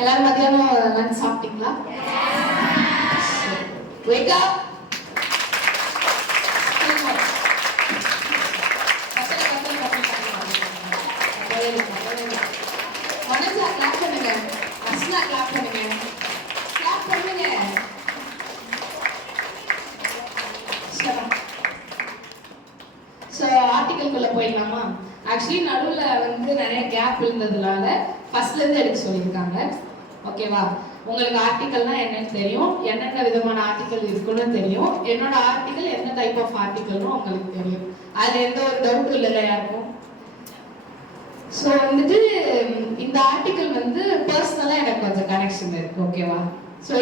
எல்லாரும் மதியானம் லஞ்ச் சாப்பிட்டீங்களா? Wake up. மனசா கிளாப் பண்ணுங்க, அஸ்னா கிளாப் பண்ணுங்க, கிளாப் பண்ணுங்க. ஸோ ஆர்டிக்கல்குள்ள போயிடலாமா? ஆக்சுவலி நடுவில் வந்து நிறைய கேப் இருந்ததுனால ஃபர்ஸ்ட்ல இருந்து எடுக்க சொல்லியிருக்காங்க. ஓகேவா? உங்களுக்கு ஆர்டிக்கல்னா என்னன்னு தெரியும், என்னென்ன விதமான ஆர்டிக்கல் இருக்குன்னு தெரியும், என்னோட ஆர்டிக்கல் என்ன டைப் ஆஃப் ஆர்டிக்கல்னு உங்களுக்கு தெரியும். அது எந்த ஒரு டவுட்டும் இல்லை யாருக்கும். ஸோ வந்துட்டு இந்த ஆர்டிக்கல் வந்து பர்சனலாக எனக்கு கொஞ்சம் கனெக்ஷன் இருக்கு. ஓகேவா? ஸோ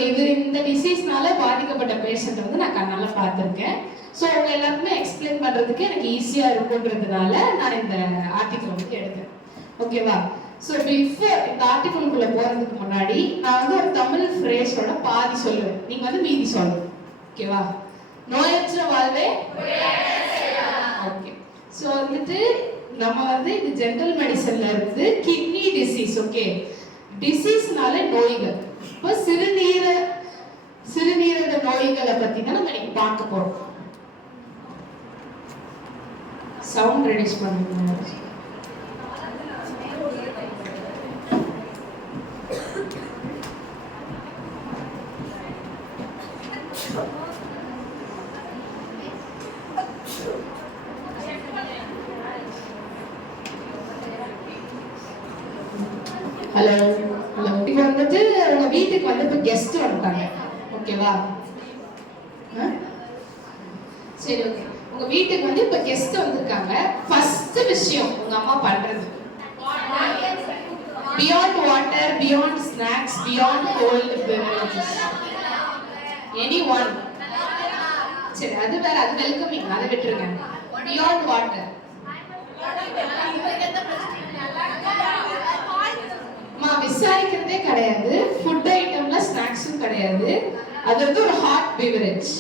இந்த டிசீஸ்னால பாதிக்கப்பட்ட பேஷண்ட் வந்து நான் கண்ணால பார்த்துருக்கேன். ஸோ அவங்க எல்லாருக்குமே எக்ஸ்பிளைன் பண்ணுறதுக்கு எனக்கு ஈஸியாக இருக்குன்றதுனால நான் இந்த ஆர்டிக்கல் வந்து எடுத்தேன். ஓகேவா? ஸோ பிஃபோர் இந்த ஆர்டிக்கலுக்குள்ள போகிறதுக்கு முன்னாடி நான் வந்து ஒரு தமிழ் ஃப்ரேஸோட பாதி சொல்லுவேன், நீங்கள் வந்து மீதி சொல்லணும். ஓகேவா? நோயற்ற வாழ்வே. ஓகே. ஸோ வந்துட்டு நம்ம வந்து இது ஜென்ரல் மெடிசன்ல இருந்து கிட்னி டிசீஸ். ஓகே, டிசீஸ்னால நோய்கள். இப்போ சிறுநீரக நோய்களை பற்றி தான் நம்ம இன்னைக்கு பார்க்க போகிறோம். சவுண்ட் ரெடியூஸ் பண்ணுங்க. Hello hello. இப்போ வந்துட்டு உங்க வீட்டுக்கு வந்து இப்போ கெஸ்ட் வந்துட்டாங்க. ஓகேவா? சரி, ஓகே. உங்க வீட்டுக்கு வந்து இப்ப கெஸ்ட் வந்திருக்காங்க. ஃபர்ஸ்ட் விஷயம் உங்க அம்மா பண்றது, beyond water, beyond snacks, beyond cold beverages, any one. சரி, அது வேற, அது வெல்கமிங், அதை விட்டுருங்க. பியாண்ட் வாட்டர் விசாரிக்கிறதே கிடையாது. ஃபுட் ஐட்டம்ல ஸ்நாக்ஸும் கிடையாது. அது வந்து ஒரு ஹாட் பெவரேஜ்.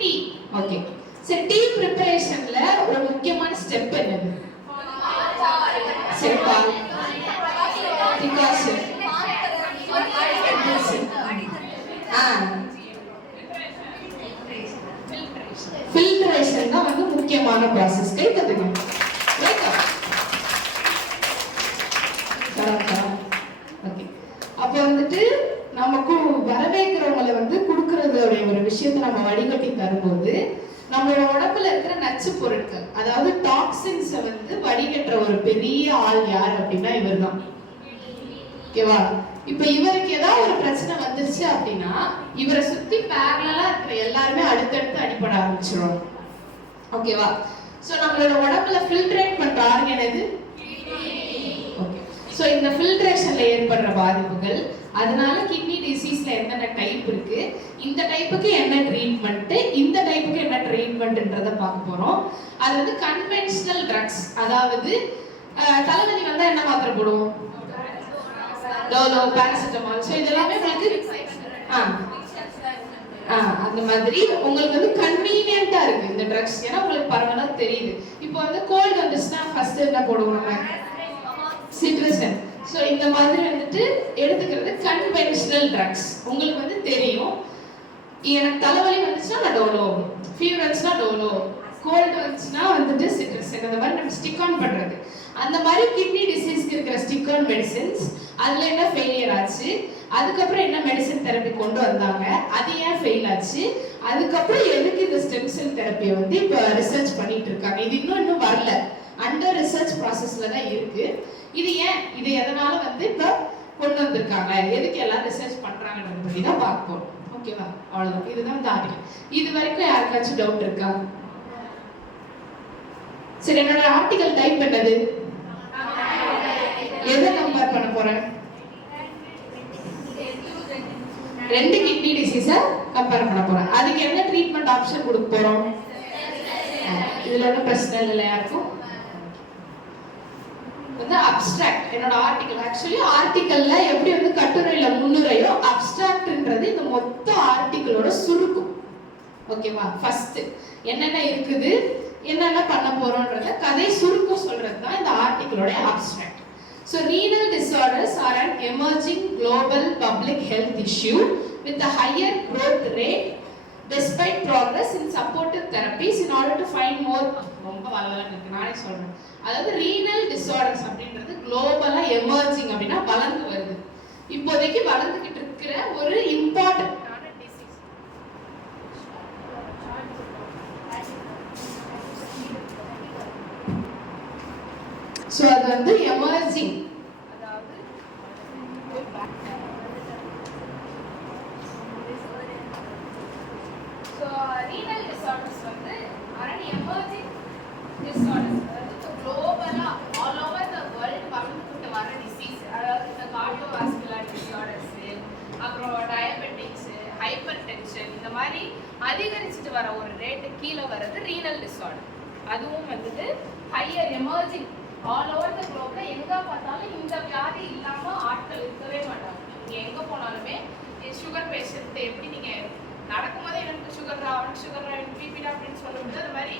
டீ. ஓகே. சரி, டீ ப்ரிப்பரேஷன்ல ஒரு முக்கியமான ஸ்டெப் என்னது? சரி, பால், டிகாஷன், ஃபில்ட்ரேஷன் தான் வந்து முக்கியமான ப்ராசஸ். கை தட்டுங்க. ஓகே. அப்போ வந்துட்டு நமக்கு வரவேற்கிறவங்களை வந்து கொடுக்கறதோடைய ஒரு விஷயத்தை நம்ம வடிகட்டி தரும்போது நம்மளோட உடம்புல இருக்கிற நச்சு பொருட்கள், அதாவது டாக்ஸின்ஸை வந்து வடிகட்டுற ஒரு பெரிய ஆள் யார் அப்படின்னா இவர் தான். ஓகேவா? இப்ப இவருக்கு ஏதாவது ஒரு பிரச்சனை வந்துருச்சு அப்படின்னா இவரை சுத்தி பேரலா இருக்கிற எல்லாருமே அடுத்தடுத்து அடிபட ஆரம்பிச்சிடும். ஓகேவா? சோ நம்மளோட உடம்புல ஃபில்ட்ரேட் பண்ற ஆர்கன் எது? ஓகே. சோ இந்த ஃபில்ட்ரேஷன்ல ஏற்படுற பாதிப்புகள், அதனால கிட்னி டிசீஸ்ல என்னென்ன டைப் இருக்கு, இந்த டைப்புக்கு என்ன ட்ரீட்மெண்ட், இந்த டைப்புக்கு என்ன ட்ரீட்மெண்ட்ன்றத பார்க்க போறோம். அது வந்து கன்வென்ஷனல் ட்ரக்ஸ், அதாவது தலைவலி வந்தா என்ன மாத்திரை போடுவோம்? டோலோ, பாராசிட்டமால். சோ இதெல்லாமே உங்களுக்கு அந்த மாதிரி உங்களுக்கு வந்து கன்வீனியன்ட்டா இருக்கு இந்த ட்ரக்ஸ். ஏன்னா உங்களுக்கு பரவலா தெரியுது. இப்போ வந்து கோல்டு வந்துச்சுன்னா ஃபர்ஸ்ட் என்ன போடுவோம் நம்ம? சிட்ரசன். ஸோ இந்த மாதிரி வந்துட்டு எடுத்துக்கிறது கன்வென்ஷனல் ட்ரக்ஸ். உங்களுக்கு வந்து தெரியும், எனக்கு தலைவலி வந்துச்சுன்னா நான் டோலோ, ஃபீவர் வந்துச்சுன்னா டோலோ, கோல்டு வந்துச்சுன்னா வந்துட்டு சிட்ரசன். அந்த மாதிரி நம்ம ஸ்டிக் ஆன் பண்றது. அந்த மாதிரி கிட்னி டிசீஸ்க்கு இருக்கிற ஸ்டிக் ஆன் மெடிசின்ஸ், அதுல என்ன ஃபெயிலியர் ஆச்சு, அதுக்கப்புறம் என்ன மெடிசன் தெரப்பி கொண்டு வந்தாங்க, அது ஏன் ஃபெயில் ஆச்சு, அதுக்கப்புறம் எதுக்கு இந்த ஸ்டெம் செல் தெரப்பியை வந்து இப்போ ரிசர்ச் பண்ணிட்டு இருக்காங்க. இது இன்னும் வரல, அண்டர் ரிசர்ச் ப்ராசஸ்ல தான் இருக்கு. இது ஏன், இது எதனால வந்து இப்போ கொண்டு வந்திருக்காங்க, எதுக்கு எல்லாம் ரிசர்ச் பண்றாங்கன்றத பத்தி தான் பார்க்க போறோம். ஓகேவா? அவ்வளவுதான். இதுதான் இந்த ஆர்டிகல். இது வரைக்கும் யாருக்காச்சும் டவுட் இருக்கா? சரி, என்னோட ஆர்டிகல் டைப் என்னது? எதை கம்பேர் பண்ண போறேன்? ரெண்டு கிட்னி டிசீஸை கம்பேர் பண்ண போறேன். அதுக்கு என்ன ட்ரீட்மெண்ட் ஆப்ஷன் கொடுக்க போறோம்? இதுல ஒன்றும் பிரச்சனை இல்லை யாருக்கும். வந்து அப்ஸ்ட்ராக்ட் என்னோட ஆர்டிகல். ஆக்சுவலி ஆர்டிகல்ல எப்படி வந்து கட்டுரையில முன்னுரையோ, அப்ஸ்ட்ராக்ட்ன்றது இந்த மொத்த ஆர்டிகலோட சுருக்கம். ஓகேவா? ஃபர்ஸ்ட் என்னென்ன இருக்குது, என்னென்ன பண்ண போறோம்ன்றத கதை சுருக்கம் சொல்றது தான் இந்த ஆர்டிகலோட abstract. So renal disorders are an emerging global public health issue with a higher growth rate despite progress in supportive therapies in order to find more. ரொம்ப வளவலன்னு இருக்கு, நானே சொல்றேன். அதாவது ரீனல் டிசார்டர்ஸ் அப்படின்றது குளோபலா எமர்ஜிங் அப்படின்னா வளர்ந்து வருது. இப்போதைக்கு வளர்ந்துகிட்டு இருக்கிற ஒரு இம்பார்ட்டன்டான டிசீஸ். ஸோ அது வந்து எமர்ஜிங், அதாவது ஸோ ரீனல் டிசார்டர்ஸ் வந்து எமர்ஜிங் டிசார்டர்ஸ், அதாவது குளோபலா ஆல் ஓவர் த வேர்ல்டு வளர்ந்துகிட்டு வர டிசீஸ். அதாவது இந்த கார்டியோவாஸ்குலர் டிசார்டர்ஸ், அப்புறம் டயபெட்டிக்ஸ், ஹைப்பர் டென்ஷன், இந்த மாதிரி அதிகரிச்சுட்டு வர ஒரு ரேட்டு கீழே வர்றது ரீனல் டிசார்டர். அதுவும் வந்துட்டு higher emerging all over the குளோப்ல எங்கே பார்த்தாலும் இந்த வியாதி இல்லாமல் ஆட்கள் இருக்கவே மாட்டாங்க. நீங்கள் எங்கே போனாலுமே சுகர் பேஷண்ட் எப்படி நீங்கள் நடக்கும்போது எனக்கு சுகர் அவனுக்கு சுகர் எனக்கு பிபிடா அப்படின்னு சொல்ல முடியாது. அது மாதிரி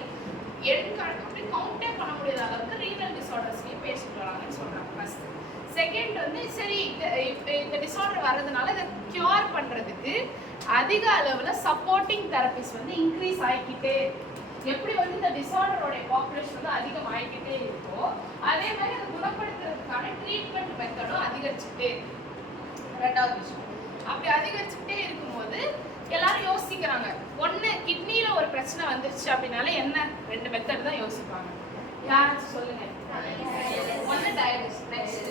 அப்படி கவுண்டே பண்ண முடியாத அளவுக்கு ரீனல் டிசார்டர்ஸ்லேயே பேஷண்ட் வராங்கன்னு சொல்கிறாங்க. ஃபர்ஸ்ட் செகண்ட் வந்து சரி இந்த டிசார்டர் வர்றதுனால இதை கியூர் பண்ணுறதுக்கு அதிக அளவில் சப்போர்ட்டிங் தெரபிஸ் வந்து இன்க்ரீஸ் ஆகிக்கிட்டே, எப்படி வந்து இந்த டிசார்டரோட பாப்புலேஷன் வந்து அதிகம் ஆகிக்கிட்டே இருக்கோ அதே மாதிரி அதை குணப்படுத்துறதுக்கான ட்ரீட்மெண்ட் மெத்தடும் அதிகரிச்சுக்கிட்டே இருக்கு. ரெண்டாவது விஷயம், அப்படி அதிகரிச்சுக்கிட்டே இருக்கும்போது எல்லாரும் யோசிக்கிறாங்க, ஒன்று கிட்னியில ஒரு பிரச்சனை வந்துருச்சு அப்படின்னால என்ன ரெண்டு மெத்தட் தான் யோசிப்பாங்க. யாராச்சும் சொல்லுங்க. ஒன்று டயாலிசிஸ், நெக்ஸ்ட்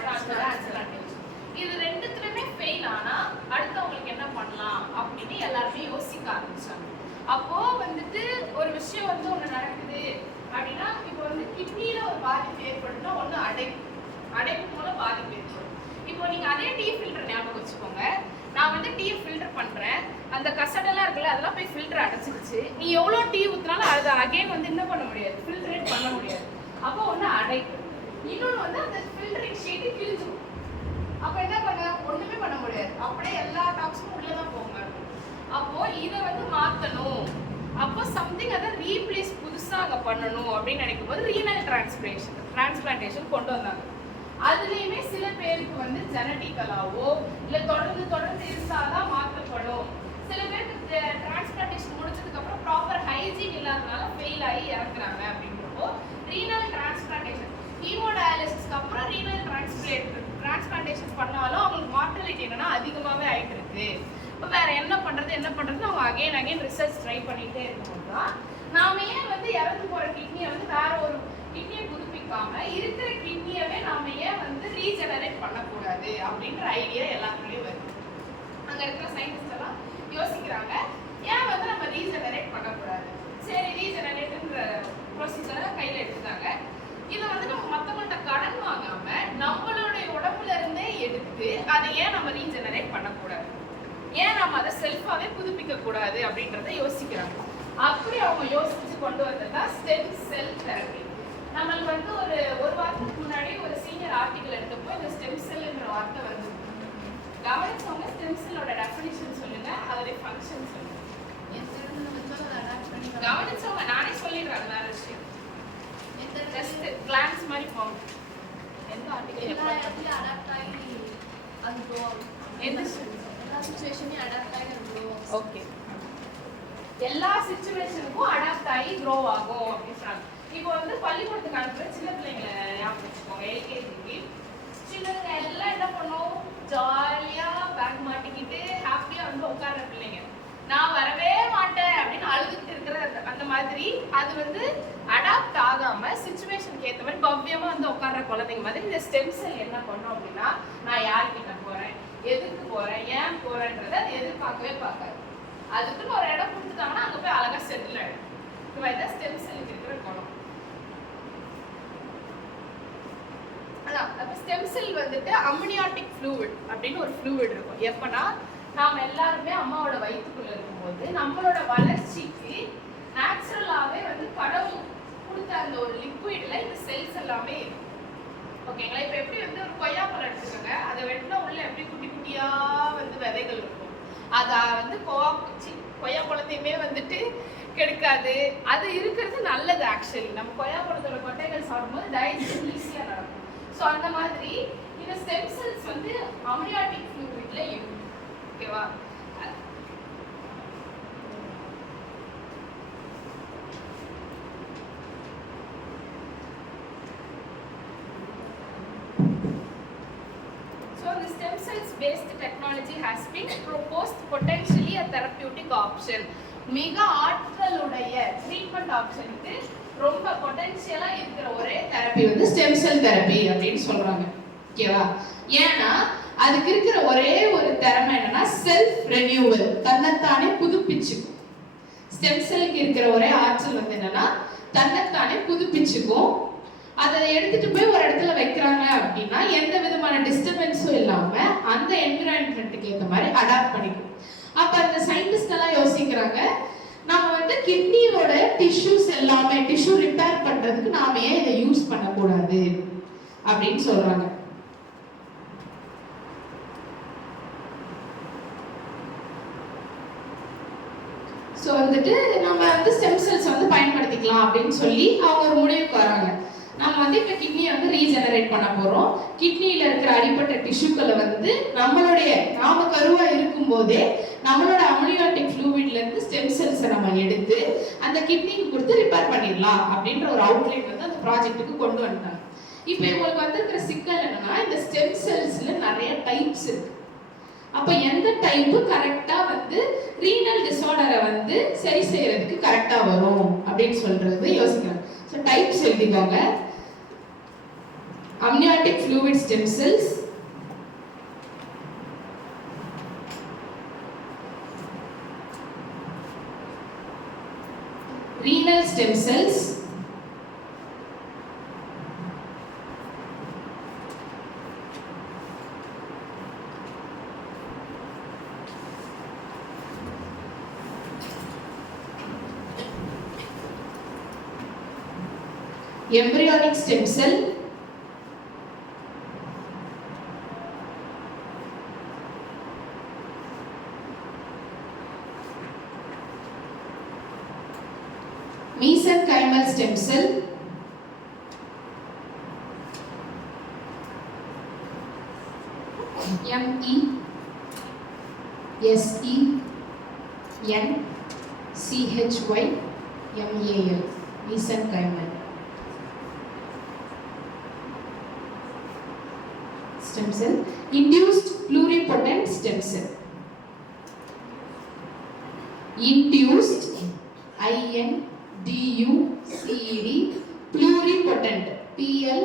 டிரான்ஸ்பிளான்டேஷன். இது ரெண்டுத்துலயுமே ஃபெயில் ஆனா அடுத்து அவங்களுக்கு என்ன பண்ணலாம் அப்படின்னு எல்லாருமே யோசிக்க ஆரம்பிச்சாங்க. அப்போ வந்துட்டு ஒரு விஷயம் வந்து ஒன்று நடக்குது அப்படின்னா, இப்போ வந்து கிட்னியில ஒரு பாதிப்பு ஏற்படுதுன்னா ஒன்று அடைப்பு மூலம் பாதிப்பு ஏற்படும். இப்போ நீங்க அதே டீ ஃபில்டர் ஞாபகம் வச்சுக்கோங்க. நான் வந்து டீ ஃபில்டர் பண்றேன், அந்த கசடெல்லாம் இருக்குல்ல அதெல்லாம் போய் ஃபில்டர் அடைச்சிருச்சு. நீ எவ்வளோ டீ ஊற்றினாலும் அதை அகைன் வந்து என்ன பண்ண முடியாது, ஃபில்டரேட் பண்ண முடியாது. அப்போ ஒன்று அடைப்பு, இன்னொன்று வந்து அந்த ஃபில்டரிங் ஷீட்டு கிழிஞ்சிடும். அப்போ என்ன பண்ண, ஒன்றுமே பண்ண முடியாது, அப்படியே எல்லா டாக்ஸும் உள்ளே தான் போங்க. அப்போ இதை வந்து மாற்றணும், அப்போ சம்திங் அதை ரீப்ளேஸ் புதுசாக அங்கே பண்ணணும் அப்படின்னு நினைக்கும் போது ரீனல் டிரான்ஸ்பிளான்டேஷன் கொண்டு வந்தாங்க. அதுலேயுமே சில பேருக்கு வந்து ஜெனட்டிக்கலாவோ இல்லை தொடர்ந்து இருந்தாதான் மாற்றப்படும். சில பேருக்கு டிரான்ஸ்பிளான்டேஷன் முடிச்சதுக்கப்புறம் ப்ராப்பர் ஹைஜீன் இல்லாதனால ஃபெயில் ஆகி இறக்குறாங்க. அப்படின்றப்போ ரீனல் டிரான்ஸ்பிளான்டேஷன், ஹீமோடயாலிசிஸ்க்கு அப்புறம் ரீனல் டிரான்ஸ்பிளான்டேஷன் பண்ணாலும் அவங்களுக்கு மார்டாலிட்டி என்னன்னா அதிகமாகவே ஆகிட்டு இருக்கு. இப்போ வேற என்ன பண்ணுறதுன்னு அவங்க அகைன் ரிசர்ச் ட்ரை பண்ணிகிட்டே இருக்கும்போது தான் நாம ஏன் வந்து இறந்து போகிற கிட்னியை வந்து வேற ஒரு கிட்னியை புதுப்பிக்காம இருக்கிற கிட்னியவே நாம ஏன் வந்து ரீஜெனரேட் பண்ணக்கூடாது அப்படின்ற ஐடியா எல்லாருக்குள்ளேயும் வருது. அங்கே இருக்கிற சயின்டிஸ்ட் எல்லாம் யோசிக்கிறாங்க, ஏன் வந்து நம்ம ரீஜெனரேட் பண்ணக்கூடாது. சரி, ரீஜெனரேட்ன்ற ப்ரொசீஜரை கையில் எடுத்துட்டாங்க. இதை வந்து நம்ம மற்றவங்கள்ட்ட கடன் வாங்காம நம்மளுடைய உடம்புல இருந்தே எடுத்து அதை ஏன் நம்ம ரீஜெனரேட் பண்ணக்கூடாது, ஏன் நம்ம அதை செல்ஃபாவே புதுப்பிக்க கூடாது அப்படின்றத யோசிக்கிறாங்க. அப்படி அவங்க யோசிச்சு கொண்டு வந்ததுதான் ஸ்டெம் செல் தெரப்பி. நம்மளுக்கு வந்து ஒரு வாரத்துக்கு முன்னாடி ஒரு சீனியர் ஆர்டிகல் எடுத்தப்போ இந்த ஸ்டெம் செல்ன்ற வார்த்தை வந்து கவனிச்சவங்க ஸ்டெம் செல்லோட டெஃபினிஷன் சொல்லுங்க, அதோட ஃபங்க்ஷன் சொல்லுங்க. கவனிச்சவங்க நானே சொல்லிடுறாங்க, வேற விஷயம் ஜஸ்ட் கிளான்ஸ் மாதிரி போகும். எந்த ஆர்டிகல் எப்போ அடாப்ட் ஆகி அது எந்த சிச்சுவேஷனையும் அடாப்ட் ஆகி க்ரோவ். ஓகே, எல்லா சிச்சுவேஷனுக்கும் அடாப்ட் ஆகி க்ரோ ஆகும் அப்படின்னு சொல்றாங்க. இப்போ வந்து பள்ளிக்கூடத்துக்கு அனுப்புற சின்ன பிள்ளைங்களை ஞாபகம் வச்சுக்கோங்க. எல்கேஜிக்கு சின்னவங்க எல்லாம் என்ன பண்ணும், ஜாலியா பேக் மாட்டிக்கிட்டு ஹாப்பியா வந்து உட்கார்ற பிள்ளைங்க. நான் வரவே மாட்டேன் அப்படின்னு அழுதுட்டு இருக்கிற அந்த மாதிரி அது வந்து அடாப்ட் ஆகாம சிச்சுவேஷனுக்கு ஏற்ற மாதிரி பவ்யமா வந்து உட்கார்ற குழந்தைங்க மாதிரி இந்த ஸ்டெம் செல் என்ன பண்ணும் அப்படின்னா, நான் யார்கிட்ட போறேன், எதுக்கு போறேன், ஏன் போறேன்றதை அது எதிர்பார்க்கவே பார்க்காது. அதுக்குன்னு ஒரு இடம் கொடுத்துட்டாங்கன்னா அங்கே போய் அழகா செட்டில் ஆயிடும். இதுதான் ஸ்டெம் செல்லுக்கு இருக்கிற குணம். அதான் அப்போ ஸ்டெம் செல் வந்துட்டு அம்னியாட்டிக் ஃப்ளூயிட் அப்படின்னு ஒரு ஃப்ளூயிட் இருக்கும். எப்பனா நாம் எல்லாருமே அம்மாவோட வயிற்றுக்குள்ள இருக்கும்போது நம்மளோட வளர்ச்சிக்கு நேச்சுரலாகவே வந்து கடவுள் கொடுத்த அந்த ஒரு லிக்விட்ல இந்த செல்ஸ் எல்லாமே இருக்கும். ஓகேங்களா? இப்போ எப்படி வந்து ஒரு கொய்யாப்பழம் எடுத்துக்கோங்க, அதை வெட்டினா உள்ள எப்படி குட்டி குட்டியா வந்து விதைகள் இருக்கும். அதை வந்து கொய்யாப்பழத்தையுமே வந்துட்டு கெடுக்காது, அது இருக்கிறது நல்லது. ஆக்சுவலி நம்ம கொய்யாப்பழத்தோட கொட்டைகள் சாப்பிடும்போது டைஜஷன் ஈஸியாக நடக்கும். ஸோ அந்த மாதிரி இந்த ஸ்டெம் செல்ஸ் வந்து அம்னியாட்டிக் ஃப்ளூயிட்ல இருக்கும். ஓகேவா? So the stem cells based technology has been proposed potentially a therapeutic option. மிக ஆற்றலுடைய ட்ரீட்மெண்ட் ஆப்ஷனுக்கு ரொம்ப பொட்டன்ஷியலா இருக்கிற ஒரே தெரப்பி வந்து ஸ்டெம் செல் தெரப்பி அப்படின்னு சொல்றாங்க. ஓகேவா? ஏன்னா அதுக்கு இருக்கிற ஒரே ஒரு திறமை என்னன்னா செல்ஃப் ரெனியூவல், தன்னைத்தானே புதுப்பிச்சுக்கும். ஸ்டெம் செல்லுக்கு இருக்கிற ஒரே ஆற்றல் வந்து என்னன்னா தன்னைத்தானே புதுப்பிச்சுக்கும். அதை எடுத்துட்டு போய் ஒரு இடத்துல வைக்கிறாங்க அப்படின்னா எந்த விதமான டிஸ்டர்பன்ஸும் இல்லாம அந்த என்விரான்மெண்ட்டுக்கு ஏற்ற மாதிரி அடாப்ட் பண்ணிக்கும். அப்ப அந்த சயின்டிஸ்ட் எல்லாம் யோசிக்கிறாங்க, நம்ம வந்து கிட்னியோட டிஷ்யூஸ் எல்லாமே டிஷ்யூ ரிப்பேர் பண்றதுக்கு நாம ஏன் இதை யூஸ் பண்ணக்கூடாது அப்படின்னு சொல்றாங்க. ஸோ வந்துட்டு நம்ம வந்து ஸ்டெம் செல்ஸ் வந்து பயன்படுத்திக்கலாம் அப்படின்னு சொல்லி அவங்க ஒரு முடிவுக்கு வராங்க. நம்ம வந்து இப்போ கிட்னியை வந்து ரீஜெனரேட் பண்ண போறோம். கிட்னியில இருக்கிற அடிப்பட்ட டிஷ்யூக்களை வந்து நாம கருவா இருக்கும் போதே நம்மளோட அம்னியாட்டிக் ஃப்ளூயிட்ல இருந்து ஸ்டெம் செல்ஸை நம்ம எடுத்து அந்த கிட்னிக்கு கொடுத்து ரிப்பேர் பண்ணிடலாம் அப்படின்ற ஒரு அவுட்லைன் வந்து அந்த ப்ராஜெக்ட்டுக்கு கொண்டு வந்துட்டாங்க. இப்போ இவங்களுக்கு வந்திருக்கிற சிக்கல் என்னன்னா இந்த ஸ்டெம் செல்ஸ்ல நிறைய டைப்ஸ் இருக்கு. அப்ப எந்த டைப்பு கரெக்டா வந்து ரீனல் டிசார்டரை வந்து சரி செய்யறதுக்கு கரெக்டா வரும் அப்படின்னு சொல்றது யோசிக்கிறாங்க. ஸோ டைப்ஸ் எழுதிக்கோங்க. amniotic fluid stem cells, renal stem cells, embryonic stem cell, mesenchymal stem cell, mesenchymal, mesenchymal stem cell, induced pluripotent stem cell, induced INDUCED pluripotent PLURIPOTENT.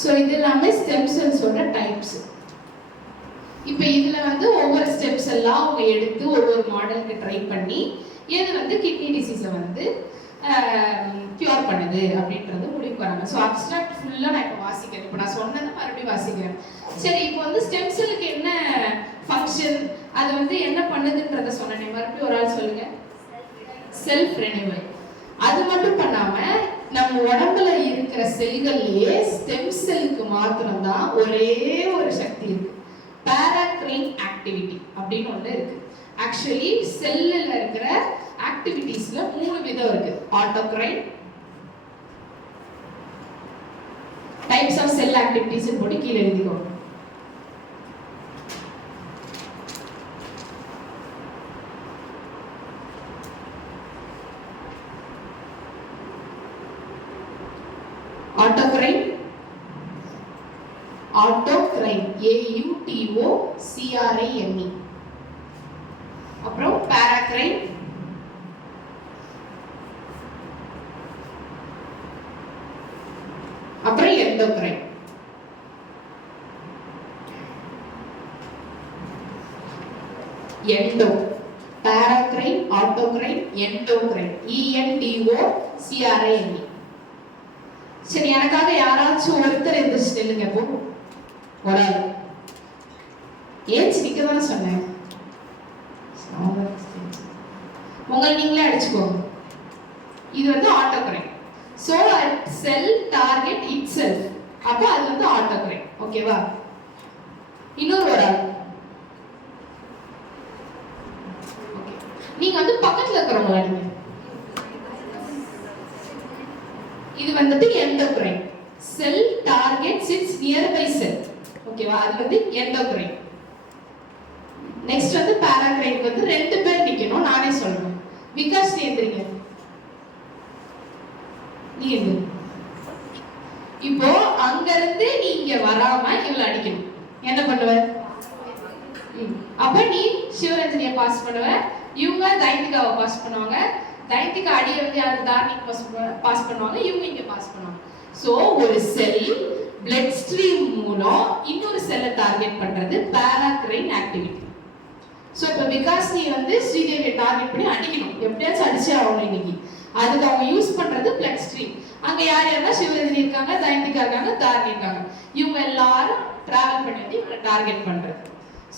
So இது எல்லாமே ஸ்டெம் செல்ஸோட டைப்ஸ். இப்போ இதில் வந்து ஒவ்வொரு ஸ்டெம் செல்லாம் அவங்க எடுத்து ஒரு மாடலுக்கு ட்ரை பண்ணி எது வந்து கிட்னி டிசீஸை வந்து கியூர் பண்ணுது அப்படின்றது முடிவுக்கு வராங்க. ஸோ அப்ஸ்ட்ராக்ட் ஃபுல்லாக நான் இப்போ வாசிக்கிறேன். இப்போ நான் சொன்னதை மறுபடியும் வாசிக்கிறேன். சரி, இப்போ வந்து ஸ்டெம் செல்லுக்கு என்ன ஃபங்க்ஷன், அது வந்து என்ன பண்ணுதுன்றத சொன்னேன். மறுபடியும் ஒரு ஆள் சொல்லுங்க. Self renewal. அது மட்டும் பண்ணாம நம்ம உடம்புல இருக்கிற செல்கள்லயே ஸ்டெம் செல்லுக்கு மாத்திரம்தான் ஒரே ஒரு சக்தி இருக்கு, பாராக்ரைன் ஆக்டிவிட்டி அப்படின்னு ஒன்று இருக்கு. ஆக்சுவலி செல்லில் இருக்கிற ஆக்டிவிட்டீஸ்ல 3 விதம் இருக்கு. Autocrine, types of cell activities போட்டு கீழே எழுதிக்கோங்க. Autocrine, autocrine AUTOCRINE. அப்புறம் பாராக்ரைன், அப்புறம் endocrine. Endo, paracrine, autocrine, endocrine ENDOCRINE. சரி, எனக்காக யாராச்சும் ஒருத்தர் எந்திரிச்சு நில்லுங்க. இப்போ ஒரு ஆள் ஏன் சிரிக்க தானே சொன்னேன். உங்களை நீங்களே அடிச்சுக்கோங்க. இது வந்து autocrine. So cell target itself, அப்போ அது வந்து ஆட்டோக்ரைன். ஓகேவா? இன்னொரு ஒரு ஆள். ஓகே, நீங்க வந்து பக்கத்துல இருக்கிறவங்க அடிங்க. இது வந்துட்டு endocrine. Cell target its nearby cell. ஓகேவா? அது வந்து எண்டோக்ரைன். நெக்ஸ்ட் வந்து பாராக்ரைன் வந்து ரெண்டு பேர் நிக்கணும், நானே சொல்றேன். விகாஸ் நீ எந்திரிங்க. நீ எந்திரி. இப்போ அங்க இருந்து நீ இங்க வராம இவள அடிக்கணும். என்ன பண்ணுவ? அப்ப நீ சிவரஞ்சனியை பாஸ் பண்ணுவ, இவங்க தைத்திகாவை பாஸ் பண்ணுவாங்க. தைத்திகா அடியை வந்து யாருக்கு தார்னிக் பாஸ் பண்ணுவாங்க, இவங்க இங்க பாஸ் பண்ணுவாங்க. சோ ஒரு செல் பிளட் ஸ்ட்ரீம் மூலம் இன்னொரு செல்லை டார்கெட் பண்றது பாராக்ரைன் ஆக்டிவிட்டி. சோ இப்ப விகாஸ் நீ வந்து ஸ்ரீதேவியை டார்கெட் பண்ணி அடிக்கணும், எப்படியாச்சும் அடிச்சே ஆகணும் இன்னைக்கு. அதுக்கு அவங்க யூஸ் பண்றது பிளட் ஸ்ட்ரீம். அங்க யார் யாருன்னா சிவரஞ்சனி இருக்காங்க, தைத்திகா இருக்காங்க, தாரணி இருக்காங்க. இவங்க எல்லாரும் டிராவல் பண்ணி வந்து இவங்களை டார்கெட் பண்றது.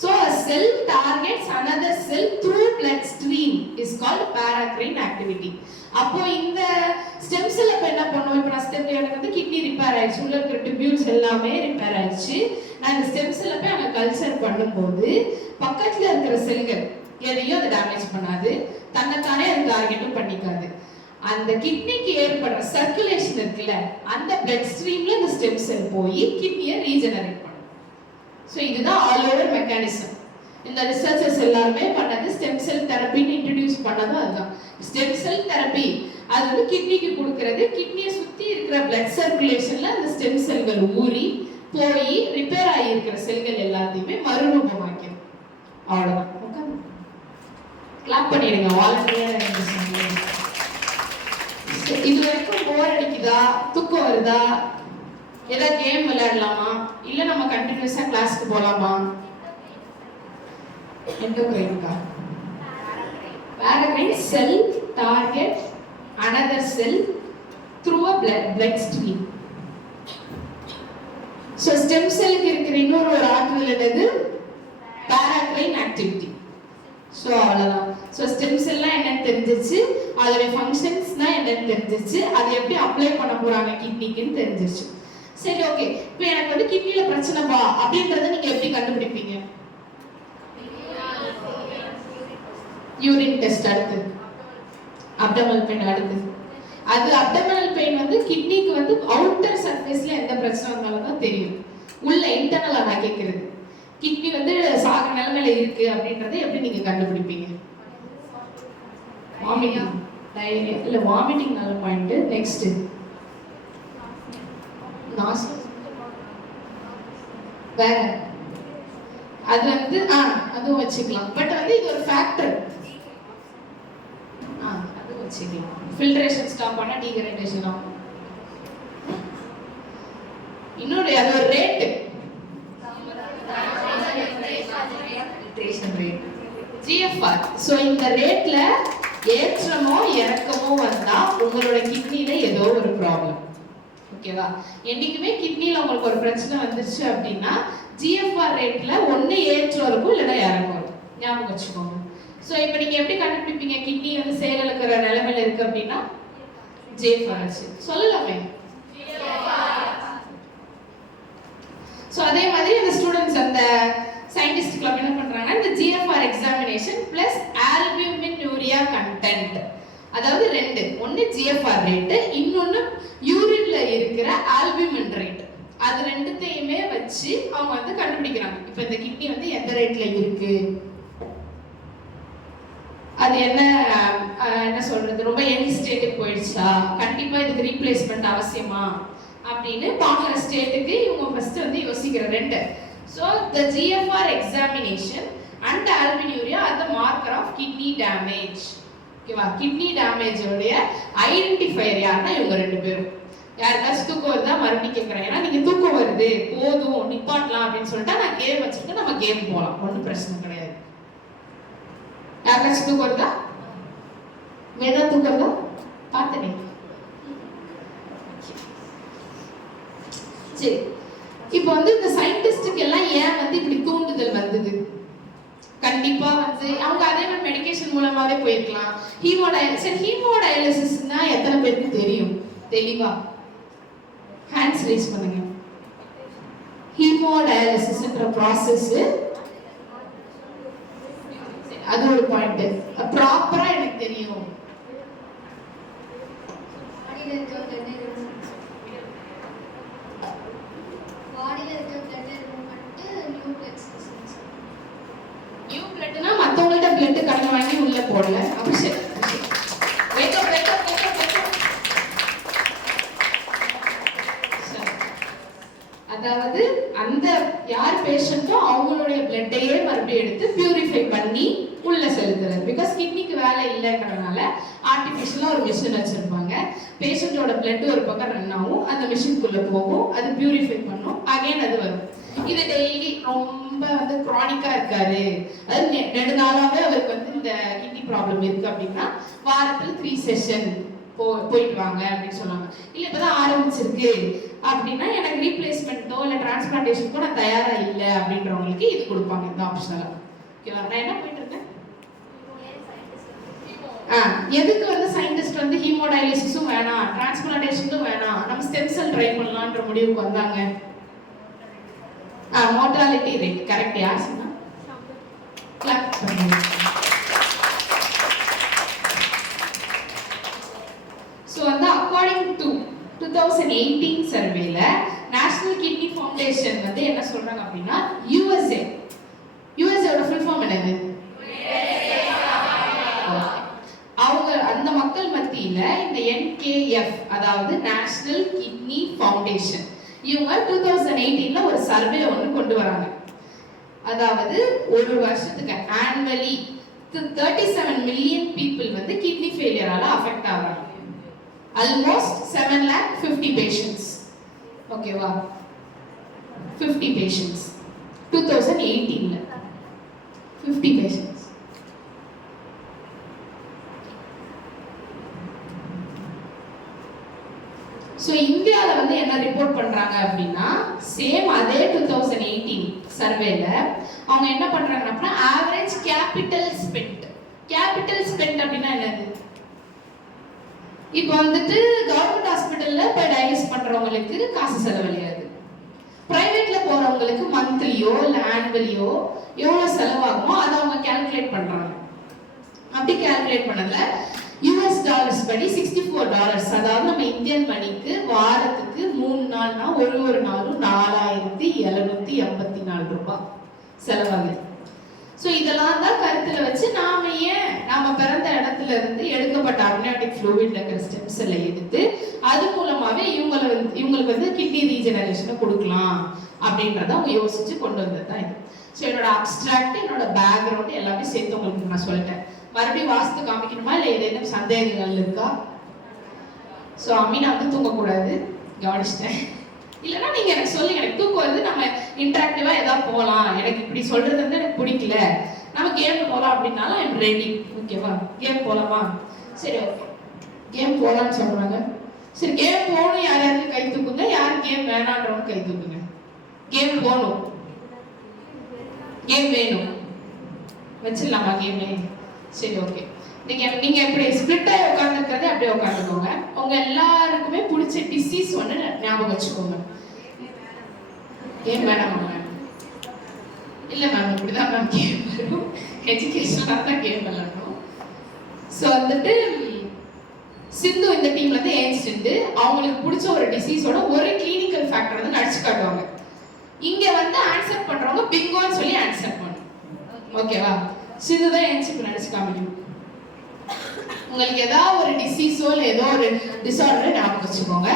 So a cell targets another cell through blood stream is called paracrine activity. அப்போ இந்த ஸ்டெம் செல் அப்ப என்ன பண்ணுவோம்? இப்போ நான் ஸ்டெம் எனக்கு வந்து கிட்னி ரிப்பேர் ஆயிடுச்சு, உள்ள இருக்கிற டிபியூல்ஸ் எல்லாமே ரிப்பேர் ஆயிடுச்சு. நான் இந்த ஸ்டெம் செல் அப்ப அங்க கல்ச்சர் பண்ணும்போது பக்கத்துல இருக்கிற செல்கள் எதையும் அது டேமேஜ் பண்ணாது, தன்னைத்தானே அது டார்கெட்டும் பண்ணிக்காது. அந்த கிட்னிக்கு ஏற்படுற சர்க்குலேஷன் இருக்குல்ல, அந்த பிளட் ஸ்ட்ரீம்ல இந்த ஸ்டெம் செல் போய் கிட்னியை ரீஜெனரேட் பண்ணும். ஸோ இதுதான் ஆல் ஓவர் மெக்கானிசம். இந்த ரிசர்ச்சர்ஸ் எல்லாருமே பண்ணது ஸ்டெம் செல் தெரப்பின்னு இன்ட்ரடியூஸ் பண்ணதும் அதுதான். ஸ்டெம் செல் தெரப்பி அது வந்து கிட்னிக்கு கொடுக்கறது, கிட்னியை சுற்றி இருக்கிற பிளட் சர்க்குலேஷன்ல அந்த ஸ்டெம் செல்கள் ஊறி போய் ரிப்பேர் ஆகி இருக்கிற செல்கள் எல்லாத்தையுமே மறுரூபமாக்கும். அவ்வளோதான். ஓகே, கிளாப் பண்ணிடுங்க. வாலண்டியர் இது வரைக்கும் போர் அடிக்குதா, தூக்கம் வருதா, ஏதாவது கேம் விளையாடலாமா, இல்ல நம்ம கண்டினியூஸா கிளாஸ்க்கு போலாமா? எண்டோக்ரைன்கா பாராக்ரைன் செல் target another cell through a blood stream. So stem cell க்கு இருக்கிற இன்னொரு ஆற்றல் என்னது? பாராக்ரைன் ஆக்டிவிட்டி. சோ அவ்வளவுதான். சோ ஸ்டெம் செல்னா என்னன்னு தெரிஞ்சிச்சு, அதோட ஃபங்க்ஷன்ஸ்னா என்னன்னு தெரிஞ்சிச்சு, அதை எப்படி அப்ளை பண்ண போறாங்க கிட்னிக்குன்னு தெரிஞ்சிச்சு. சரி, ஓகே. இப்போ எனக்கு வந்து கிட்னில பிரச்சனை பா அப்படின்றத நீங்க எப்படி கண்டுபிடிப்பீங்க? யூரின் டெஸ்ட், அடுத்து அப்டோமினல் பெயின், அடுத்து அது அப்டோமினல் பெயின் வந்து கிட்னிக்கு வந்து அவுட்டர் சர்ஃபேஸ்ல எந்த பிரச்சனை வந்தாலும் தான் தெரியும். உள்ள இன்டர்னலா நான் கேட்கிறது, கிட்னி வந்து சாக நிலைமையில இருக்கு அப்படின்றத எப்படி நீங்க கண்டுபிடிப்பீங்க? வாமிட்டிங், டயரியா இல்ல வாமிட்டிங் நல்ல பாயிண்ட். நெக்ஸ்ட் வேற அது வந்து அதுவும் வச்சுக்கலாம். பட் வந்து இது ஒரு ஃபேக்டர், அது வச்சுக்கலாம். ஃபில்ட்ரேஷன் ஸ்டாப் பண்ணா டீஹைட்ரேஷன் ஆகும். இன்னொரு அது ஒரு rate, filtration rate GFR. So இந்த ரேட்ல ஏற்றமோ இறக்கமோ வந்தா உங்களோட கிட்னில ஏதோ ஒரு ப்ராப்ளம். ஓகேவா? என்னைக்குமே கிட்னில உங்களுக்கு ஒரு பிரச்சனை வந்துருச்சு அப்படின்னா GFR ரேட்ல ஒண்ணு ஏற்றம் இருக்கும், இல்லைன்னா இறக்கம் இருக்கும். ஞாபகம் வச்சுக்கோங்க. சோ இப்போ நீங்க எப்படி கண்டுபிடிப்பீங்க கிட்னி வந்து செயலிழக்கிற நிலைமையில இருக்கு அப்படின்னா? GFR ஆச்சு சொல்லலாமே. சோ அதே மாதிரி அந்த ஸ்டூடெண்ட்ஸ் அந்த சயின்டிஸ்ட் கிளப் என்ன பண்றாங்கன்னா இந்த GFR எக்ஸாமினேஷன் பிளஸ் ஆல்புமின்யூரியா கண்டென்ட், அதாவது ரெண்டு, ஒன்னு GFR ரேட், இன்னொன்னு யூரின்ல இருக்கிற ஆல்புமின் ரேட், அது ரெண்டுத்தையுமே வச்சு அவங்க வந்து கண்டுபிடிக்கிறாங்க. இப்போ இந்த கிட்னி வந்து எந்த ரேட்ல இருக்கு, அது என்ன சொல்றது, ரொம்ப எண்ட் ஸ்டேட்டுக்கு போயிடுச்சா, கண்டிப்பா இதுக்கு ரீப்ளேஸ்மெண்ட் அவசியமா அப்படின்னு பாக்குற ஸ்டேட்டுக்கு இவங்க ஃபர்ஸ்ட் வந்து யோசிக்கிற ரெண்டு. So the GFR examination and albuminuria are the marker of kidney damage. ஓகேவா? கிட்னி டேமேஜ் உடைய ஐடென்டிஃபையர் யாருன்னா இவங்க ரெண்டு பேரும். யாருக்காச்சும் தூக்கம் வருதா மறுபடியும் கேட்கறேன். ஏன்னா நீங்க தூக்கம் வருது போதும் நிப்பாட்டலாம் அப்படின்னு சொல்லிட்டா நான் கேம் வச்சுட்டு நம்ம கேம் போகலாம், ஒன்றும் பிரச்சனை கிடையாது. யாருக்காச்சும் தூக்கம் வருதா? வேதா தூக்கம் வருதா? பார்த்தனே. சரி, இப்போ வந்து இந்த சயின்டிஸ்டுக்கு எல்லாம் ஏன் வந்து இப்படி தூண்டுதல் வந்தது? கண்டிப்பா வந்து அவங்க அதே மாதிரி மெடிகேஷன் மூலமாவே போயிருக்கலாம். ஹீமோடயாலிசிஸ்னா எத்தனை பேருக்கு தெரியும்? தெளிவா ஹேண்ட்ஸ் ரைஸ் பண்ணுங்க. ஹீமோடயாலிசிஸ்ன்ற ப்ராசஸ், அது ஒரு பாயிண்ட். ப்ராப்பரா பிளட் கடன் வாங்கி உள்ள போடல. அபிஷேக் அதாவது அந்த யார் பேஷண்ட்டோ அவங்களுடைய பிளட்டையே மறுபடியும் எடுத்து பியூரிஃபை பண்ணி உள்ள செலுத்துறது. பிகாஸ் கிட்னிக்கு வேலை இல்லைங்கிறதுனால ஆர்டிஃபிஷியலாக ஒரு மிஷின் வச்சிருப்பாங்க. பேஷண்டோட பிளட் ஒரு பக்கம் ரன் ஆகும், அந்த மிஷினுக்குள்ள போகும், அது பியூரிஃபை பண்ணும், அகைன் அது வரும். இது டெய்லி ரொம்ப வந்து க்ரானிக்கா இருக்காரு, அது நெடுநாளாவே அவருக்கு வந்து இந்த கிட்னி ப்ராப்ளம் இருக்கு அப்படின்னா வாரத்தில் 3 செஷன் போயிட்டு வாங்க அப்படின்னு சொன்னாங்க. இல்லை இப்பதான் ஆரம்பிச்சிருக்கு அப்படின்னா எனக்கு ரீப்ளேஸ்மெண்ட்டோ இல்லை டிரான்ஸ்பிளான்டேஷனுக்கோ நான் தயாரா இல்லை அப்படின்றவங்களுக்கு இது கொடுப்பாங்க இந்த ஆப்ஷனலா. ஓகேவா? நான் என்ன போயிட்டு இருக்கேன், எதுக்கு வந்து சயின்டிஸ்ட் வந்து ஹீமோடயாலிசிஸும் வேணாம் டிரான்ஸ்பிளான்டேஷனும் வேணாம் நம்ம ஸ்டெம் செல் ட்ரை பண்ணலான்ற முடிவுக்கு வந்தாங்க. Mortality rate correct. யார் சொன்னா? கிளாப் பண்ணுங்க. ஸோ வந்து அக்கார்டிங் டு 2018 சர்வேல நேஷனல் கிட்னி ஃபவுண்டேஷன் வந்து என்ன சொல்றாங்க அப்படின்னா யுஎஸ்ஏவோட ஃபுல் ஃபார்ம் என்னது? அவங்க அந்த மக்கள் மத்தியில இந்த NKF அதாவது நேஷனல் கிட்னி ஃபவுண்டேஷன் இவங்க 2018ல ஒரு சர்வே ஒன்று கொண்டு வராங்க. அதாவது ஒரு வருஷத்துக்கு ஆனுவலி 37 மில்லியன் பீப்புள் வந்து கிட்னி ஃபெயிலியரால அஃபெக்ட் ஆகுறாங்க. Almost 7,50,000 patients. ஓகேவா? 50 பேஷண்ட்ஸ் 2018ல 50 பேஷண்ட்ஸ். ஸோ இந்தியாவில் வந்து என்ன ரிப்போர்ட் பண்றாங்க அப்படின்னா சேம் அதே 2018 சர்வேல அவங்க என்ன பண்றாங்க அப்படின்னா ஆவரேஜ் கேபிட்டல் ஸ்பெண்ட் அப்படின்னா என்னது? இப்போ வந்துட்டு கவர்மெண்ட் ஹாஸ்பிட்டல்ல இப்போ டயாலிசிஸ் பண்றவங்களுக்கு காசு செலவழியாது, பிரைவேட்ல போறவங்களுக்கு மந்த்லியோ இல்லை ஆனுவலியோ எவ்வளோ செலவாகுமோ அதை அவங்க கால்குலேட் பண்றாங்க. அப்படி கால்குலேட் பண்ணதுல $US படி $64, அதாவது நம்ம இந்தியன் மணிக்கு வாரத்துக்கு 3 நாள்னா ஒரு நாளும் 4,784 ரூபாய் செலவாகுது. ஸோ இதெல்லாம் தான் கருத்துல வச்சு நாம பிறந்த இடத்துல இருந்து எடுக்கப்பட்ட அம்னியாட்டிக் ஃப்ளூயிட்ல இருக்கிற ஸ்டெம் செல்லை எடுத்து அது மூலமாவே இவங்களுக்கு வந்து கிட்னி ரீஜெனரேஷனை கொடுக்கலாம் அப்படின்றத அவங்க யோசிச்சு கொண்டு வந்தது தான் இது. ஸோ என்னோட அப்ஸ்ட்ராக்ட் என்னோட பேக்ரவுண்ட் எல்லாமே சேர்த்து உங்களுக்கு நான் சொல்லிட்டேன். மறுபடியும் வாஸ்து காமிக்கணுமா இல்லை ஏதேனும் சந்தேகங்கள் இருக்கா? ஸோ அம்மினா வந்து தூங்கக்கூடாது, கவனிச்சிட்டேன். இல்லைன்னா நீங்க எனக்கு சொல்லுங்க, எனக்கு தூக்கம் வந்து நம்ம இன்டராக்டிவா ஏதாவது போகலாம், எனக்கு இப்படி சொல்றது வந்து எனக்கு பிடிக்கல, நம்ம கேம் போகலாம் அப்படின்னாலும் ஐ எம் ரெடி. ஓகேவா? கேம் போகலாமா? சரி ஓகே, கேம் போகலான்னு சொல்றாங்க. சரி கேம் போகணும், யார் யாருக்கு கை தூக்குங்க, யார் கேம் வேணான்றவங்க கை தூக்குங்க. கேம் போகணும், கேம் வேணும், வச்சிடலாமா கேமே? சரி ஓகே. நீங்க எப்படி ஸ்பிளிட்டா உட்கார்ந்துருக்கிறதே அப்படியே உட்காந்துக்கோங்க. உங்க எல்லாருக்குமே பிடிச்ச டிசீஸ் ஒன்று ஞாபகம் வச்சுக்கோங்க. கேம் வேணாமா மேம்? இல்லை மேம், இப்படிதான் மேம் கேம் வரும், எஜுகேஷனாக தான் கேம் விளையாடணும். ஸோ வந்துட்டு சிந்து இந்த டீம்ல இருந்து ஏன்ஸ்ட்டு அவங்களுக்கு பிடிச்ச ஒரு டிசீஸோட ஒரு கிளினிக்கல் ஃபேக்டர் வந்து நடிச்சு காட்டுவாங்க. இங்க வந்து ஆன்சர் பண்றவங்க பிங்கோன்னு சொல்லி ஆன்சர் பண்ணும். ஓகேவா? சிந்து தான் ஏன்ஸ்ட்டு நடிச்சு காமிக்கணும். உங்களுக்கு ஏதாவது ஒரு டிசீஸோ இல்லை ஏதோ ஒரு டிசார்டர் ஞாபகம் வச்சுக்கோங்க.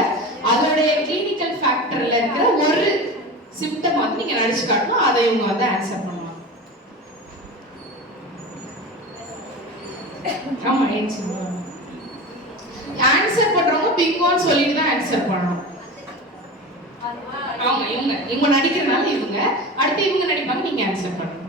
அதோடைய கிளினிக்கல் ஃபேக்டர்ல இருக்கிற ஒரு சிம்டம் வந்து நீங்க நடிச்சு காட்டணும், அதை இவங்க வந்து ஆன்சர் பண்ணுவாங்க. ஆமா, ஆன்சர் பண்றவங்க பிங்கோன்னு சொல்லிட்டு தான் ஆன்சர் பண்ணணும். ஆமா, இவங்க நடிக்கிறதுனால இவங்க அடுத்து இவங்க நடிப்பாங்க, நீங்க ஆன்சர் பண்ணணும்.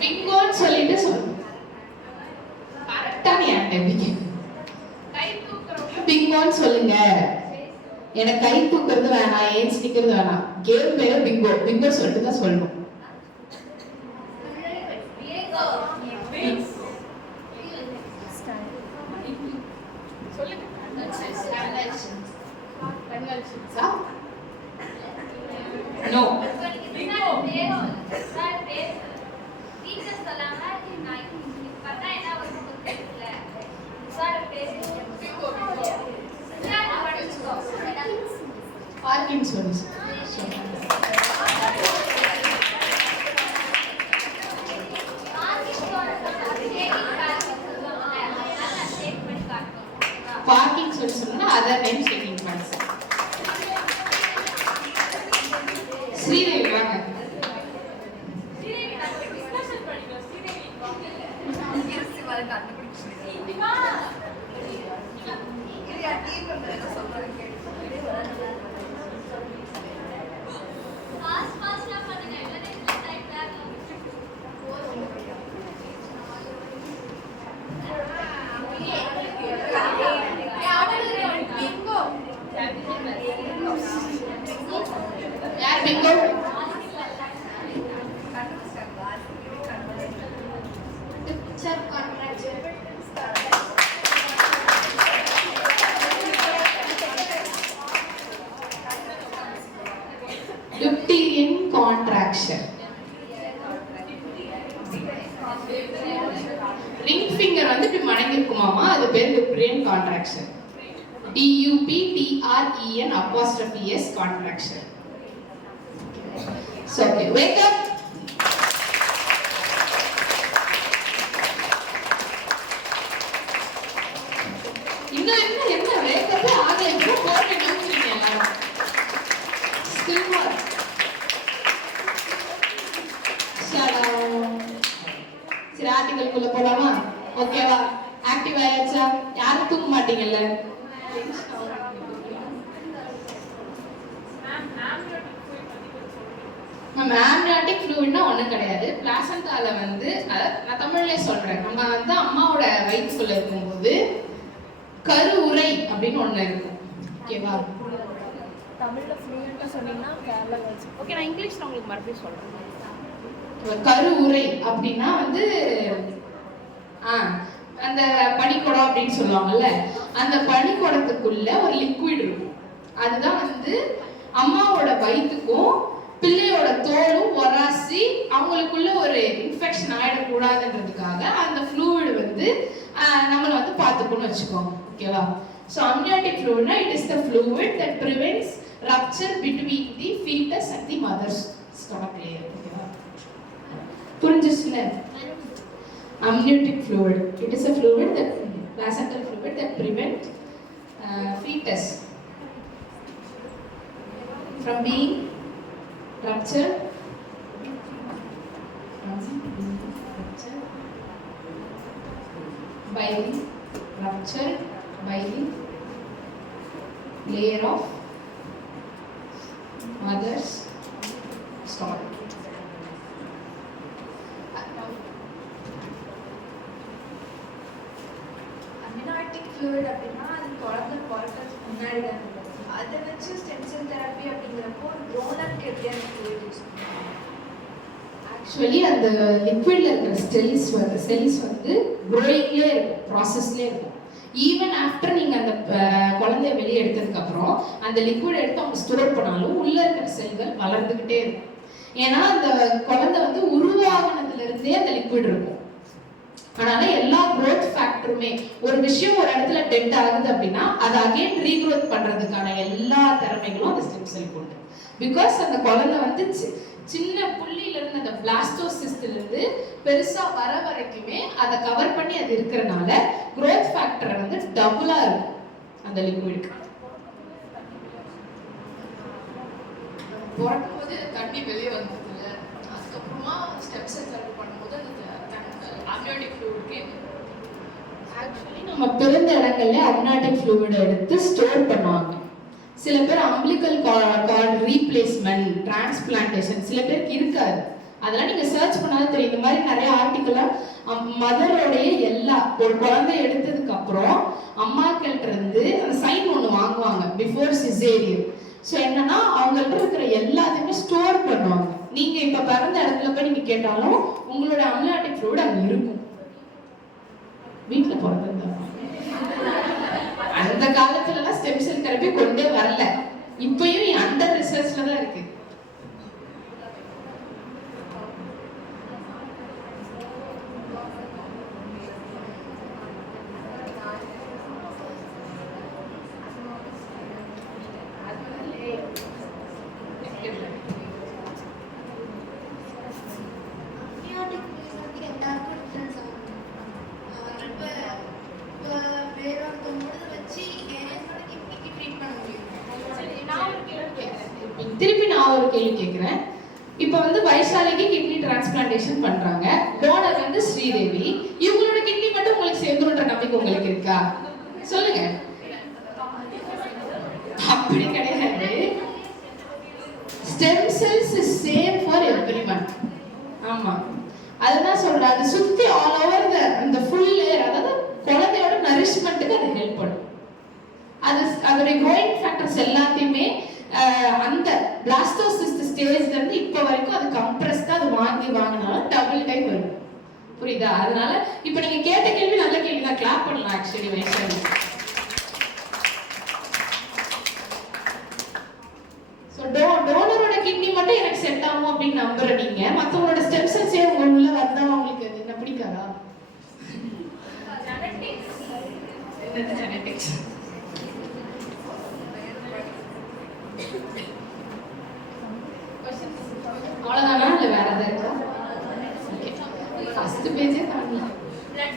பிங்கோன்னு சொல்லிட்டு சொல்லு. கரெக்டா நீ ஆக்டிவிட்டி பிங்கோன்னு சொல்லுங்க. எனக்கு கை தூக்குறது வேணாம், ஏஞ்சி நிக்கிறது வேணாம். கேம் பேரு பிங்கோ. பிங்கோ சொல்லிட்டு தான் சொல்லணும். No. Parkinson's. Parkinson's சொன்னா other name taking place. Sridevi வாங்க. யார் bingo? Picture contracture. Dupuytren contraction. Ring finger வந்து இப்படி மடங்கி இருக்குமாமா, அது பேர் Dupuytren contraction. DUPTREN apostrophe S contraction. So okay, wake up. என்ன wake up ஆகல, இப்போ போட்டு எடுத்துறீங்க எல்லாரும். Still more. சரி, ஆர்டிகல்குள்ள போலாமா? ஓகேவா? ஆக்டிவ் ஆயாச்சா? யாரும் தூங்க மாட்டீங்கல்ல? ஆம்னியாட்டிக் ஃப்ளூயிட்னா ஒன்றும் கிடையாது. பிளாசண்டால வந்து நான் தமிழ்லேயே சொல்கிறேன். நம்ம வந்து அம்மாவோட வயிற்றுக்குள்ள இருக்கும்போது கரு உறை அப்படின்னு ஒன்று இருக்கும். ஓகேவா? தமிழில் ஃப்ளூயிட்டாக சொன்னீங்கன்னா கேரளா ஓகே, நான் இங்கிலீஷில் உங்களுக்கு மறுபடியும் சொல்கிறேன். கரு உறை அப்படின்னா வந்து அந்த பனிக்குடம் அப்படின்னு சொல்லுவாங்கல்ல, அந்த பனிக்குடத்துக்குள்ள ஒரு லிக்விட் இருக்கும். அதுதான் வந்து அம்மாவோட வயிற்றுக்கும் பிள்ளையோட தோலும் ஒராசி அவங்களுக்குள்ள ஒரு இன்ஃபெக்ஷன் ஆயிடக்கூடாதுன்றதுக்காக அந்த ஃப்ளூயிட் வந்து நம்மளை வந்து பார்த்துக்கணும்னு வச்சுக்கோங்க. ஓகேவா? ஸோ அம்னியாட்டிக் ஃப்ளூயிட்னா it is the fluid that prevents rupture between the fetus and the mother's stomach layer. ஓகேவா? புரிஞ்சிச்சுல? Amniotic fluid. It is a fluid that placental fluid that prevent fetus from being ruptured by the layer of mother's stomach. Amniotic fluid அப்படின்னா அது குழந்தை பிறக்கிறதுக்கு முன்னாடி தான் இருக்கும். அதை வச்சு ஸ்டெம் செல் தெரப்பி அப்படிங்கிறப்போ க்ரோனப்க்கு எப்படி அந்த ஃப்ளூயிட் யூஸ் பண்ணுவாங்க? ஆக்சுவலி அந்த லிக்விட்ல இருக்கிற செல்ஸ் வந்து க்ரோயிங்லேயே இருக்கும், ப்ராசஸ்லேயே இருக்கும். ஈவன் ஆஃப்டர் நீங்கள் அந்த குழந்தைய வெளியே எடுத்ததுக்கு அப்புறம் அந்த லிக்விட் எடுத்து அவங்க ஸ்டோர் பண்ணாலும் உள்ள இருக்கிற செல்கள் வளர்ந்துக்கிட்டே இருக்கும். ஏன்னா அந்த குழந்தை வந்து உருவாகினதுல இருந்தே அந்த லிக்விட் இருக்கும். அதனால எல்லா க்ரோத் ஃபேக்டருமே ஒரு விஷயம் ஒரு இடத்துல டெட் ஆகுது அப்படின்னா அதை அகைன் ரீக்ரோத் பண்றதுக்கான எல்லா திறமைகளும் அந்த ஸ்டெம் செல்லுக்கு உண்டு. பிகாஸ் அந்த குழந்தை வந்து சின்ன புள்ளியில இருந்து அந்த பிளாஸ்டோசிஸ்ட்ல இருந்து பெருசா வர வரைக்குமே அதை கவர் பண்ணி அது இருக்கிறனால க்ரோத் ஃபேக்டர் வந்து டபுளா இருக்கும் அந்த லிக்விட். பிறக்கும் போது தண்ணி வெளியே வந்தது, அதுக்கப்புறமா ஸ்டெம் செல் தெரப்பி பண்ணும்போது அந்த அம்னியாட்டிக் ஃப்ளூயிட் கேம் நம்ம பிறந்த இடங்கள்ல அம்னியாட்டிக் ஃப்ளூயிட் எடுத்து ஸ்டோர் பண்ணுவாங்க. சில பேர் அம்பிளிக்கல் கார்டு ரீப்ளேஸ்மெண்ட், டிரான்ஸ்பிளான்டேஷன் சில பேருக்கு இருக்காது. அதெல்லாம் நீங்க சர்ச் பண்ணாலும் தெரியும். இந்த மாதிரி நிறைய ஆர்டிக்கலா மதரோடைய எல்லா ஒரு குழந்தை எடுத்ததுக்கு அப்புறம் அம்மாக்கள்கிட்ட இருந்து அந்த சைன் ஒன்று வாங்குவாங்க பிஃபோர் சிசேரியன். ஸோ என்னன்னா அவங்கள்ட்ட இருக்கிற எல்லாத்தையுமே ஸ்டோர் பண்ணுவாங்க. நீங்க இப்ப பிறந்த இடத்துல போய் நீங்க கேட்டாலும் உங்களோட அம்னியாட்டிக் ஃப்ளூயிட் அங்க இருக்கும். வீட்டுல பிறந்தது அந்த காலத்துல எல்லாம் ஸ்டெம் செல் தெரப்பி கொண்டே வரல. இப்பயும் அண்டர் ரிசர்ச்ல தான் இருக்கு. திருப்பி நான் ஒரு கேள்வி கேட்கிறேன். இப்போ வந்து வைஷாலிக்கு கிட்னி டிரான்ஸ்பிளான்டேஷன் பண்றாங்க. டோனர் வந்து ஸ்ரீதேவி. இவங்களோட கிட்னி மட்டும் உங்களுக்கு சேர்ந்துன்ற நம்பிக்கை உங்களுக்கு இருக்கா? சொல்லுங்க. அப்படி கிடையாது. Stem cells is same for everyone. ஆமா, அதுதான் சொல்றேன். அது சுத்தி ஆல் ஓவர் அந்த ஃபுல் லேயர், அதாவது குழந்தையோட நரிஷ்மெண்ட்டுக்கு அது ஹெல்ப் பண்ணும். அது அதோட க்ரோயிங் ஃபேக்டர்ஸ் எல்லாத்தையுமே அந்த பிளாஸ்டோசிஸ்ட் ஸ்டேஜ்ல இருந்து இப்போ வரைக்கும் அது கம்ப்ரஸ்டா அது வாங்கினாலும் டபுள் டைம் வரும். புரியுதா? அதனால இப்போ நீங்க கேட்ட கேள்வி நல்ல கேள்வி தான். கிளாப் பண்ணலாம் ஆக்சுவலி வைஷாலி. ஸோ டோனரோட கிட்னி மட்டும் எனக்கு செட் ஆகும் அப்படின்னு நம்புற நீங்க மற்றவங்களோட ஸ்டெம் செல்ஸே உங்க உள்ள வந்தா உங்களுக்கு அது என்ன பிடிக்காதா? ஜெனடிக்ஸ் அவ்வளவுதானா இல்ல வேற ஏதாவது இருக்கா? ஓகே, ஃபர்ஸ்ட் பேஜே தாண்டலாம். பிளட்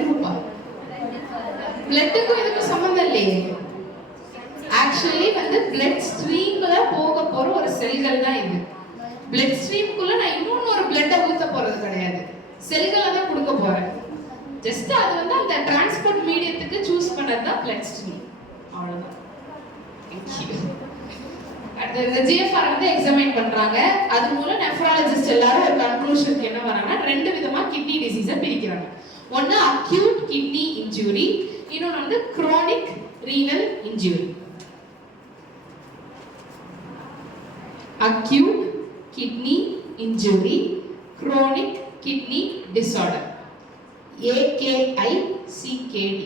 குரூப்பா? பிளட்டுக்கும் இதுக்கும் சம்பந்தம் இல்லையே. ஆக்சுவலி வந்து பிளட் ஸ்ட்ரீம்ல போக போற ஒரு செல்கள் தான் இது. பிளட் ஸ்ட்ரீம்குள்ள நான் இன்னொன்னு ஒரு பிளட்டை ஊத்த போறது கிடையாது. செல்களை தான் கொடுக்க போறேன். ஜஸ்ட் அது வந்து அந்த டிரான்ஸ்போர்ட் மீடியத்துக்கு சூஸ் பண்ணது தான் பிளட் ஸ்ட்ரீம். அவ்வளவுதான். அடுத்து இந்த ஜிஎஃப்ஆர் வந்து எக்ஸாமைன் பண்றாங்க. அது மூலம் நெஃப்ராலஜிஸ்ட் எல்லாரும் ஒரு கன்க்ளூஷனுக்கு என்ன வராங்கன்னா, ரெண்டு விதமா கிட்னி டிசீஸை பிரிக்கிறாங்க. ஒன்னு அக்யூட் கிட்னி இன்ஜுரி, இன்னொன்னு வந்து crony renal injury. Acute kidney injury, crony kidney disorder, AKICKD.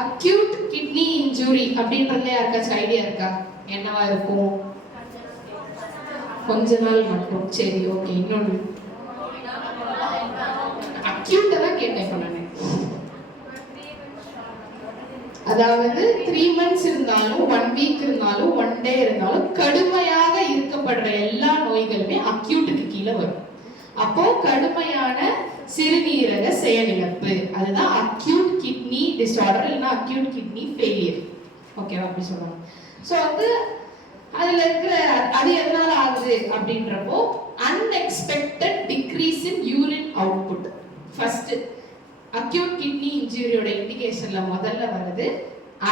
Acute kidney injury அப்படின்றதுல யாருக்காச்சும் ஐடியா இருக்கா? என்னவா இருக்கும்? கொஞ்ச நாள் மட்டும். சரி, ஓகே. இன்னொன்னு அக்யூட் தான் கேட்டேன் நானு. அதாவது 3 months இருந்தாலும் 1 week இருந்தாலும் 1 day இருந்தாலும் கடுமையாக இருக்கப்படுற எல்லா நோய்களுமே அக்யூட்டுக்கு கீழே வரும். அப்போ கடுமையான சிறுநீரக செயலிழப்பு, அதுதான் அக்யூட் கிட்னி டிசார்டர் இல்லைன்னா அக்யூட் கிட்னி ஃபெயிலியர். ஓகேவா? அப்படி சொல்லுவாங்க. ஸோ வந்து அதுல இருக்கிற அது எதனால ஆகுது அப்படின்றப்போ unexpected decrease in urine output. First acute kidney இன்ஜுரியோட இண்டிகேஷன்ல முதல்ல வருது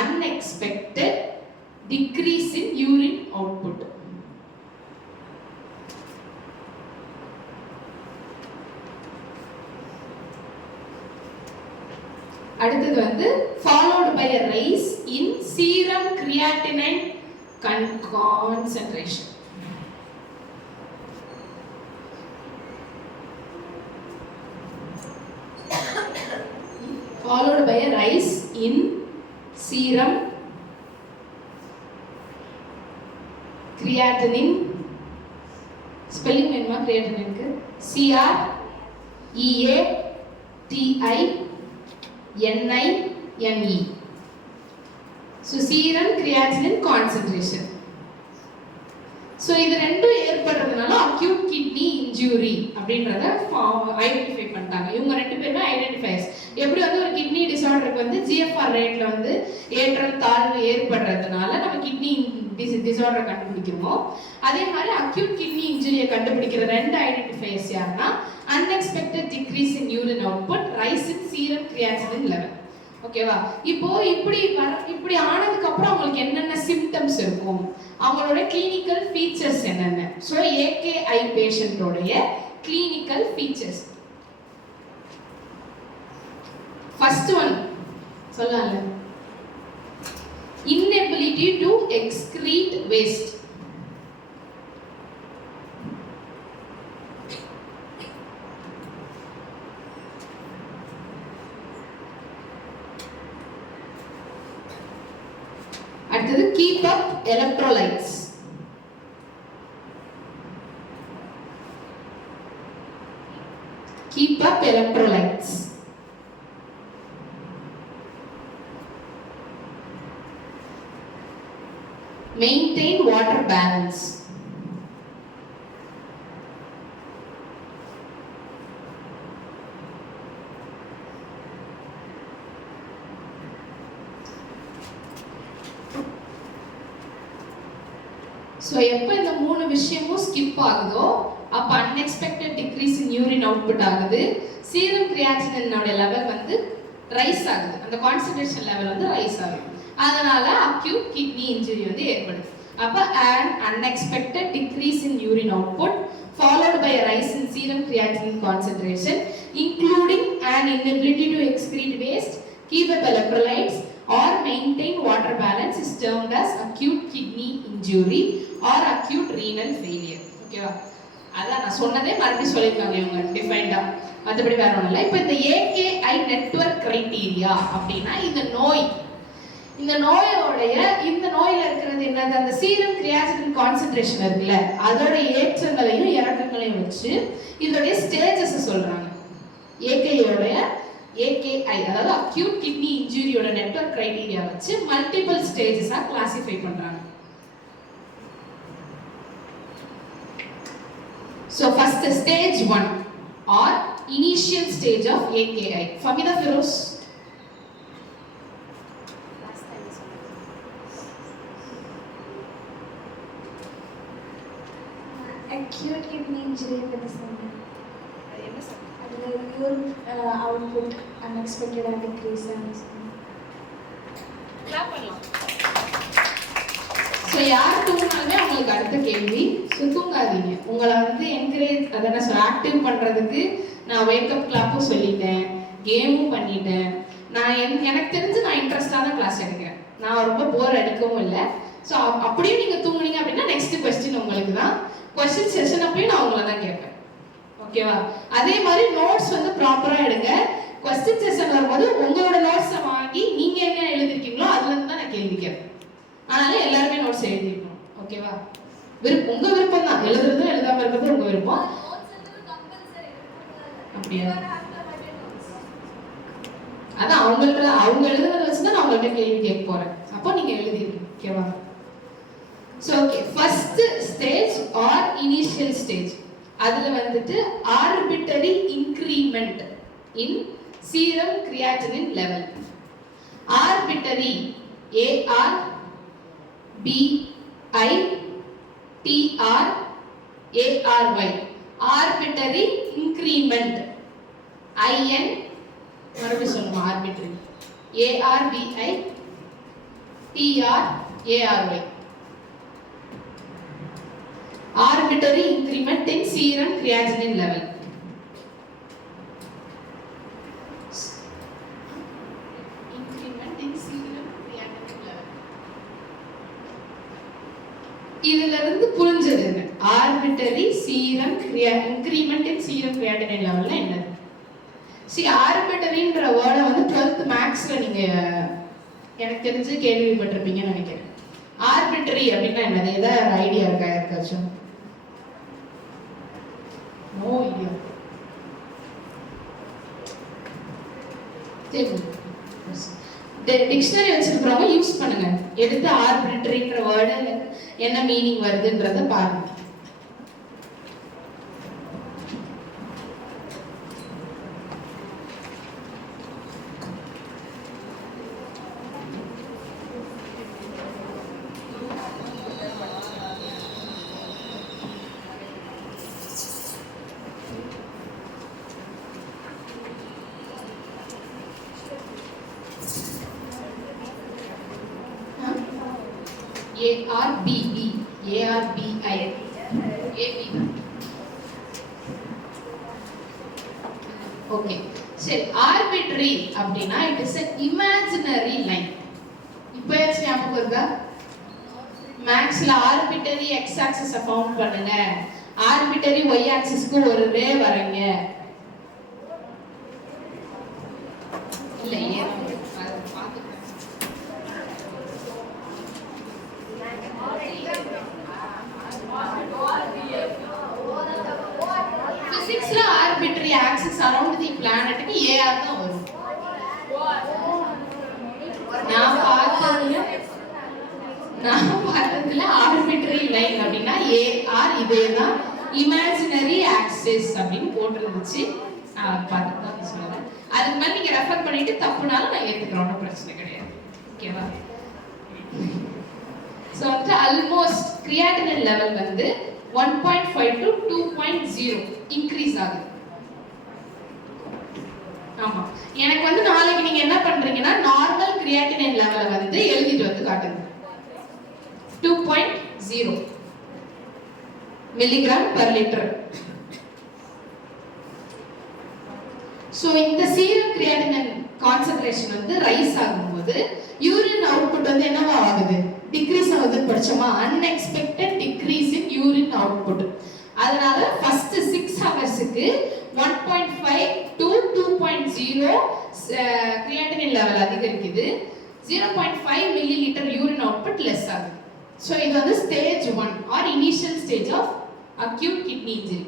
unexpected decrease in urine output. அடுத்தது வந்து followed by a rise in serum creatinine concentration. Followed by a rise in serum creatinine. Spelling வேணுமா creatinineக்கு? CREATININE. So serum creatinine concentration. So இது ரெண்டும் ஏற்படுறதுனால acute kidney injury அப்படின்றத ஐடென்டிஃபை பண்ணிட்டாங்க. இவங்க ரெண்டு பேருமே ஐடென்டிஃபைஸ். எப்படி வந்து ஒரு கிட்னி டிசார்டருக்கு வந்து ஜிஎஃப்ஆர் ரேட்ல வந்து ஏற்றம் தாழ்வு ஏற்படுறதுனால நம்ம கிட்னி டிசார்டர் கண்டுபிடிக்கிறோமோ, அதே மாதிரி அக்யூட் கிட்னி இன்ஜுரியை கண்டுபிடிக்கிற ரெண்டு ஐடென்டிஃபைஸ் யாருன்னா unexpected decrease in urine output, rice in serum creatinine level. ஓகேவா? இப்போ இப்படி ஆனதுக்கு அப்புறம் அவங்களுக்கு என்னென்ன சிம்டம்ஸ் இருக்கும், அவங்களோட கிளினிக்கல் ஃபீச்சர்ஸ் என்னென்ன. ஸோ ஏகேஐ பேஷண்டோடைய கிளினிக்கல் ஃபீச்சர்ஸ். ஃபர்ஸ்ட் ஒன் சொல்லலாம்ல, inability to excrete waste. அடுத்தது keep up electrolytes. Keep up electrolytes. Maintain water balance. So எப்போ இந்த மூணு விஷயமும் ஸ்கிப் ஆகுதோ அப்போ unexpected decrease in urine output ஆகுது, சீரம் கிரியாட்டினினோட லெவல் வந்து ரைஸ் ஆகுது, அந்த கான்சன்ட்ரேஷன் லெவல் வந்து ரைஸ் ஆகுது. அதனால அக்யூட் கிட்னி இன்ஜுரி வந்து ஏற்படுது. அப்போ an unexpected decrease in urine output followed by a rise in serum creatinine concentration including an inability to excrete waste, keep up electrolytes or maintain water balance is termed as acute kidney injury or acute renal failure. ஓகேவா? அதான் நான் சொன்னதே மறுபடியும் சொல்லியிருக்காங்க இவங்க டிஃபைன்டா, மற்றபடி வேற ஒன்றும் இல்லை. இப்போ இந்த ஏகேஐ நெட்வொர்க் கிரைட்டீரியா அப்படின்னா இந்த நோயில இருக்கிறது என்னது, அந்த சீரம் கிரியாட்டினின் கான்சென்ட்ரேஷன் இருக்குல்ல, அதோட ஏற்றங்களையும் இறக்கங்களையும் வச்சு இதோடைய ஸ்டேஜஸ் சொல்றாங்க. ஏகேஐ அதாவது அக்யூட் கிட்னி இன்ஜுரியோட நெட்வொர்க் கிரைட்டீரியா வச்சு மல்டிபிள் ஸ்டேஜஸா கிளாசிஃபை பண்றாங்க. So first stage 1 or initial stage of AKI. Famida Feroz. acute kidney injury பத்தி சொன்னேன். அதுல urine output unexpected and decrease ஆனது. கிளாப் பண்ணலாம். ஸோ யார் தூங்கினாலுமே அவங்களுக்கு அடுத்த கேள்வி, ஸோ தூங்காதீங்க. உங்களை வந்து என்கரேஜ் அதென்ன சொல்ல ஆக்டிவ் பண்ணுறதுக்கு நான் வேக்கப் கிளாப்பும் சொல்லிட்டேன், கேமும் பண்ணிட்டேன். எனக்கு தெரிஞ்சு நான் இன்ட்ரெஸ்டாக தான் கிளாஸ் எடுக்கிறேன், நான் ரொம்ப போர் அடிக்கவும் இல்லை. ஸோ அப்படியும் நீங்கள் தூங்குனீங்க அப்படின்னா நெக்ஸ்ட் கொஸ்டின் உங்களுக்கு தான். கொஸ்டின் செஷன் அப்பயும் நான் உங்களை தான் கேட்பேன். ஓகேவா? அதே மாதிரி நோட்ஸ் வந்து ப்ராப்பராக எடுங்க. கொஸ்டின் செஷன் வரும்போது உங்களோட நோட்ஸை வாங்கி நீங்கள் என்ன எழுதிருக்கீங்களோ அதுலேருந்து தான் நான் கேள்வி கேட்பேன். அதனால எல்லாருமே நோட்ஸ் எழுதிக்கணும். ஓகேவா? உங்க விருப்பம் தான், எழுதுறதும் எழுதாம இருக்கிறது உங்க விருப்பம். அப்படியா? அதான் அவங்க எழுதுறத வச்சுதான் நான் உங்கள்கிட்ட கேள்வி கேட்க போறேன். அப்போ நீங்க எழுதிருக்கீங்க. ஓகேவா? So okay, first stage or initial stage, அதுல வந்துட்டு arbitrary increment in serum creatinine level. Arbitrary AR BITRARY arbitrary increment IN மறுபடியும் சொல்லுமா arbitrary ARBITRARY arbitrary increment in serum creatinine level. இதுல இருந்து புரிஞ்சது என்ன, ஆர்பிட்டரி சீரம் இன்கிரிமெண்ட் இன் சீரம் கிரியாட்டினின் லெவல்ல என்னது. ஆர்பிட்டரின்ற வேர்டை வந்து 12th மேக்ஸ்ல நீங்க எனக்கு தெரிஞ்சு கேள்விப்பட்டிருப்பீங்கன்னு நினைக்கிறேன். ஆர்பிட்டரி அப்படின்னா என்னது, ஏதாவது ஐடியா இருக்கா யாருக்காச்சும்? No idea. டிக்ஷனரி வச்சிருக்கிறவங்க யூஸ் பண்ணுங்க. எடுத்து ஆர்பிட்ரரின்ற வேர்டு என்ன மீனிங் வருதுன்றத பாருங்க. ARBI okay. சரி, ஆர்பிட்ரரி அப்படின்னா it is an imaginary line. இப்போ ஏதாச்சும் ஞாபகம் வருதா? மேக்ஸ்ல ஆர்பிட்ரரி எக்ஸ் ஆக்சிஸை ஃபவுண்ட் பண்ணுங்க, ஆர்பிட்ரரி ஒய் ஆக்சிஸ்க்கு ஒரு ரே வரைங்க. இல்ல பிசிக்ஸ்ல ஆர்பிட்ரரி ஆக்சிஸ் அரவுண்ட் தி பிளானட்க்கு ஏஆர் தான் வரும். நான் பார்த்ததுல ஆர்பிட்ரரி லைன் அப்படின்னா ஏஆர் இதேதான் இமேஜினரி ஆக்சிஸ் அப்படின்னு போட்டிருந்துச்சு. நான் பார்த்து தான் சொல்லுவேன். அதுக்கு மேலே நீங்க ரெஃபர் பண்ணிட்டு தப்புனாலும் நான் ஏத்துக்கிறோம், பிரச்சனை கிடையாது. ஓகேவா? ஸோ வந்து ஆல்மோஸ்ட் கிரியாட்டினின் லெவல் வந்து 1.5 to 2.0 இன்க்ரீஸ் ஆகுது. ஆமா, எனக்கு வந்து நாளைக்கு நீங்க என்ன பண்றீங்கன்னா நார்மல் கிரியாட்டினின் லெவலை வந்து எழுதிட்டு வந்து காட்டுங்க. 2.0 மில்லிகிராம் per லிட்டர். சோ இந்த சீரம் கிரியாட்டினின் கான்சென்ட்ரேஷன் வந்து ரைஸ் ஆகும்போது யூரின் அவுட்புட் வந்து என்னவா ஆகுது? டிக்ரீஸ் ஆகுதுன்னு படிச்சோமா? Unexpected decrease in urine output. அதனால ஃபர்ஸ்ட் 6 ஹவர்ஸ்க்கு 1.5 to 2.0 கிரியாட்டினின் லெவல் அதிகரிக்குது. 0.5 millilitre urine output less ஆகுது. ஸோ இது வந்து stage 1 or initial stage of acute kidney injury.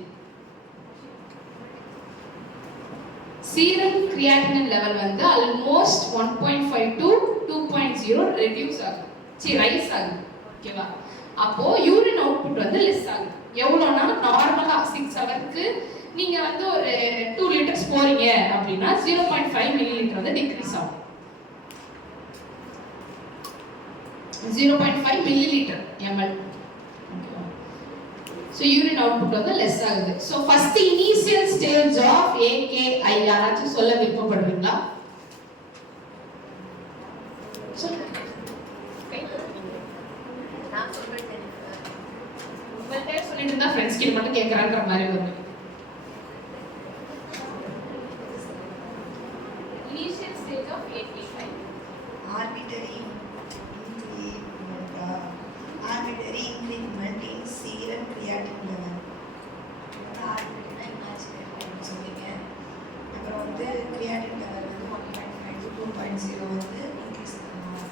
Serum creatinine level வந்து ஆல்மோஸ்ட் 1.5 to 2.0 ரெடியூஸ் ஆகுது, ரைஸ் ஆகுது. ஓகேவா? அப்போ யூரின் அவுட்புட் வந்து லெஸ் ஆகுது. எவ்வளோனா நார்மலா 6 ஹவருக்கு நீங்க வந்து ஒரு 2 லிட்டர்ஸ் போறீங்க அப்படின்னா 0.5 மில்லி லிட்டர் வந்து டிக்ரீஸ் ஆகும். 0.5 milli litre ml. So urine output வந்து லெஸ் ஆகுது. So first initial stage of AKI யாராச்சும் சொல்ல விருப்பப்படுறீங்களா? நான் சொல்றேன். உங்கள்கிட்ட சொல்லிட்டு இருந்தா ஃப்ரெண்ட்ஸ் கிட்ட மட்டும் கேட்கறான்ற மாதிரி வருது. Initial stage of AKI. Arbitrary increment in serum creatinine level. Arbitrary imaginary சொல்றீங்க. அப்புறம் வந்து creatinine level வந்து 1.5 to 2.0 வந்து increase பண்ணலாம்.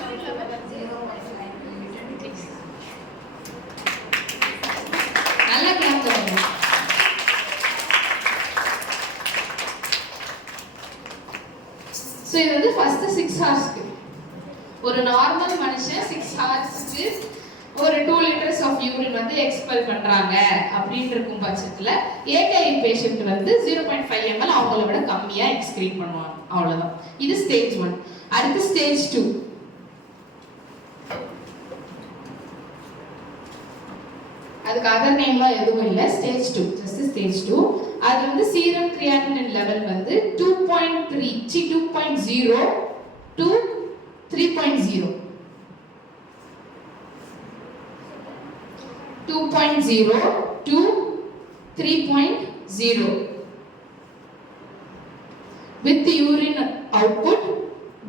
Urine level 0.5 milliliter decrease. நல்லா கிளாப் பண்ணுங்க. சோ இது வந்து ஃபர்ஸ்ட் 6 ஹவர்ஸ்க்கு ஒரு நார்மல் மனுஷன் 6 ஹவர்ஸ்க்கு ஒரு 2 லிட்டர்ஸ் ஆஃப் யூரின் வந்து எக்ஸ்பெல் பண்றாங்க அப்படின்னு இருக்கும் பட்சத்துல ஏகை பேஷண்ட் வந்து 0.5 ml அவங்கள விட கம்மியா எக்ஸ்கிரீட் பண்ணுவாங்க. அவ்வளவுதான். இது ஸ்டேஜ் 1. அடுத்து ஸ்டேஜ் 2. அதுக்கு அதர் நேம்லாம் எதுவும் இல்லை. Stage 2, just stage 2. அது வந்து சீரம் கிரியாட்டினின் லெவல் வந்து 2.0 to 3.0. 2.0 to 3.0 with urine output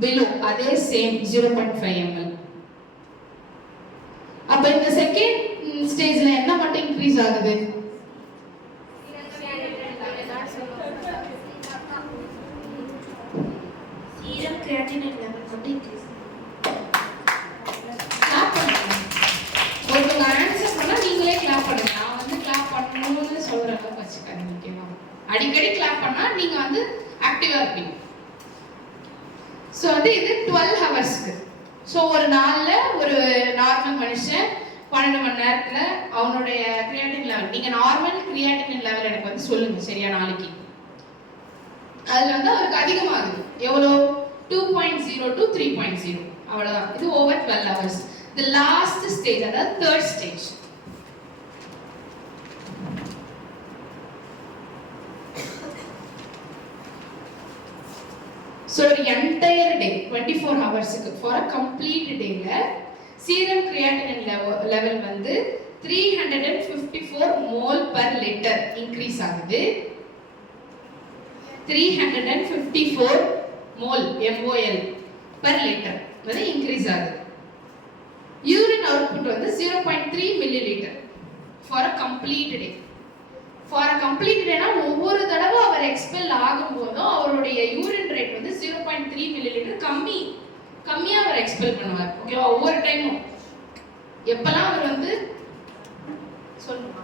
below அதே சேம் 0.5 ml. அப்ப இந்த செகண்ட் ஸ்டேஜ்ல என்ன மட்டும் இன்க்ரீஸ் ஆகுது? சீரம் கிரியாட்டினின் லெவல் மட்டும் இன்க்ரீஸ். கிளாப் பண்ணுங்க. ஒருத்தங்க ஆன்சர் பண்ணா நீங்களே கிளாப் பண்ணுங்க. நான் வந்து கிளாப் பண்ணணும்னு சொல்ற அளவுக்கு வச்சுக்காதீங்க. ஓகேவா? அடிக்கடி கிளாப் பண்ணா நீங்க வந்து ஆக்டிவா இருப்பீங்க. ஸோ வந்து இது 12 ஹவர்ஸ்க்கு. ஸோ ஒரு நாளில் ஒரு நார்மல் மனுஷன் 12 மணி நேரத்தில் அவனுடைய கிரியாட்டின் லெவல், நீங்கள் நார்மல் கிரியாட்டின் லெவல் எனக்கு வந்து சொல்லுங்கள் சரியா நாளைக்கு. அதில் வந்து அவருக்கு அதிகமாகுது. எவ்வளோ? 2.0 to 3.0 அவ்வளோதான். இது over 12 hours. The last stage, அதாவது தேர்ட் ஸ்டேஜ். ஸோ ஒரு என்டையர் டே 24 ஹவர்ஸுக்கு ஃபார் அ கம்ப்ளீட் டேல சீரம் கிரியாட்டினின் லெவல் வந்து 354 மோல் பர் லிட்டர் இன்க்ரீஸ் ஆகுது. 354 மோல் MOL பர் லிட்டர் வந்து இன்க்ரீஸ் ஆகுது. யூரின் அவுட்புட் வந்து 0.3 millilitre for a complete day. For a complete டேனா ஒவ்வொரு தடவை அவர் எக்ஸ்பெல் ஆகும்போதும் அவருடைய யூரின் ரேட் வந்து 0.3 மில்லி லிட்டர் கம்மியா அவர் எக்ஸ்பெல் பண்ணுவார். ஓகேவா? ஒவ்வொரு டைமும் எப்பெல்லாம் அவர் வந்து சொல்லுமா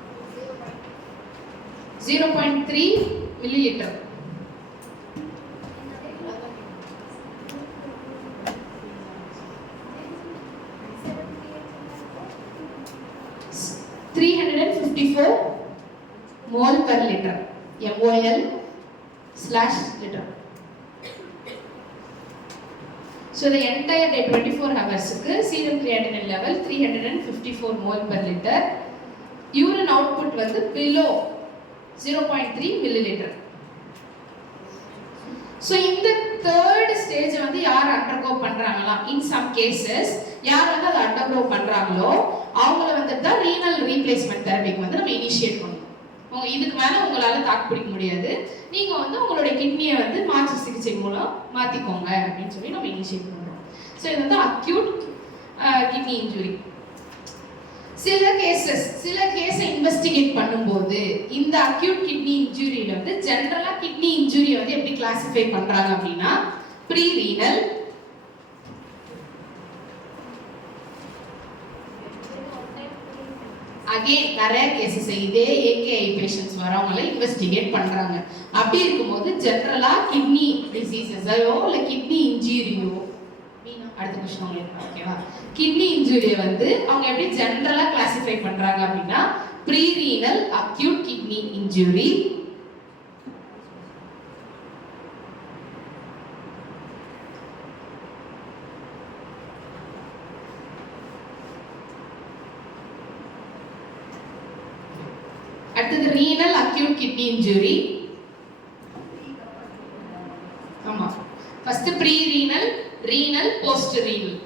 0.3 milli litre 354 mole per liter, MOL/liter. So the entire day 24 hours serum creatinine level 354 mole per liter. Urine output வந்து below 0.3 milliliter. So இந்த third stage வந்து யார் undergo பண்றாங்களா? In some cases யார் வந்து அதை undergo பண்றாங்களோ அவங்கள வந்து தான் renal replacement therapy வந்து நம்ம initiate பண்ணுவோம். இதுக்கு மேல உங்களால தாக்கு பிடிக்க முடியாது, நீங்க வந்து உங்களுடைய கிட்னியை வந்து மாற்று சிகிச்சை மூலம் மாத்திக்கோங்க அப்படின்னு சொல்லி நம்ம இனிஷியேட் பண்றோம். ஸோ இது வந்து அக்யூட் கிட்னி இன்ஜுரி. சில கேஸை இன்வெஸ்டிகேட் பண்ணும்போது இந்த அக்யூட் கிட்னி இன்ஜுரியில வந்து ஜெனரலா கிட்னி இன்ஜுரியை வந்து எப்படி கிளாசிஃபை பண்றாங்க அப்படின்னா ப்ரீ ரீனல், அகைன் நிறைய கேசஸ் இதே AKI பேஷண்ட்ஸ் வரவங்கள இன்வெஸ்டிகேட் பண்றாங்க. அப்படி இருக்கும்போது ஜெனரலா கிட்னி டிசீசஸோ இல்ல கிட்னி இன்ஜூரியோ, அடுத்த கொஸ்டின் உங்களுக்கு ஓகேவா, கிட்னி இன்ஜூரியை வந்து அவங்க எப்படி ஜெனரலா கிளாசிஃபை பண்றாங்க அப்படின்னா pre renal acute kidney injury, அடுத்தது ரீனல் அக்யூட் கிட்னி இன்ஜுரி. ஆமா, first pre renal, renal, post renal.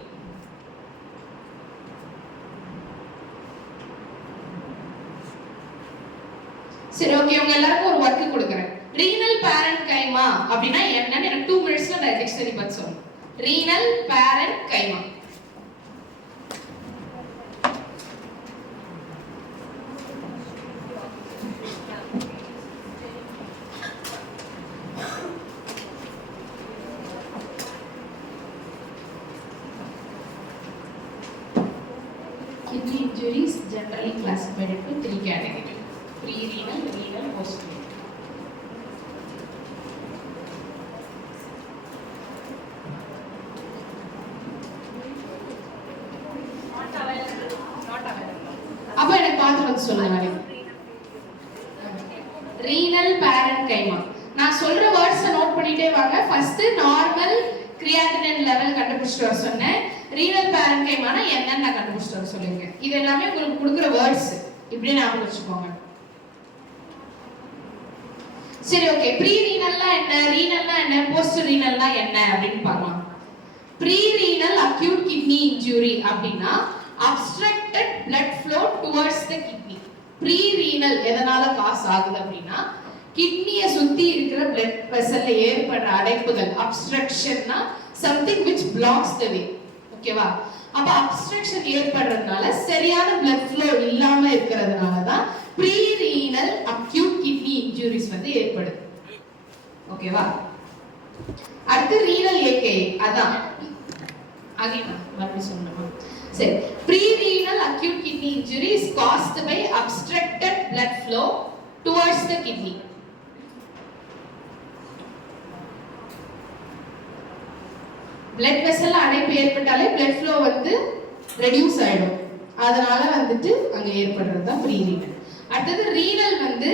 சரி ஓகே, உங்க எல்லாருக்கும் ஒரு வர்க் கொடுக்குறேன். ரீனல் பேரண்ட் கைமா அப்படின்னா என்னன்னு எனக்கு 2 மினிட்ஸ்ல நான் டிக்ஷனரி பார்த்து சொல்றேன். ரீனல் பேரண்ட் கைமா kidney injuries generally classified into 3 categories: pre-renal, renal, post-renal. அப்ப எனக்கு பார்த்து வந்து சொல்லுங்க. ரீனல் பேரன்கைமா, நான் சொல்ற வேர்ட்ஸ் நோட் பண்ணிட்டே வாங்க. ஃபர்ஸ்ட் நார்மல் கிரியாட்டினின் லெவல் கண்டுபிடிச்சிட்டு வர சொன்னேன். ரீனல் பேரன்கைமானா என்னன்னு நான் கண்டுபிடிச்சிட்டு வர சொல்லிருக்கேன். இது எல்லாமே உங்களுக்கு கொடுக்குற வேர்ட்ஸ், இப்படியே ஞாபகம் வச்சுக்கோங்க. சரி ஓகே, ப்ரீ ரீனல்னா என்ன, ரீனல்னா என்ன, போஸ்ட் ரீனல்னா என்ன அப்படின்னு பார்க்கலாம். Pre renal acute kidney injury அப்படின்னா obstructed blood flow towards the kidney. Pre renal எதனால காஸ் ஆகுது அப்படின்னா கிட்னியை சுத்தி இருக்கிற blood vessel ஏற்படுற அடைப்புகள். obstructionனா something which blocks the way. ஓகேவா? அப்ப obstruction ஏற்படுறதுனால சரியான blood flow இல்லாம இருக்கிறதுனால தான் pre renal acute kidney injuries வந்து ஏற்படுது. ஓகேவா? அடுத்து ரீனல் AKI, அதான் அகைன் மறுபடியும் சொல்லணுமா? சரி, pre-renal acute kidney injury is caused by obstructed blood flow towards the kidney. Blood வெசல்ல அடைப்பு ஏற்பட்டாலே பிளட் ஃப்ளோ வந்து ரெடியூஸ் ஆயிடும். அதனால வந்துட்டு அங்க ஏற்படுறது தான் ப்ரீ ரீனல். அடுத்தது ரீனல் வந்து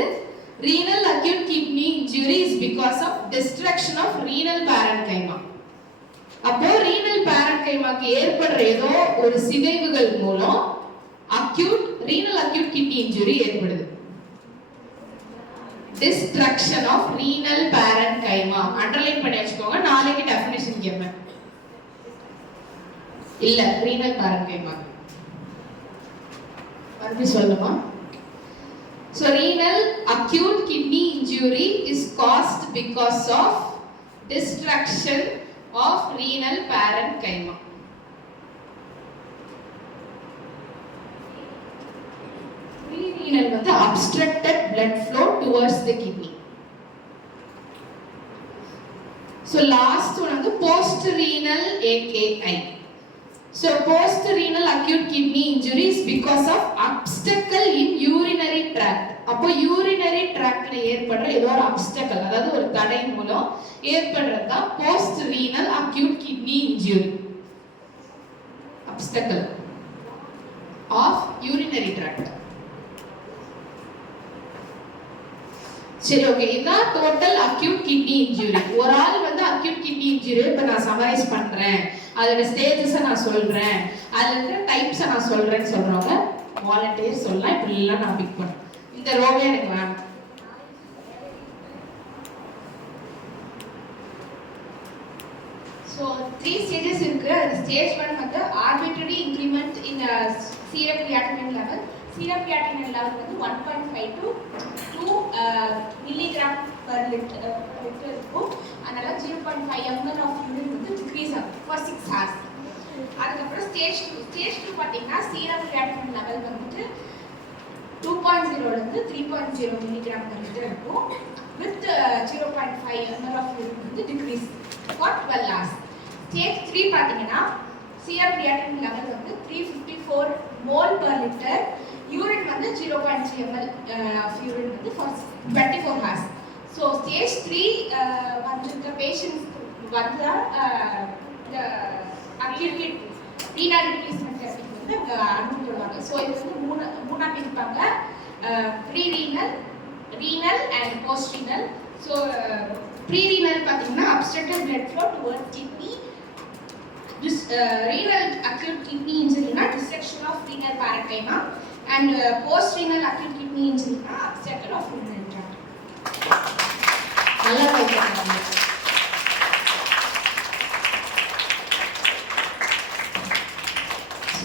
renal acute kidney injury is because of destruction of renal parenchyma. அப்போ renal parenchymaக்கு ஏற்படுற ஏதோ ஒரு சிதைவுகள் மூலம் renal acute kidney injury ஏற்படுது. Destruction of renal parenchyma underline பண்ணி வச்சுக்கோங்க, நாளைக்கு டெஃபினிஷன் கேட்பேன். இல்ல renal parenchyma மறுபடியும் சொல்லுமா? So renal acute kidney injury is caused because of destruction of renal parenchyma. Renal வந்து obstructed blood flow towards the kidney. So last one வந்து post renal AKI. So post-renal acute kidney injury is because of obstacle in urinary tract. அப்போ urinary tractல ஏற்படுற ஏதோ ஒரு obstacle, அதாவது ஒரு தடை மூலம் ஏற்படுறது தான் post-renal acute kidney injury. Obstacle of urinary tract. சரி, ஓகே, இதுதான் டோட்டல் அக்யூட் கிட்னி இன்ஜுரி. ஒரு ஆள் வந்து அக்யூட் கிட்னி இன்ஜுரி இப்போ நான் சமரைஸ் பண்றேன், அதோட ஸ்டேஜஸை நான் சொல்றேன், அதுல இருக்கிற டைப்ஸை நான் சொல்றேன்னு சொல்றவங்க வாலண்டியர் சொல்லலாம். இப்படி எல்லாம் நான் பிக் பண்ணேன். இந்த ரோவே எனக்கு வேணும். ஸோ 3 ஸ்டேஜஸ் இருக்கு. அது ஸ்டேஜ் 1 வந்து arbitrary increment in serum creatinine level. Serum creatinine level வந்து 1.5 to 2 milligram per liter இருக்கும். அதனால 0.5 ml of urine வந்து டிக்ரீஸ் ஆகும் for 6 hours. அதுக்கப்புறம் ஸ்டேஜ் 2 பார்த்தீங்கன்னா சீரம் கிரியாட்டினின் லெவல் வந்துட்டு 2.0 இருந்து 3.0 milligram per liter இருக்கும். வித் 0.5 ml of urine வந்து டிக்ரீஸ் for 12 hours. ஸ்டேஜ் 3 பார்த்தீங்கன்னா சீரம் கிரியாட்டினின் லெவல் வந்து 354 mol per liter. யூரின் வந்து 0.3 ml of urine வந்து for 24 hours. ஸோ ஸ்டேஜ் 3 வந்துருக்க பேஷண்ட்ஸ் வந்து இந்த அக்யூட் ரீனல் ரீப்ளேஸ்மெண்ட் தெரபிக்கு வந்து அங்கே அனுமதிப்படுவாங்க. ஸோ இது வந்து மூணா பிரிப்பாங்க, pre renal, renal and post renal. So pre renal பார்த்தீங்கன்னா obstructed blood flow towards kidney. Renal acute kidney injury na dissection of renal parenchyma, and post renal acute kidney injury na obstruction of renal tract. நல்லா கேட்கறாங்க.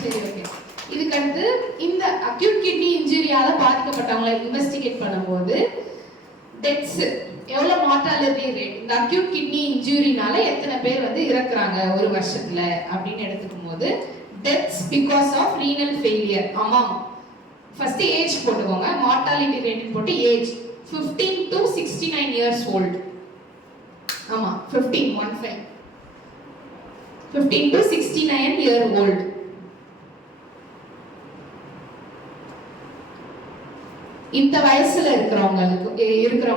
சரி, okay. இதுக்கு அடுத்து இந்த acute kidney இன்ஜுரியால பாதிக்கப்பட்டவங்களை investigate பண்ணும்போது டெத்ஸ் எவ்வளவு மார்டாலிட்டி ரேட், இந்த அக்யூட் கிட்னி இன்ஜுரினால எத்தனை பேர் வந்து இறக்குறாங்க ஒரு வருஷத்துல அப்படின்னு எடுத்துக்கும் போது deaths because of renal failure among first age போட்டுக்கோங்க, மார்டாலிட்டி ரேட் போட்டு ஏஜ் 15 to 69 years old. ஆமா 15 to 69 year old. இந்த வயசுல இருக்கிறவங்க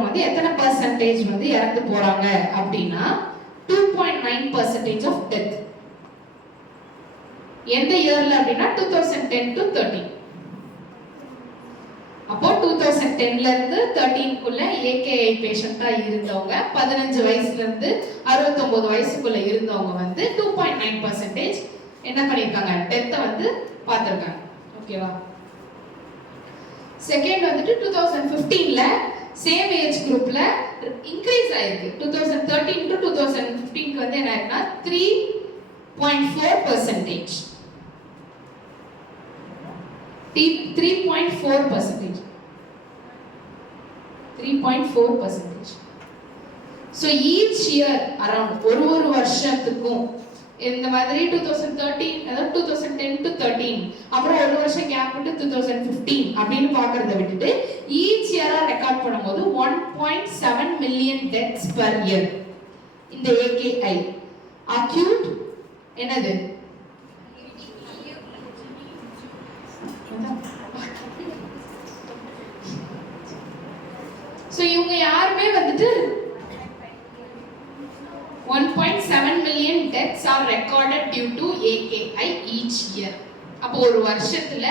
வந்து எத்தனை பர்சன்டேஜ் வந்து இறந்து போறாங்க அப்படின்னா 2.9% ஆஃப் டெத். எந்த இயர்ல அப்படின்னா 2010 to 13. அப்போ 2010ல இருந்து 13க்குள்ள AKI பேஷண்டா இருந்தவங்க 15 வயசுல இருந்து 69 வயசுக்குள்ள இருந்தவங்க வந்து 2.9% என்ன பண்ணிருக்காங்க, டெத்தை வந்து பார்த்திருக்காங்க. ஓகேவா? செகண்ட் வந்துட்டு 2015ல சேம் ஏஜ் குரூப்ல இன்க்ரீஸ் ஆயிருக்கு. 2013 to 2015க்கு வந்து என்ன ஆயிருக்குன்னா 3.4%. 3.4%. So each year around ஒரு வருஷத்துக்கும் இந்த மாதிரி 2013 அதாவது 2010 to 13 அப்புறம் ஒரு வருஷம் கேப் விட்டு 2015 அப்படின்னு பார்க்கறத விட்டுட்டு ஈச் இயரா ரெக்கார்ட் பண்ணும்போது 1.7 million deaths per year இந்த AKI acute என்னது சோ இவங்க யாருமே வந்துட்டு 1.7 million deaths are recorded due to AKI each year. அப்போ ஒரு வருஷத்துல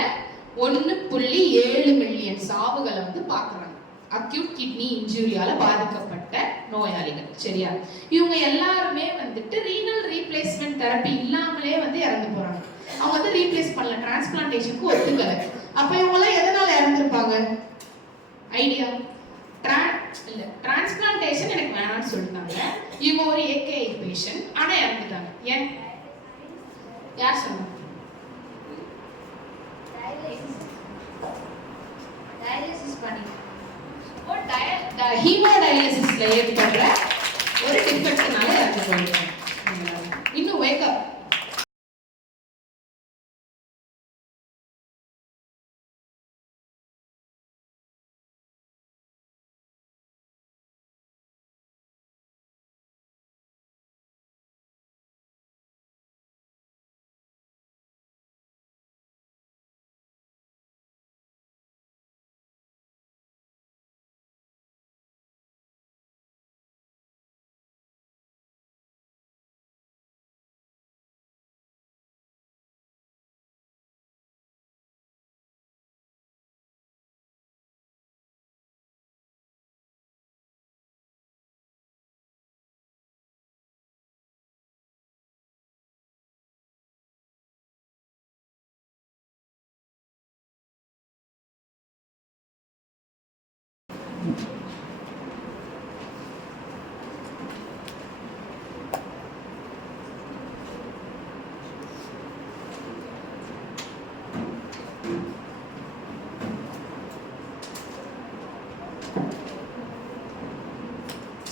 1.7 மில்லியன் சாவுகளை வந்து பார்க்குறாங்க அக்யூட் கிட்னி இன்ஜுரியால பாதிக்கப்பட்ட நோயாளிகள். சரியா? இவங்க எல்லாருமே வந்துட்டு ரீனல் ரீப்ளேஸ்மெண்ட் தெரப்பி இல்லாமலே வந்து இறந்து போறாங்க. அவங்க வந்து ரீப்ளேஸ் பண்ணல, டிரான்ஸ்பிளான்டேஷனுக்கு ஒத்துக்கல. அப்ப இவங்கெல்லாம் எதனால இறந்துருப்பாங்க? ஐடியா? டிரான்ஸ்பிளான்டேஷன் எனக்கு வேணாம்னு சொல்லிட்டாங்க. இவங்க ஒரு ஏகேஐ பேஷண்ட், ஆனா இறந்துட்டாங்க. ஏன்? யார் சொன்னாங்க? டயாலிசிஸ் பண்ணி ஹீமோடயாலிசிஸ்ல ஏற்படுற ஒரு டிஃபெக்ட்னால இறந்து போயிட்டாங்க. இன்னும் wake up.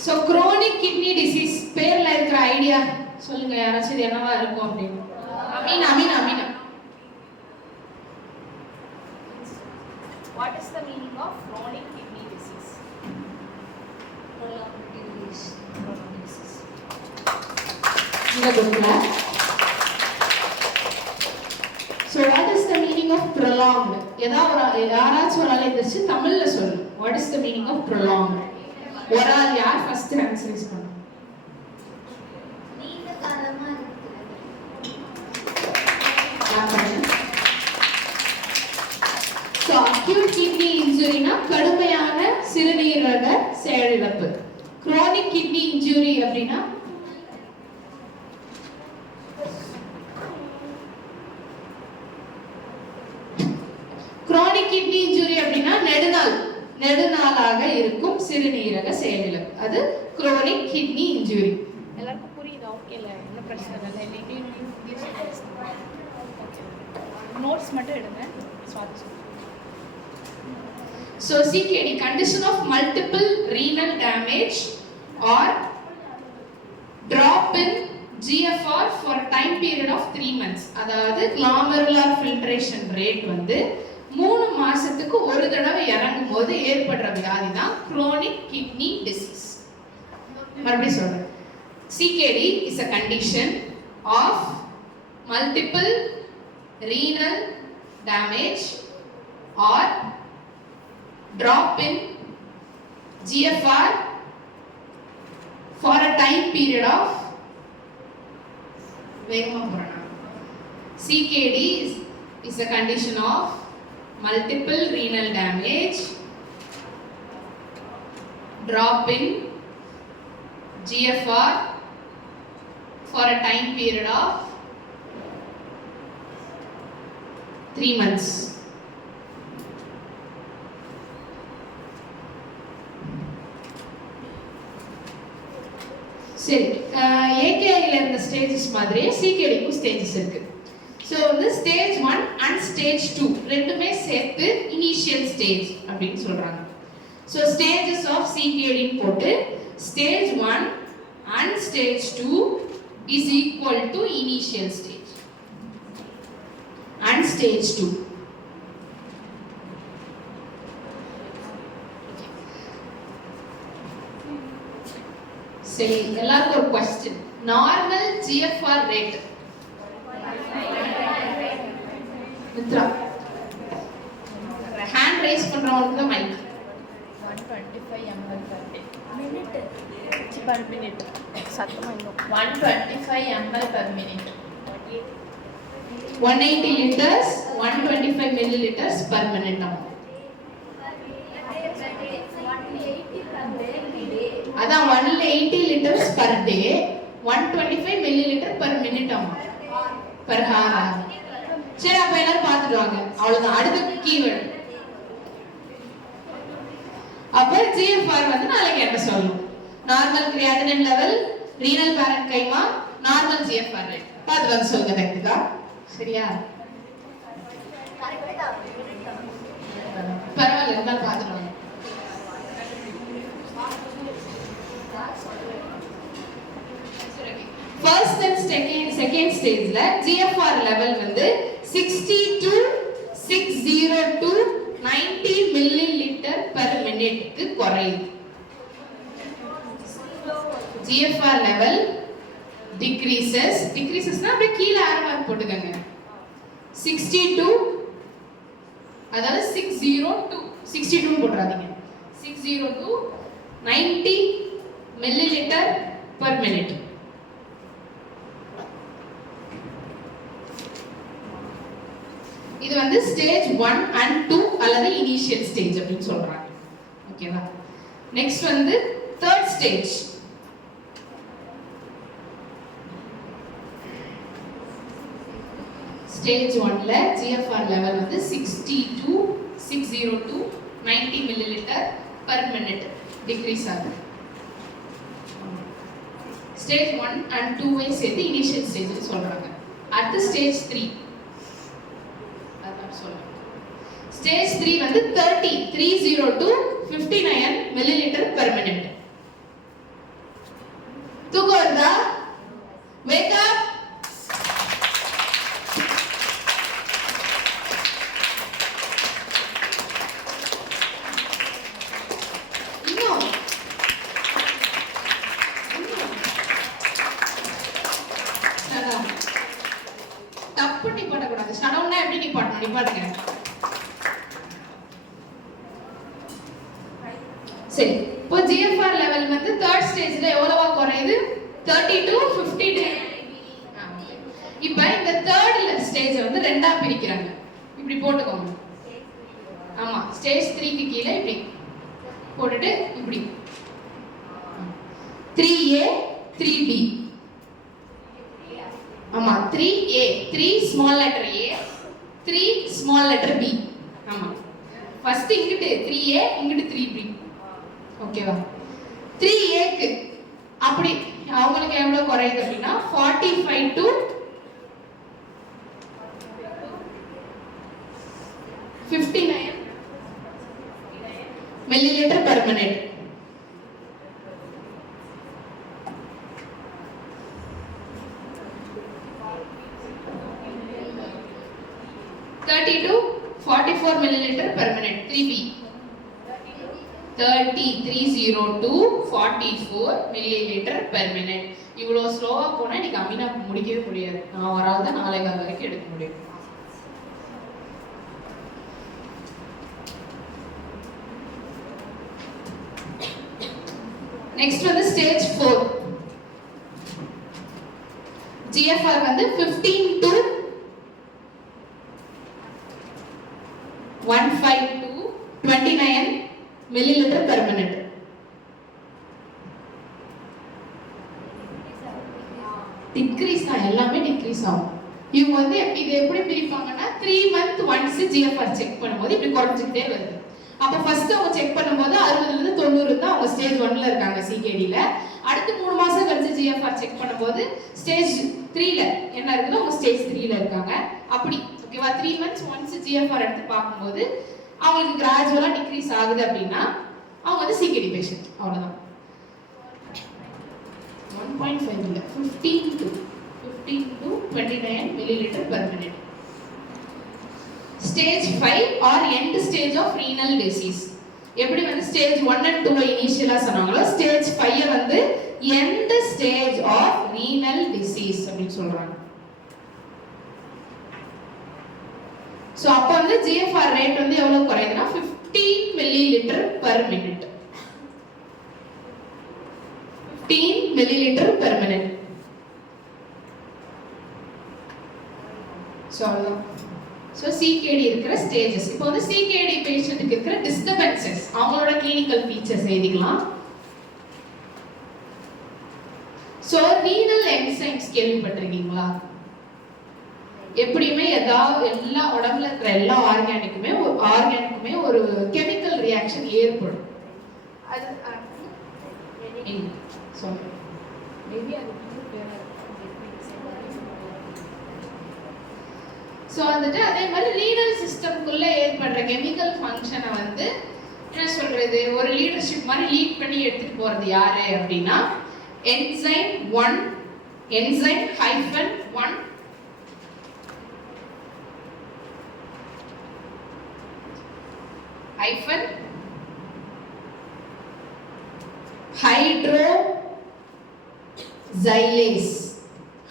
So crony kidney disease பேர்ல இருக்கிற ஐடியா சொல்லுங்க யாராச்சும், இது என்னவா இருக்கும் அப்படின்னு. Amina. What is the meaning of chronic kidney disease? prolonged disease. இந்த குரூப்ல so what is the meaning of prolonged? யாராச்சும் ஒரு ஆள் எதிர்த்து தமிழ்ல சொல்லு. What is the meaning of prolonged? ஒரு ஆள் யார் ஃபர்ஸ்ட் ஆன்சர் யூஸ் பண்ணும்? நீண்ட காலமா ஸோ அக்யூட் கிட்னி இன்ஜுரினா கடுமையான சிறுநீரக செயலிழப்பு. குரோனிக் கிட்னி இன்ஜுரி அப்படின்னா குரோனிக் கிட்னி இன்ஜுரி அப்படின்னா நெடுநாளாக இருக்கும் சிறுநீரக செயலிழப்பு. அது குரோனிக் கிட்னி இன்ஜுரி. எல்லாருக்கும் புரியுதா? ஓகேல, என்ன பிரச்சனை இல்லை. இங்கிலீஷ் நோட்ஸ் மட்டும் எடுங்க. So CKD, condition of multiple renal damage or drop in GFR for a time period of 3 months. அதாவது glomerular filtration rate வந்து 3 மாசத்துக்கு ஒரு தடவை இறங்கும் போது ஏற்படுற வியாதி தான் chronic kidney disease. மறுபடியும் சொல்றேன். CKD is a condition of multiple renal damage or drop in GFR for a time period of CKD is a condition of multiple renal damage, drop in GFR for a time period of 3 months. சரி, ஏகேஐல இருந்த stages மாதிரியே சிகேடிக்கும் stages இருக்கு. So வந்து stage 1 and stage 2 ரெண்டுமே சேர்த்து initial stage அப்படின்னு சொல்றாங்க. So stages of சிகேடின்னு போட்டு stage 1 and stage 2 is equal to initial stage and stage 2. சரி, எல்லாருக்கும் ஒரு question. Normal GFR rate Mithra hand raise பண்றவங்களுக்கு தான் mic. 125 ml per day. per minute. சத்தமாக இன்னும் 125 ml per minute. 180 liters, 125 milliliters per minute. அதான் 180 liters per day, 125 milliliter per minute per hour. சரி, அப்ப எல்லாரும் பார்த்துட்டு வாங்க. அவ்வளவுதான். அடுத்த கீவேர்ட். அப்ப GFR வந்து நாளைக்கு என்ன சொல்லணும்? Normal creatinine level, renal parenchyma, normal GFR rate. பார்த்து வந்து சொல்லுங்க டெக்னிக்கா. சரியா? பரவாயில்ல, இருந்தாலும் பார்த்துட்டு வாங்க. ஃபர்ஸ்ட் அண்ட் செகண்ட் ஸ்டேஜ்ல GFR லெவல் வந்து 60 to 602 90 milliliter per minute க்கு குறையுது. GFR level decreases னா அப்படியே கீழ ஆரோ மார்க் போட்டுக்கங்க. 62 அதாவது 602 62 போட்றாதீங்க. 602 90 milliliter per minute. இது வந்து ஸ்டேஜ் 1 and 2 அல்லது இனிஷியல் ஸ்டேஜ் அப்படினு சொல்றாங்க. ஓகேவா? நெக்ஸ்ட் வந்து தேர்ட் ஸ்டேஜ். ஸ்டேஜ் 1ல GFR லெவல் வந்து 62 602 90 milliliter per minute டிக்ரீஸ் ஆகுது. ஸ்டேஜ் 1 and 2 வை சேர்த்து இனிஷியல் ஸ்டேஜ் சொல்றாங்க. அடுத்து ஸ்டேஜ் 3. ஸ்டேஜ் 3 வந்து 302 59 milliliter per minute. தூக்கம் வருதா? wake up. இன்னும் தப்பு நிப்பாட்டக்கூடாது. ஷடவுன்னா எப்படி நிப்பாட்டணும்? நிப்பாட்டுங்க. சரி, இப்போ GFR லெவல் வந்து தேர்ட் ஸ்டேஜ்ல எவ்வளவா குறையுது? 30 to 50. இப்போ இந்த தேர்ட் ஸ்டேஜ் வந்து ரெண்டா பிரிக்கிறாங்க. இப்படி போட்டுக்கோங்க. ஆமா, ஸ்டேஜ் 3க்கு கீழ இப்படி போட்டுட்டு இப்படி 3A 3B. ஆமா, 3A 3 small letter A 3 small letter B. ஆமா, ஃபர்ஸ்ட் இங்கிட்டு 3A இங்கிட்டு 3B. ஓகேவா? 3A க்கு அப்படி அவங்களுக்கு எவ்வளவு குறையுது அப்படின்னா 45 to 59 milliliter per minute. to 44 milliliter per minute. 3B 302 44 milliliter per minute. இவ்வளோ ஸ்லோவா போனா எனக்கு அமீனா முடிக்கவே முடியாது. நான் ஒரு ஆள் தான் 4:15 வரைக்கும் எடுக்க முடியும். நெக்ஸ்ட் வந்து ஸ்டேஜ் 4. GFR வந்து 15 to 152 29 milliliter per minute. Degrees தான், எல்லாமே டிக்ரீஸ் ஆகும். இவங்க வந்து இது எப்படி பிரிப்பாங்கன்னா 3 month once GFR செக் பண்ணும்போது இப்படி குறைஞ்சிட்டே வருது. அப்ப ஃபர்ஸ்ட் அவங்க செக் பண்ணும்போது 60ல இருந்து 90 தான் அவங்க ஸ்டேஜ் 1ல இருக்காங்க CKD-ல. அடுத்து 3 மாசம் கழிச்சு GFR செக் பண்ணும்போது ஸ்டேஜ் 3ல என்ன இருக்குதோ அவங்க ஸ்டேஜ் 3ல இருக்காங்க. அப்படி ஓகேவா? 3 months once GFR எடுத்து பார்க்கும்போது அவங்களுக்கு கிராஜுவலா டிக்ரீஸ் ஆகுது அப்படின்னா அவங்க வந்து CKD பேஷண்ட். அவ்வளவுதான். 1.5 இல்ல 15 to 29 milliliter per minute. Stage 5 or end stage of renal disease. எப்படி வந்து ஸ்டேஜ் 1 and 2 இனிஷியலா சொன்னாங்களோ ஸ்டேஜ் 5 வந்து end stage of renal disease அப்படி சொல்றாங்க. சோ அப்ப வந்து GFR ரேட் வந்து எவ்வளவு குறையுதுன்னா 50 milliliter per minute. 15 milliliter per minute. So CKD இருக்கிற ஸ்டேஜஸ். இப்போ வந்து CKD பேஷண்ட்டுக்கு இருக்கிற டிஸ்டர்பன்சஸ், அவங்களோட கிளினிக்கல் ஃபீச்சர்ஸ் எழுதிக்கலாம். ஸோ ரீனல் என்சைம்ஸ் கேள்விப்பட்டிருக்கீங்களா? எப்படியுமே ஏதாவது எல்லா உடம்புல இருக்கிற எல்லா ஆர்கானிக்குமே ஒரு கெமிக்கல் ரியாக்ஷன் ஏற்படும். அது சொல்றேன். மேபி அது ஸோ வந்துட்டு அதே மாதிரி ரீனல் சிஸ்டம்குள்ள ஏற்படுற கெமிக்கல் ஃபங்க்ஷனை வந்து என்ன சொல்றது, ஒரு லீடர்ஷிப் மாதிரி லீட் பண்ணி எடுத்துட்டு போறது யாரு அப்படின்னா என்சைம் 1 என்சைம் -1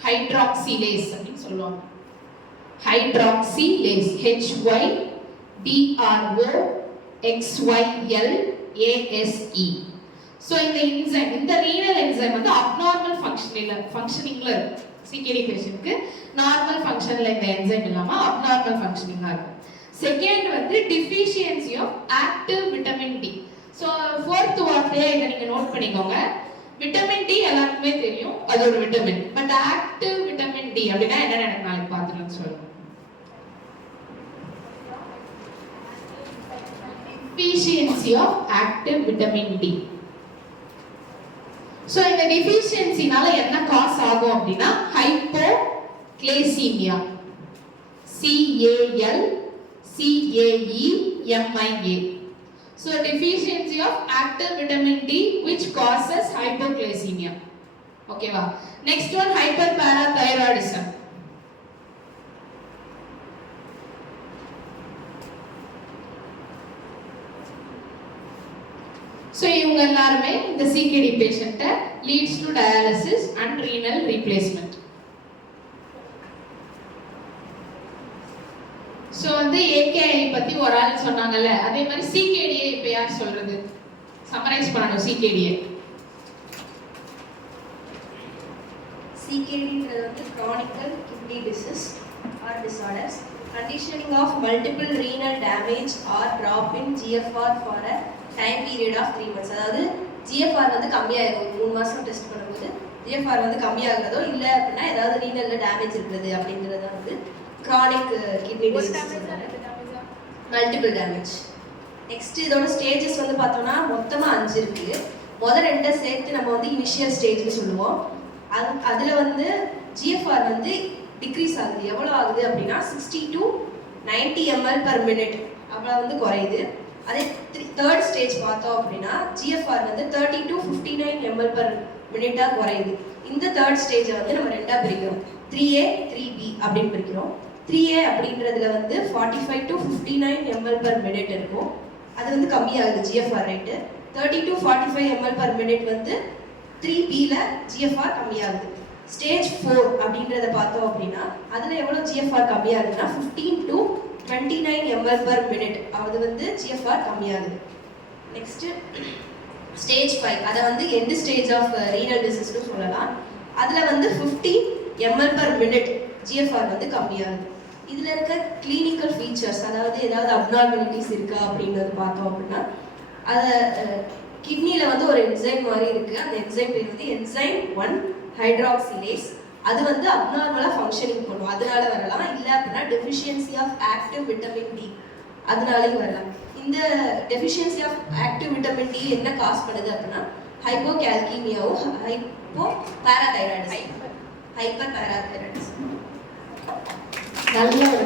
ஹைட்ராக்சிலேஸ் அப்படின்னு சொல்லுவாங்க. Hydroxylase HYDROXYLASE. ஸோ இந்த என்சைம், இந்த ரீனல் என்சைம் வந்து அப்நார்மல் ஃபங்க்ஷனிங்ல இருக்கு. CKD பேஷண்ட்க்கு நார்மல் ஃபங்க்ஷன்ல இந்த என்சைம் இல்லாம அப்நார்மல் ஃபங்க்ஷனிங்கா இருக்கும். செகண்ட் வந்து deficiency of active vitamin D. So fourth வார்த்தையா இதை நீங்க நோட் பண்ணிக்கோங்க. விட்டமின் டி எல்லாருக்குமே தெரியும், அது ஒரு vitamin. But active vitamin D அப்படின்னா என்ன, எனக்கு நாளைக்கு பார்த்துட்டு சொல்லுங்க. Deficiency of active vitamin D. So இந்த deficiencyனால என்ன காஸ் ஆகும் அப்படின்னா hypocalcemia. CALCAEMIA. So deficiency of active vitamin D which causes hypocalcemia. Okay va. Next one hyperparathyroidism. So இவங்க எல்லாரும் இந்த CKD patient leads to dialysis and renal replacement. So வந்து AKI பத்தி ஒரு ஆள் சொன்னாங்கல்ல, அதே மாதிரி CKD இப்ப யார் சொல்றது? சம்மரைஸ் பண்ணணும் CKD. CKD வந்து chronic kidney disease or disorders, conditioning of multiple renal damage or drop in GFR for a time period of 3 months. அதாவது GFR வந்து கம்மியாகும், 3 மாசம் டெஸ்ட் பண்ணும்போது GFR வந்து கம்மியாகிறதோ இல்லை அப்படின்னா ஏதாவது ரீனல்ல டேமேஜ் இருக்குது அப்படிங்கிறத வந்து chronic kidney disease, multiple damage. Next இதோட ஸ்டேஜஸ் வந்து பார்த்தோம்னா மொத்தமாக 5 இருக்கு. முதல் 2 சேர்த்து நம்ம வந்து இனிஷியல் ஸ்டேஜ்னு சொல்லுவோம். அதில் வந்து GFR வந்து டிக்ரீஸ் ஆகுது. எவ்வளோ ஆகுது அப்படின்னா 60 to 90 ml per minute அவ்வளோ வந்து குறையுது. அதே தேர்ட் ஸ்டேஜ் பார்த்தோம் அப்படின்னா GFR வந்து 30 to 59 ml per minute குறையுது. இந்த தேர்ட் ஸ்டேஜை வந்து நம்ம ரெண்டாக பிரிக்கிறோம், 3A 3B அப்படின்னு பிரிக்கிறோம். 3A அப்படின்றதுல வந்து 45 to 59 ml per minute இருக்கும், அது வந்து கம்மியாகுது GFR rate. 30 to 45 ml per minute வந்து 3Bல GFR கம்மியாகுது. ஸ்டேஜ் 4 அப்படின்றத பார்த்தோம் அப்படின்னா அதில் எவ்வளோ GFR கம்மியாகுதுன்னா 15 to 29 ml per minute அது வந்து GFR கம்மியாகுது. நெக்ஸ்ட் ஸ்டேஜ் 5, அதை வந்து எண்ட் ஸ்டேஜ் ஆஃப் ரீனல் டிசீஸ்னு சொல்லலாம். அதில் வந்து 50 ml per minute GFR வந்து கம்மியாகுது. இதில் இருக்க கிளினிக்கல் ஃபீச்சர்ஸ், அதாவது ஏதாவது அப்நார்மாலிட்டிஸ் இருக்கா அப்படிங்கிறது பார்த்தோம் அப்படின்னா அதை கிட்னியில் வந்து ஒரு என்சைம் மாதிரி இருக்குது. அந்த என்சைம் பேர் வந்து என்சைம் 1 ஹைட்ராக்சிலேஸ். அது வந்து அப்நார்மலாக ஃபங்க்ஷனிங் பண்ணும், அதனால வரலாம். இல்லை அப்படின்னா deficiency of active vitamin D, அதனாலையும் வரலாம். இந்த deficiency of active vitamin D என்ன காஸ் பண்ணுது அப்படின்னா ஹைப்போகால்கீமியாவும் ஹைப்பர்பாராதைராய்டிசம். நல்ல ஒரு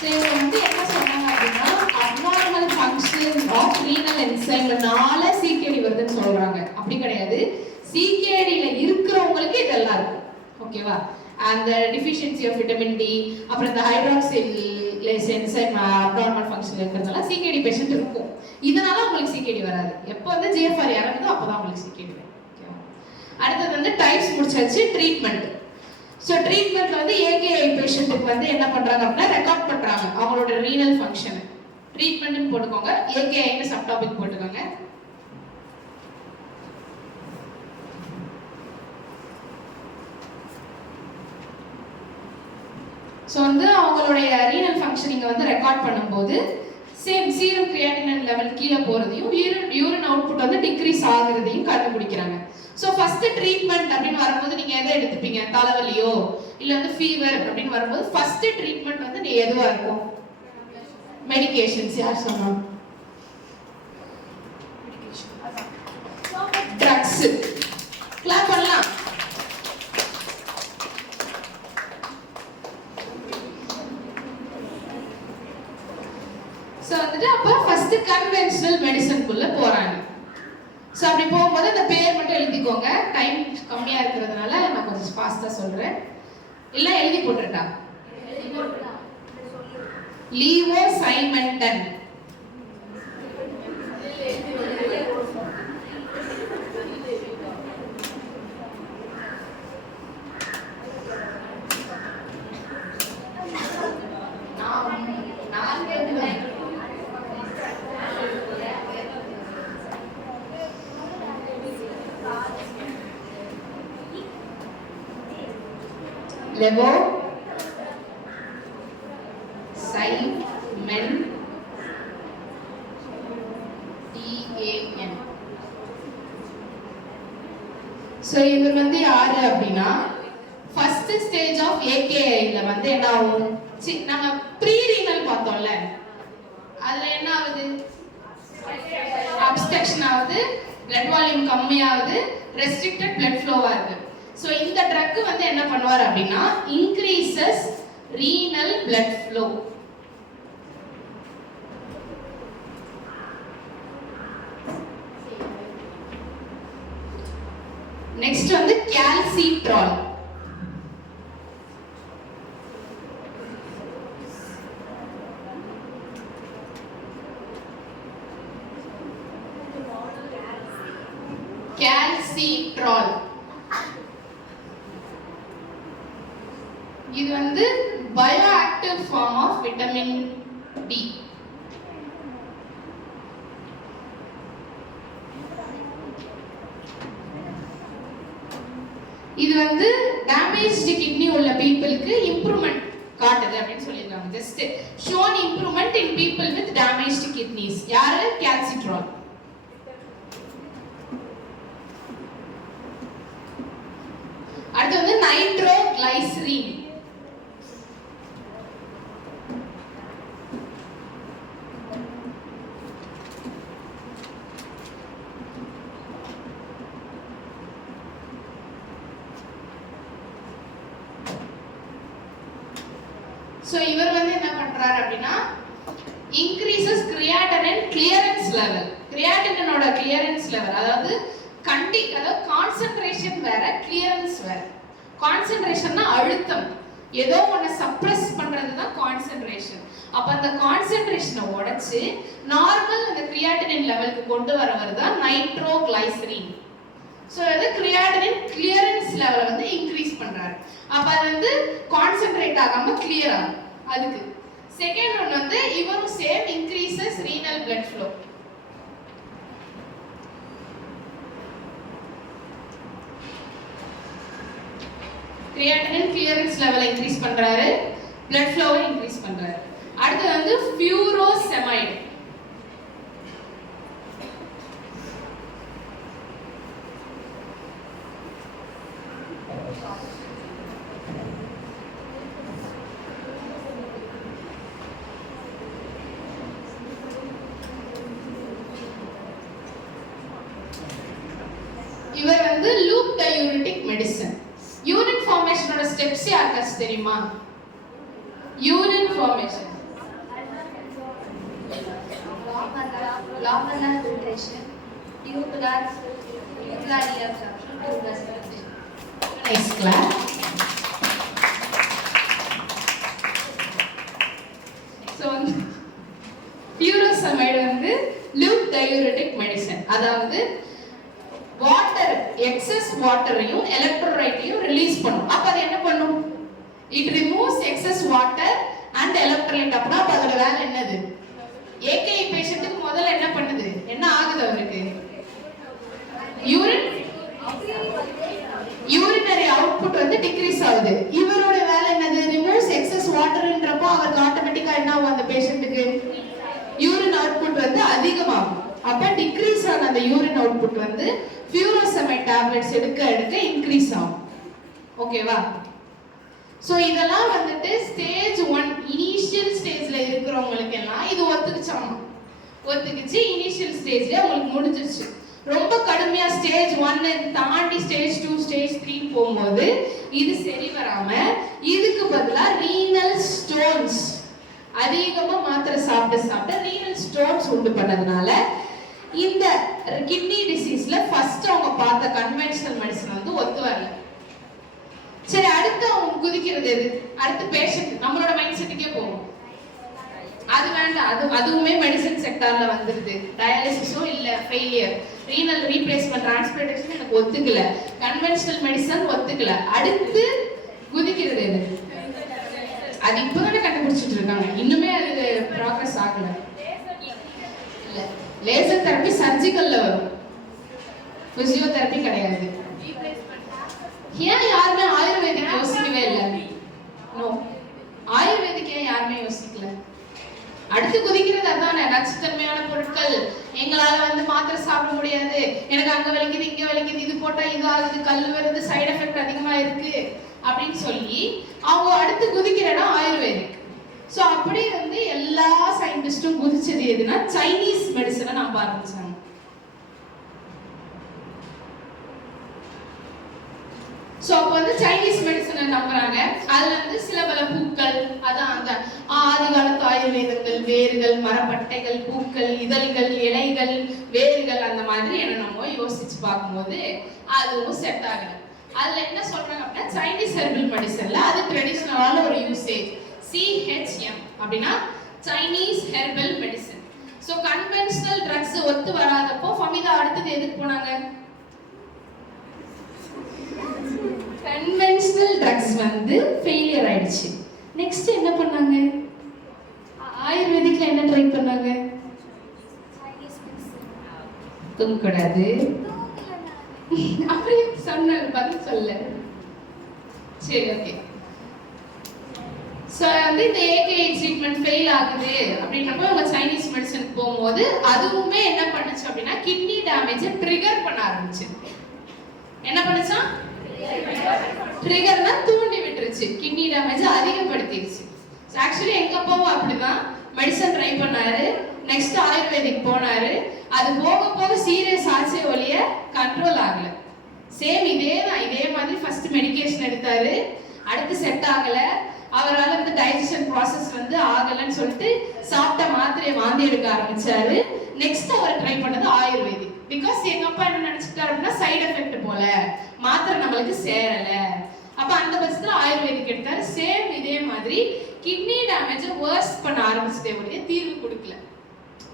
சரி, வந்து என்ன சொன்னாங்க அப்படின்னா அப்நார்மல் ஃபங்க்ஷன் ஆஃப் ரீனல் என்சைம்னால CKD வருதுன்னு சொல்றாங்க. அப்படி கிடையாது, CKDல இருக்கிறவங்களுக்கு இதெல்லாம் இருக்கும். ஓகேவா? அந்த டிஃபிஷியன்சி ஆஃப் விட்டமின் டி, அப்புறம் இந்த ஹைட்ராக்சிலேஸ் என்சைம் அப்நார்மல் ஃபங்க்ஷன் இருக்கிறதுனால CKD பேஷண்ட் இருக்கும். இதனால உங்களுக்கு CKD வராது. எப்போ வந்து GFR இறங்குதோ அப்போதான் உங்களுக்கு CKD வரும். ஓகேவா? அடுத்தது வந்து டைப்ஸ் முடிச்சாச்சு. ட்ரீட்மெண்ட். ஸோ ட்ரீட்மெண்ட்ல வந்து AKI பேஷண்ட்டுக்கு வந்து என்ன பண்றாங்க அப்படின்னா ரெக்கார்ட் பண்றாங்க அவங்களோட ரீனல் ஃபங்க்ஷனை. ட்ரீட்மெண்ட்னு போட்டுக்கோங்க, AKIன்னு சப் டாபிக் போட்டுக்கோங்க. ஸோ வந்து அவங்களுடைய ரீனல் ஃபங்க்ஷனிங்கை வந்து ரெக்கார்ட் பண்ணும்போது சேம் சீரம் கிரியாட்டினின் லெவல் கீழே போகிறதையும் யூரின் அவுட்புட் வந்து டிக்ரீஸ் ஆகுறதையும் கண்டுபிடிக்கிறாங்க. ஸோ ஃபர்ஸ்ட் ட்ரீட்மெண்ட் அப்படின்னு வரும்போது நீங்கள் எதை எடுத்துப்பீங்க? தலைவலியோ இல்லை வந்து ஃபீவர் அப்படின்னு வரும்போது ஃபர்ஸ்ட் ட்ரீட்மெண்ட் வந்து நீ எதுவாக இருக்கும்? மெடிகேஷன்ஸ். யார் சொன்னா? ட்ரக்ஸ். கிளாப் பண்ணலாம். ஸோ வந்துட்டு அப்போ ஃபர்ஸ்ட் கன்வென்ஷனல் மெடிசனுக்குள்ள போறாங்க. ஸோ அப்படி போகும்போது அந்த பேர் மட்டும் எழுதிக்கோங்க. டைம் கம்மியா இருக்கிறதுனால நான் கொஞ்சம் ஃபாஸ்டா சொல்றேன். இல்ல எழுதி போட்டுட்டா? லீவோசைமெண்டன். லெவோ சைமென் டிஏஎன். ஸோ இவர் வந்து யாரு அப்படின்னா ஃபர்ஸ்ட் ஸ்டேஜ் ஆஃப் ஏகேஐல வந்து என்ன ஆகும்? நம்ம ப்ரீ ரீனல் பார்த்தோம்ல, அதுல என்ன ஆகுது? அப்ஸ்ட்ரக்ஷன் ஆகுது, பிளட் வால்யூம் கம்மியாகுது, ரெஸ்ட்ரிக்டட் பிளட் ஃப்ளோவா இருக்கு. ஸோ இந்த ட்ரக் வந்து என்ன பண்ணுவார் அப்படின்னா increases renal blood flow. Next வந்து கால்சிட்ரால். கால்சிட்ரால் இது வந்து bio active form of vitamin D. இது வந்து டேமேஜ்டு கிட்னி உள்ள பீப்புளுக்கு இம்ப்ரூவ்மெண்ட் காட்டுது அப்படின்னு சொல்லியிருக்காங்க. Just shown improvement in people with damaged kidneys. யாரு? கால்சிட்ரால். அடுத்து வந்து நைட்ரோகிளைசரின். சோ இவர் வந்து என்ன பண்றாரு அப்படின்னா increases creatinine clearance level. கிரியாட்டினோட கிளியரன்ஸ் லெவல் அதாவது கான்சென்ட்ரேஷன் வேற, கிளியரன்ஸ் வேற. கான்சென்ட்ரேஷன்னா அழுத்தம், ஏதோ ஒன்ன சப்ரஸ் பண்றது தான் கான்சென்ட்ரேஷன். அப்ப அந்த கான்சென்ட்ரேஷனை உடைச்சு நார்மல் அந்த கிரியாட்டினின் லெவலுக்கு கொண்டு வரவர் தான் நைட்ரோகிளைசரின். ஸோ அது கிரியாட்டினின் கிளியரன்ஸ் லெவலை வந்து இன்க்ரீஸ் பண்றாரு. அப்ப அது வந்து கான்சென்ட்ரேட் ஆகாம கிளியர் ஆகும். அதுக்கு செகண்ட் ஒன் வந்து இவரும் same increases renal blood flow. Creatinine clearance லெவலை இன்க்ரீஸ் பண்றாரு, பிளட் ஃப்ளோவை இன்க்ரீஸ் பண்றாரு. அடுத்து வந்து ஃபியூரோசெமைடு. இவர் வந்து லூப் டயூரிட்டிக் மெடிசன். யூரின் ஃபார்மேஷனோட ஸ்டெப்ஸ் யாருக்காச்சும் தெரியுமா? யூரின் ஃபார்மேஷன் லாமல்லா filtration, tubular reabsorption, tubular filtration. Nice clap. So வந்து ஃபியூரோசமைடு வந்து லூப் டயூரிட்டிக் மெடிசன். அதாவது வாட்டர் எக்ஸஸ் வாட்டரையும் எலக்ட்ரோலைட்டையும் ரிலீஸ் பண்ணும். அப்ப அது என்ன பண்ணும்? It removes excess water and electrolyte. அப்படின்னா அப்ப அதோட வேலை என்னது? ஏகேஐ பேஷண்ட்டுக்கு முதல்ல என்ன பண்ணுது? என்ன ஆகுது அவருக்கு? யூரினரி அவுட்புட் வந்து டிக்ரீஸ் ஆகுது. இவரோட வேலை என்னது? ரிமூவ்ஸ் எக்ஸஸ் வாட்டர் வந்து அதிகமாகும். அப்ப டிக்ரீஸ் ஆன அந்த யூரின் அவுட்புட் வந்து ஃபியூரோசமைட் டேப்லெட்ஸ் எடுக்க எடுக்க இன்க்ரீஸ் ஆகும். ஓகேவா? சோ இதெல்லாம் வந்துட்டு ஸ்டேஜ் 1 இனிஷியல் ஸ்டேஜ்ல இருக்கிறவங்களுக்கு எல்லாம் இது ஒத்துக்குச்சு. இனிஷியல் ஸ்டேஜ்ல உங்களுக்கு முடிஞ்சிருச்சு. ரொம்ப கடுமையா ஸ்டேஜ் 1 தாண்டி ஸ்டேஜ் 2 ஸ்டேஜ் 3 போகும்போது இது சரி வராம இதுக்கு பதிலா ரீனல் ஸ்டோன்ஸ் அதிகமா மாத்திரை சாப்பிட்டு ரீனல் ஸ்டோன்ஸ் உண்டு பண்ணதுனால இந்த கிட்னி டிசீஸ்ல ஃபர்ஸ்ட் அவங்க பார்த்த கன்வென்ஷனல் மெடிசன் வந்து ஒத்து வரல. சரி, அடுத்து அவங்க குதிக்கிறது எது? அடுத்து பேஷண்ட் நம்மளோட மைண்ட் செட்டுக்கே போகும். அது வேண்டாம், அதுவுமே மெடிசன் செக்டார்ல வந்துருது. டயாலிசிஸோ இல்ல ஃபெயிலியர், ரீனல் ரீப்ளேஸ்மெண்ட் டிரான்ஸ்பிளான்டேஷன் எனக்கு ஒத்துக்கல, கன்வென்ஷனல் மெடிசன் ஒத்துக்கல. அடுத்து குதிக்கிறது எது? அது இப்பதானே கண்டுபிடிச்சிட்டு இருக்காங்க, இன்னுமே அது ப்ராக்ரஸ் ஆகல. இல்ல, லேசர் தெரப்பி சர்ஜிக்கல்ல வரும், பிசியோதெரப்பி கிடையாது. ஏன் யாருமே ஆயுர்வேதிக் யோசிக்கவே இல்லை? நோ, ஆயுர்வேதிக் ஏன் யாருமே யோசிக்கல? அடுத்து குதிக்கிறது அதானே, நச்சுத்தன்மையான பொருட்கள், எங்களால வந்து மாத்திரை சாப்பிட முடியாது, எனக்கு அங்க வலிக்குது இங்க வலிக்குது, இது போட்டா இது ஆகுது, கல் வருது, சைடு எஃபெக்ட் அதிகமா இருக்கு அப்படின்னு சொல்லி அவங்க அடுத்து குதிக்கிற இடம் ஆயுர்வேதிக். ஸோ அப்படி வந்து எல்லா சயின்டிஸ்டும் குதிச்சது எதுனா சைனீஸ் மெடிசனை நம்ப ஆரம்பிச்சாங்க. ஸோ அப்போ வந்து சைனீஸ் மெடிசனை நம்புறாங்க. அதுல வந்து சில பல பூக்கள், அதான் அந்த ஆதி காலத்து ஆயுர்வேதங்கள், வேர்கள், மரப்பட்டைகள், பூக்கள், இதழ்கள், இலைகள், வேர்கள், அந்த மாதிரி என்னென்னமோ யோசிச்சு பார்க்கும்போது அதுவும் செட் ஆகல. அதுல என்ன சொல்றாங்க அப்படின்னா சைனீஸ் ஹெர்பல் மெடிசன்ல அது ட்ரெடிஷனலான ஒரு யூசேஜ், CHM அப்படின்னா Chinese herbal medicine. So conventional drugs ஒத்து வராதப்போ ஃபமிதா அடுத்தது எதுக்கு போனாங்க? கன்வென்ஷனல் ட்ரக்ஸ் வந்து ஃபெயிலியர் ஆயிடுச்சு. நெக்ஸ்ட் என்ன பண்ணாங்க? ஆயுர்வேதிக்ல என்ன ட்ரை பண்ணாங்க? தூங்கக்கூடாது. அப்படியே சொன்ன பதில் சொல்ல. சரி, ஓகே. ஸோ வந்து இந்த ஏகே ட்ரீட்மெண்ட் ஃபெயில் ஆகுது அப்படின்றப்போ அவங்க சைனீஸ் மெடிசனுக்கு போகும்போது அதுவுமே என்ன பண்ணுச்சு அப்படின்னா கிட்னி டேமேஜை ட்ரிகர் பண்ண ஆரம்பிச்சு. என்ன பண்ணுச்சா? ட்ரிகர்னா தூண்டி விட்டுருச்சு, கிட்னி டேமேஜ் அதிகப்படுத்திடுச்சு. ஆக்சுவலி எங்க அப்பாவும் அப்படிதான் மெடிசன் ட்ரை பண்ணாரு, நெக்ஸ்ட் ஆயுர்வேதிக் போனாரு. அது போக போக சீரியஸ் ஆச்சே ஒழிய கண்ட்ரோல் ஆகல. சேம் இதே மாதிரி ஃபர்ஸ்ட் மெடிகேஷன் எடுத்தாரு, அடுத்து செட் ஆகல. அவரால் வந்து டைஜஷன் ப்ராசஸ் வந்து ஆகலன்னு சொல்லிட்டு சாப்பிட்ட மாத்திரையை வாந்தி எடுக்க ஆரம்பிச்சாரு. நெக்ஸ்ட் அவர் ட்ரை பண்ணது ஆயுர்வேதிக். பிகாஸ் எங்க அப்பா என்ன நினைச்சிட்டாரு அப்படின்னா சைடு எஃபெக்ட் போல, மாத்திரை நம்மளுக்கு சேரல. அப்ப அந்த பட்சத்துல ஆயுர்வேதிக் எடுத்தாரு. சேம் இதே மாதிரி கிட்னி டேமேஜ் வர்ஸ்ட் பண்ண ஆரம்பிச்சதே ஒழிய தீர்வு கொடுக்கல.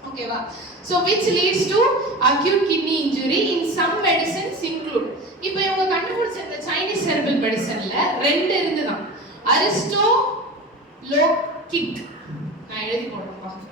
ஓகேவா? So which leads to acute kidney injury in some medicines include. இப்போ இவங்க கண்டுபிடிச்ச இந்த சைனீஸ் ஹெர்பல் மெடிசன்ல ரெண்டு இருந்துதான், அரிஸ்டோ லோகிக். நான் எழுதி போடுறேன் பாருங்க.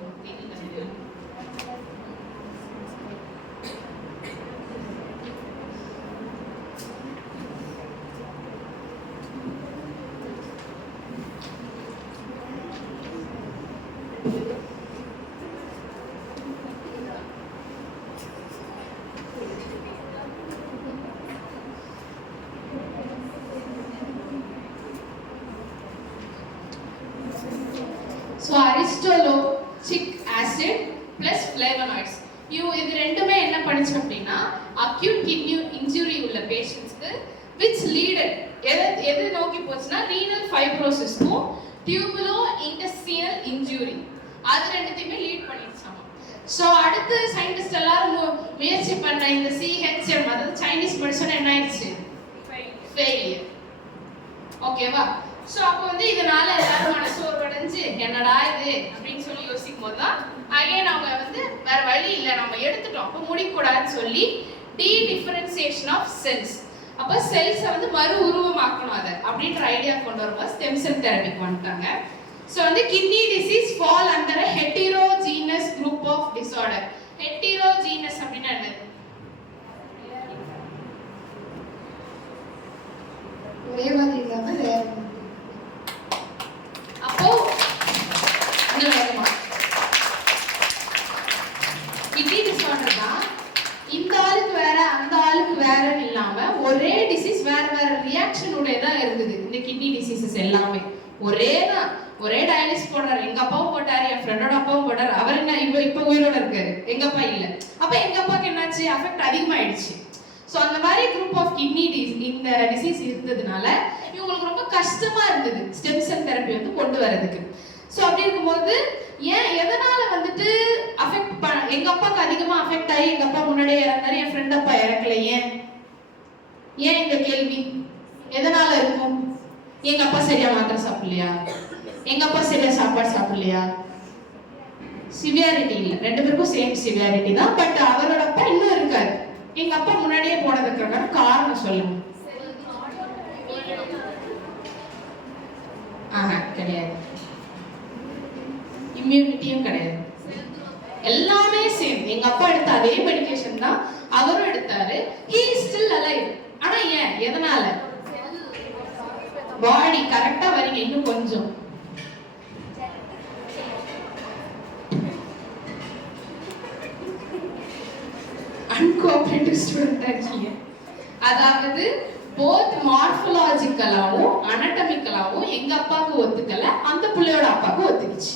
So aristolochic acid plus flavonoids. இது ரெண்டுமே என்ன பண்ணுச்சு அப்படின்னா acute kidney injury உள்ள பேஷண்ட்ஸ்க்கு which leaded எது நோக்கி போச்சுன்னா renal fibrosis-க்கும் tubulointestinal injury, அது ரெண்டுத்தையுமே லீட் பண்ணிடுச்சாங்க. ஸோ அடுத்து சயின்டிஸ்ட் எல்லாரும் முயற்சி பண்ண இந்த CHM அதாவது சைனீஸ் மெடிசன் என்ன ஆயிடுச்சு? ஃபெயிலியர். ஓகேவா? ஸோ அப்போ வந்து இதனால எல்லாரும் மனசோர்வடைஞ்சு என்னடா இது அப்படின்னு சொல்லி யோசிக்கும் போது தான் அகைன் அவங்க வந்து வேற வழி இல்லை, நம்ம எடுத்துட்டோம், அப்போ முடிக்கூடாதுன்னு சொல்லி டிஃபரன்சியேஷன் ஆஃப் செல்ஸ், அப்போ செல்ஸை வந்து மறு உருவமாக்கணும் அதை அப்படின்ற ஐடியா கொண்டு வரும்போது ஸ்டெம் செல் தெரபிக்கு வந்துட்டாங்க. ஸோ வந்து kidney disease fall under heterogeneous group of disorder. Heterogeneous அப்படின்னா என்னது? ஒரே மாதிரி இல்லாம வேற. அப்போ இன்னும் வேகமா டிசீசஸ் எல்லாமே ஒரே டயாலிசிஸ் போடுறாரு. எங்க அப்பாவும் போட்டாரு, என் ஃப்ரெண்டோட அப்பாவும் போட்டாரு. அவர் என்ன இப்ப உயிரோட இருக்காரு, எங்க அப்பா இல்ல. அப்ப எங்க அப்பாவுக்கு என்னாச்சு, அஃபெக்ட் அதிகமாயிடுச்சு. ஸோ அந்த மாதிரி குரூப் ஆஃப் கிட்னி இந்த டிசீஸ் இருந்ததுனால இவங்களுக்கு ரொம்ப கஷ்டமா இருந்தது ஸ்டெம் செல் தெரப்பி வந்து கொண்டு வரதுக்கு. ஸோ அப்படி இருக்கும்போது எதனால வந்துட்டு அஃபெக்ட் எங்க அப்பாவுக்கு அதிகமா அஃபெக்ட் ஆகி எங்க அப்பா முன்னாடியே இறந்தாரு, என் ஃப்ரெண்ட் அப்பா இறக்கல. ஏன் இந்த கேள்வி எதனால இருக்கும்? எங்க அப்பா சரியா மாத்திரை சாப்பிடலையா, எங்க அப்பா சரியா சாப்பாடு சாப்பிடலையா? சிவியாரிட்டி இல்ல, ரெண்டு பேருக்கும் சேம் சிவியாரிட்டி தான். பட் அவரோட அப்பா இன்னும் இருக்காரு, எங்க அப்பா முன்னாடியே போனதுக்கான காரணம் சொல்லுங்க. கிடையாது. இம்யூனிட்டியும் கிடையாது. எல்லாமே சேம். எங்க அப்பா எடுத்த அதே மெடிகேஷன் தான் அவரும் எடுத்தாரு. he is still alive. ஆனா எதனால? பாடி கரெக்டா வரீங்க, இன்னும் கொஞ்சம். அன்கோஆபரேட்டிவ் ஸ்டூடெண்ட் ஆக்சுவலி. அதாவது போத் மார்ஃபலாஜிக்கலாவும் அனட்டமிக்கலாவும் எங்க அப்பாவுக்கு ஒத்துக்கல, அந்த பிள்ளையோட அப்பாவுக்கு ஒத்துக்குச்சு.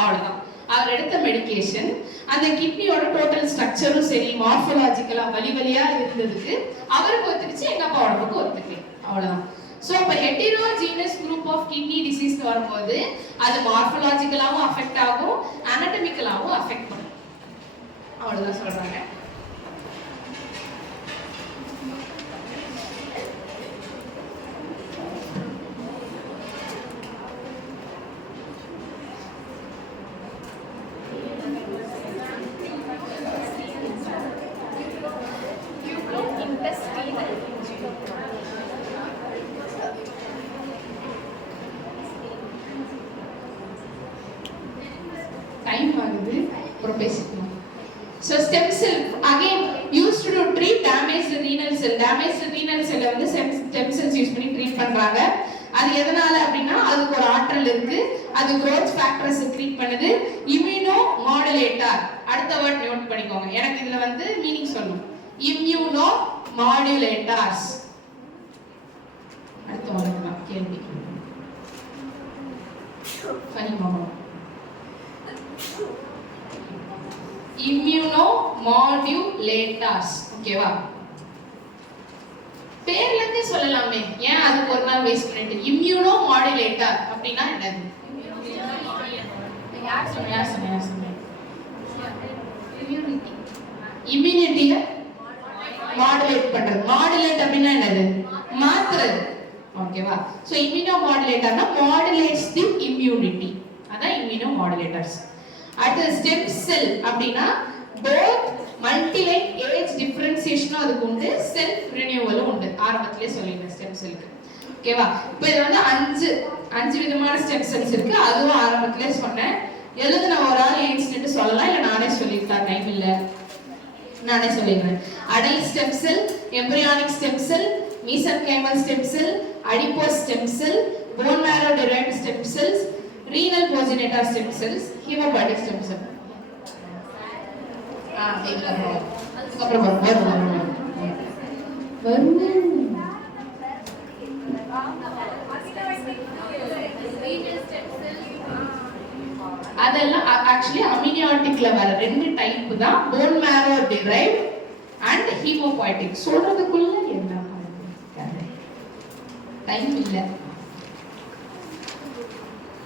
அவ்வளவுதான். அவர் எடுத்த மெடிகேஷன் அந்த கிட்னியோட டோட்டல் ஸ்ட்ரக்சரும் சரி மார்ஃபலாஜிக்கலா வலியா இருந்ததுக்கு அவருக்கு ஒத்துக்குச்சு, எங்க அப்பா உடம்புக்கு ஒத்துக்கல. அவ்வளவுதான். சோ இப்ப ஹெட்டிரோஜீனஸ் குரூப் ஆஃப் கிட்னி டிசீஸ் வரும்போது அது மார்ஃபலாஜிக்கலாவும் அஃபெக்ட் ஆகும், அனட்டமிக்கலாவும் அஃபெக்ட் பண்ணும். அவ்வளவுதான் சொல்றாங்க. டைம் ஆகுது, அப்புறம் பேசிக்கலாம். So stem cell again used to treat damaged renal cell. Damaged renal cell வந்து stem cells யூஸ் பண்ணி ட்ரீட் பண்றாங்க. அது எதனால அப்படின்னா அதுக்கு ஒரு ஆற்றல் இருக்கு, அது growth factor secrete பண்ணுது. இம்யூனோ மாடுலேட்டர், அடுத்த வேர்ட் நோட் பண்ணிக்கோங்க, எனக்கு இதுல வந்து மீனிங் சொல்லணும். இம்யூனோ மாடுலேட்டர்ஸ் அடுத்த வேர்ட் தான் கேள்வி. ஃபனி மாமா. இம்யூனோமாடுலேட்டர்ஸ். ஓகேவா? பேர்ல இருந்தே சொல்லலாமே, ஏன் அதுக்கு ஒரு நாள் வேஸ்ட் பண்ணிட்டு? இம்யூனோமாடுலேட்டர் அப்படின்னா என்னது? யார் சொன்னா? இம்யூனிட்டிய மாடுலேட் பண்றது. மாடுலேட் அப்படின்னா என்னது? மாத்துறது. ஓகேவா? சோ இம்யூனோமாடுலேட்டர்னா மாடுலேட்ஸ் தி இம்யூனிட்டி, அதான் இம்யூனோமாடுலேட்டர்ஸ். அடுத்து ஸ்டெம் செல் அப்படின்னா போத் மல்டிலைன் ஏஜ் டிஃபரன்சியேஷனும் அதுக்கு உண்டு, செல்ஃப் ரினியூவலும் உண்டு. ஆரம்பத்திலே சொல்லிட்டேன் ஸ்டெம் செல்க்கு. ஓகேவா? இப்போ இது வந்து அஞ்சு விதமான ஸ்டெம் செல்ஸ் இருக்கு, அதுவும் ஆரம்பத்திலே சொன்னேன். எழுதுன ஒரு ஆள் ஏன்ஸ்ட்டு சொல்லலாம், இல்ல நானே சொல்லிக்கலாம், டைம் இல்ல நானே சொல்லிடுறேன். Adult stem cell, embryonic stem cell, mesenchymal stem cell, adipose stem cell, bone marrow derived stem cells, renal progenitor stem cells, hematopoietic stem cell. அதெல்லாம் ஆக்சுவலி அமினியாட்டிக்ல வர ரெண்டு டைப் தான், bone marrow derived and hematopoietic. சொல்றதுக்குள்ள என்ன time இல்ல,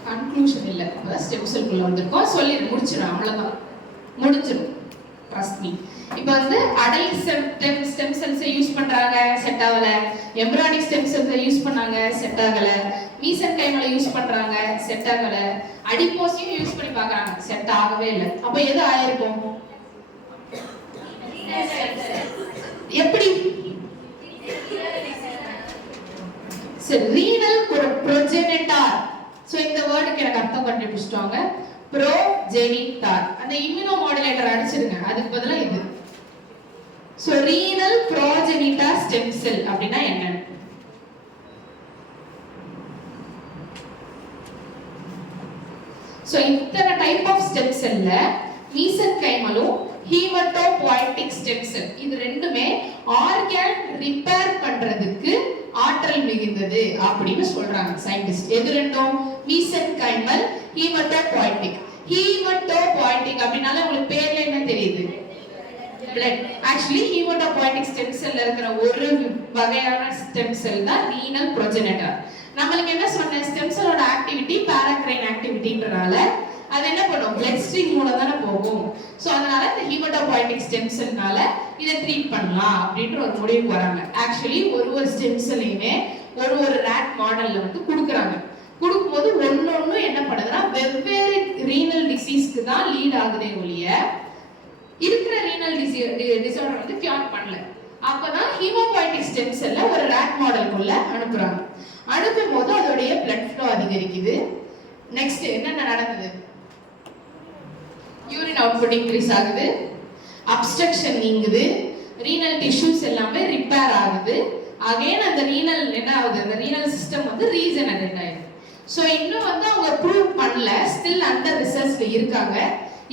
conclusion இல்ல, அப்பதான் ஸ்டெம் செல்குள்ள வந்திருக்கோம். சொல்லி முடிச்சிடும், அவ்வளவுதான், முடிஞ்சிடும், ட்ரஸ்ட் மீ. இப்போ வந்து அடல்ட் ஸ்டெம் செல்ஸை யூஸ் பண்றாங்க, செட் ஆகல. எம்பரியானிக் ஸ்டெம் செல்ஸை யூஸ் பண்ணாங்க, செட் ஆகல. மீசன்கைமலை யூஸ் பண்றாங்க, செட் ஆகல. அடிப்போஸையும் யூஸ் பண்ணி பார்க்கறாங்க, செட் ஆகவே இல்லை. அப்போ எது ஆயிருக்கும்? எப்படி? சரி, ரீனல் ப்ரோஜெனிட்டார். சோ இந்த வேர்டுக்கு எனக்கு அர்த்தம் கண்டுபிடிச்சிட்டாங்க, ப்ரோஜெனிட்டார். அந்த இம்யூனோ மாடுலேட்டர் அடிச்சிருங்க, அதுக்கு பதிலா இது. சோ ரீனல் ப்ரோஜெனிட்டார் ஸ்டெம் செல் அப்படின்னா என்ன? சோ இத்தனை டைப் ஆஃப் ஸ்டெம் செல்ல மீசன்கைமலும் ஹீமட்டோபோய்டிக் ஸ்டெம் செல், இது ரெண்டுமே ஆர்கான் ரிப்பேர் பண்றதுக்கு ஆற்றல் மிகுந்தது அப்படின்னு சொல்றாங்க சயின்டிஸ்ட். எது ரெண்டும்? மீசென்கைமல், ஹீமட்டோபோய்டிக். ஹீமட்டோபோய்டிக் அப்படினால உங்களுக்கு பேர்ல என்ன தெரியுது? blood. Actually hematopoietic stem cell இருக்கிற ஒரு வகையான ஸ்டெம் செல் தான் renal progenitor. நம்மளுக்கு என்ன சொன்ன ஸ்டெம் செல்லோட ஆக்டிவிட்டி பாராக்ரைன் ஆக்டிவிட்டின்றனால அது என்ன பண்ணும்? blood stream மூலம் தான போகும். சோ அதனால இந்த hematopoietic stem cellனால இத ட்ரீட் பண்ணலாம் அப்படின்ற ஒரு முடிவுக்கு வராங்க. ஆக்சுவலி ஒரு ஸ்டெம் செல்லையுமே ஒரு ராட் மாடல்ல வந்து கொடுக்கறாங்க. கொடுக்கும்போது ஒன்னொன்னு என்ன பண்ணுதுன்னா வெவ்வேறு ரீனல் டிசீஸ்க்கு தான் லீட் ஆகுதே ஒழிய இருக்கிற ரீனல் டிசார்டர் வந்து கியூர் பண்ணல. அப்பதான் ஹீமோபாய்டிக் ஸ்டெம் செல்ல ஒரு ராட் மாடலுக்குள்ள அனுப்புறாங்க. அனுப்பும் போது அதோடைய பிளட் ஃப்ளோ அதிகரிக்குது. நெக்ஸ்ட் என்னென்ன நடக்குது? யூரின் அவுட்புட் இன்க்ரீஸ் ஆகுது, அப்ஸ்ட்ரக்ஷன் நீங்குது, ரீனல் டிஷ்யூஸ் எல்லாமே ரிப்பேர் ஆகுது. அகைன் அந்த ரீனல் என்ன ஆகுது? அந்த ரீனல் சிஸ்டம் வந்து ரீஜெனரேட் ஆயிடுது. சோ இன்னும் வந்து அவங்க ப்ரூவ் பண்ணல, ஸ்டில் அண்டர் ரிசர்ச்ல இருக்காங்க.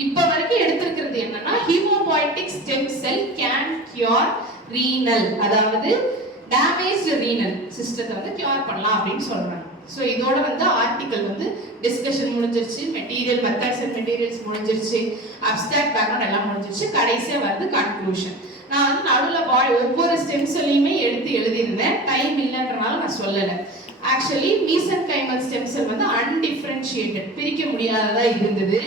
இப்ப வரைக்கும் எடுத்திருக்கிறது என்னன்னா hemopoietic stem cell can cure renal, அதாவது டேமேஜ்டு ரீனல் சிஸ்டத்தை வந்து கியூர் பண்ணலாம் அப்படின்னு சொல்றாங்க. ஸோ இதோட வந்து ஆர்டிகல் வந்து டிஸ்கஷன் முடிஞ்சிருச்சு, மெட்டீரியல் மெத்தட்ஸ் அண்ட் மெட்டீரியல்ஸ் முடிஞ்சிருச்சு, அப்ஸ்ட்ராக்ட் பேக்ரவுண்ட் எல்லாம் முடிஞ்சிருச்சு. கடைசியா வந்து கன்க்ளூஷன். நான் வந்து நடுவில் ஒவ்வொரு ஸ்டெம் செல்லையுமே எடுத்து எழுதியிருந்தேன், டைம் இல்லைன்றனால நான் சொல்லலை. ஆக்சுவலி மீசென்கைமல் ஸ்டெம் செல் வந்து அன்டிஃபரன்ஷியேட்டட், பிரிக்க முடியாததா இருந்தது.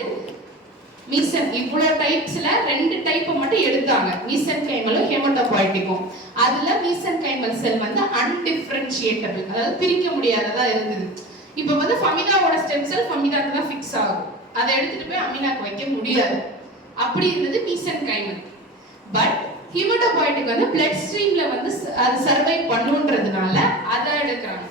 இவ்வளவு டைப்ஸ்ல 2 டைப் மட்டும் எடுத்தாங்க, மீசென்கைமலும் ஹெமட்டோபாய்டிக்கும். அதுல மீசென்கைமல் செல் வந்து அன்டிஃபரன்ஷியேட்டபிள், அதாவது பிரிக்க முடியாததா இருந்தது. இப்போ வந்து ஃபமிதாவோட ஸ்டெம் செல் ஃபமிதாக்கு தான் ஃபிக்ஸ் ஆகும், அதை எடுத்துட்டு போய் அமினாக்கு வைக்க முடியாது. அப்படி இருந்தது மீசென்கைமல். பட் ஹெமட்டோபாய்டிக் வந்து பிளட் ஸ்ட்ரீம்ல வந்து அது சர்வை பண்ணுன்றதுனால அதை எடுக்கிறாங்க.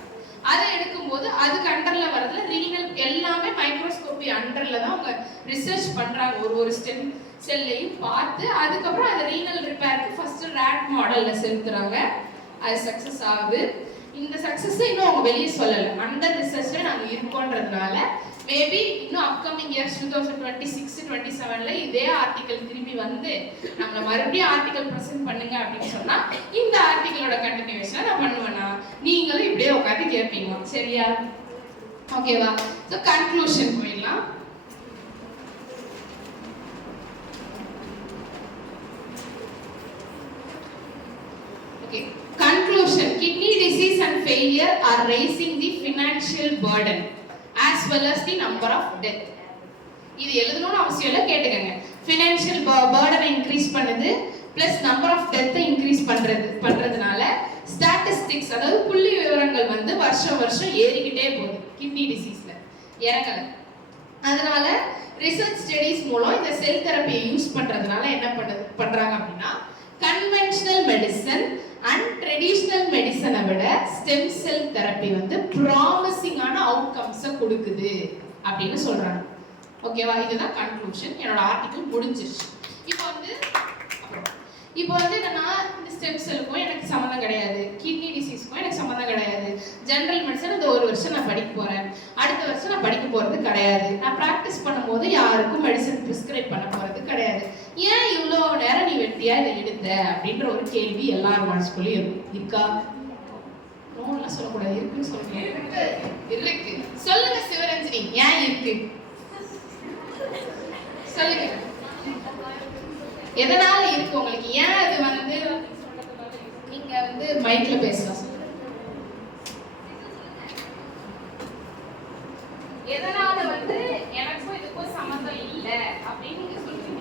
அதை எடுக்கும்போது அதுக்கு அண்டர்ல வரதுல ரீனல் எல்லாமே மைக்ரோஸ்கோபி அண்டர்ல தான் அவங்க ரிசர்ச் பண்றாங்க. ஒரு ஸ்டெம் செல்லையும் பார்த்து அதுக்கப்புறம் அதை ரீனல் ரிப்பேருக்கு ஃபர்ஸ்ட் ராட் மாடல்ல செலுத்துறாங்க. அது சக்சஸ் ஆகுது. இந்த சக்சஸ் இன்னும் அவங்க வெளியே சொல்லலை, அண்டர் ரிசர்ச்ல நாங்க இருக்கோன்றதுனால மேபி இன்னும் அப்கமிங் இயர்ஸ் 2026-27ல இதே ஆர்டிகல் திரும்பி வந்து நம்மள மறுபடியும் ஆர்டிகல் பிரசன்ட் பண்ணுங்க அப்படின்னு சொன்னா இந்த ஆர்டிகலோட கண்டினியூஷன் நான் பண்ணுவேனா, நீங்களும் இப்படியே உட்காந்து கேட்பீங்க. சரியா? ஓகேவா? ஸோ கன்க்ளூஷன் போயிடலாம். Okay. Conclusion. Kidney disease and failure are raising the financial burden as well as the number of death. இது எழுதணும்னு அவசியம் இல்லை, கேட்டுக்கங்க. ஃபினான்ஷியல் பர்டனை இன்க்ரீஸ் பண்ணுது, பிளஸ் நம்பர் ஆஃப் டெத்தை இன்க்ரீஸ் பண்றதுனால ஸ்டாட்டிஸ்டிக்ஸ், அதாவது புள்ளி விவரங்கள் வந்து வருஷம் ஏறிக்கிட்டே போகுது. கிட்னி டிசீஸ்ல இறங்கல. அதனால ரிசர்ச் ஸ்டடீஸ் மூலம் இந்த செல் தெரப்பியை யூஸ் பண்றதுனால என்ன பண்றாங்க அப்படின்னா கன்வென்ஷனல் மெடிசன் அண்ட் ட்ரெடிஷனல் மெடிசனை விட ஸ்டெம் செல் தெரப்பி வந்து ப்ராமிசிங்கான அவுட்கம்ஸை கொடுக்குது அப்படின்னு சொல்றாங்க. ஓகேவா? இதுதான் கன்க்ளூஷன். என்னோட ஆர்டிகல் முடிஞ்சிருச்சு. இப்போ வந்து என்னன்னா இந்த ஸ்டெம் செல்லுக்கும் எனக்கு சம்மந்தம் கிடையாது, கிட்னி டிசீஸ்க்கும் எனக்கு சம்மந்தம் கிடையாது. ஜெனரல் மெடிசன் இந்த ஒரு வருஷம் நான் படிக்க போறேன், அடுத்த வருஷம் நான் படிக்க போறது கிடையாது. நான் ப்ராக்டிஸ் பண்ணும்போது யாருக்கும் மெடிசன் பிரிஸ்கிரைப் பண்ண போறது கிடையாது. ஏன் இவ்வளோ நேரம் நீ வெட்டியா இதை எடுத்த அப்படின்ற ஒரு கேள்வி எல்லாரும் மனசுக்குள்ளேயும் இருக்கா? நோலாம் சொல்லக்கூடாது, இருக்குன்னு சொல்லுங்க. இருக்கு. சொல்லுங்க சிவரஞ்சனி, ஏன் இருக்கு சொல்லுங்க. எதனால இருக்கு உங்களுக்கு? ஏன் அது வந்து நீங்க வந்து மைக்ல பேசலாம். எதனால வந்து எனக்கும் இதுக்கும் சம்பந்தம் இல்ல அப்படின்னு நீங்க சொல்றீங்க?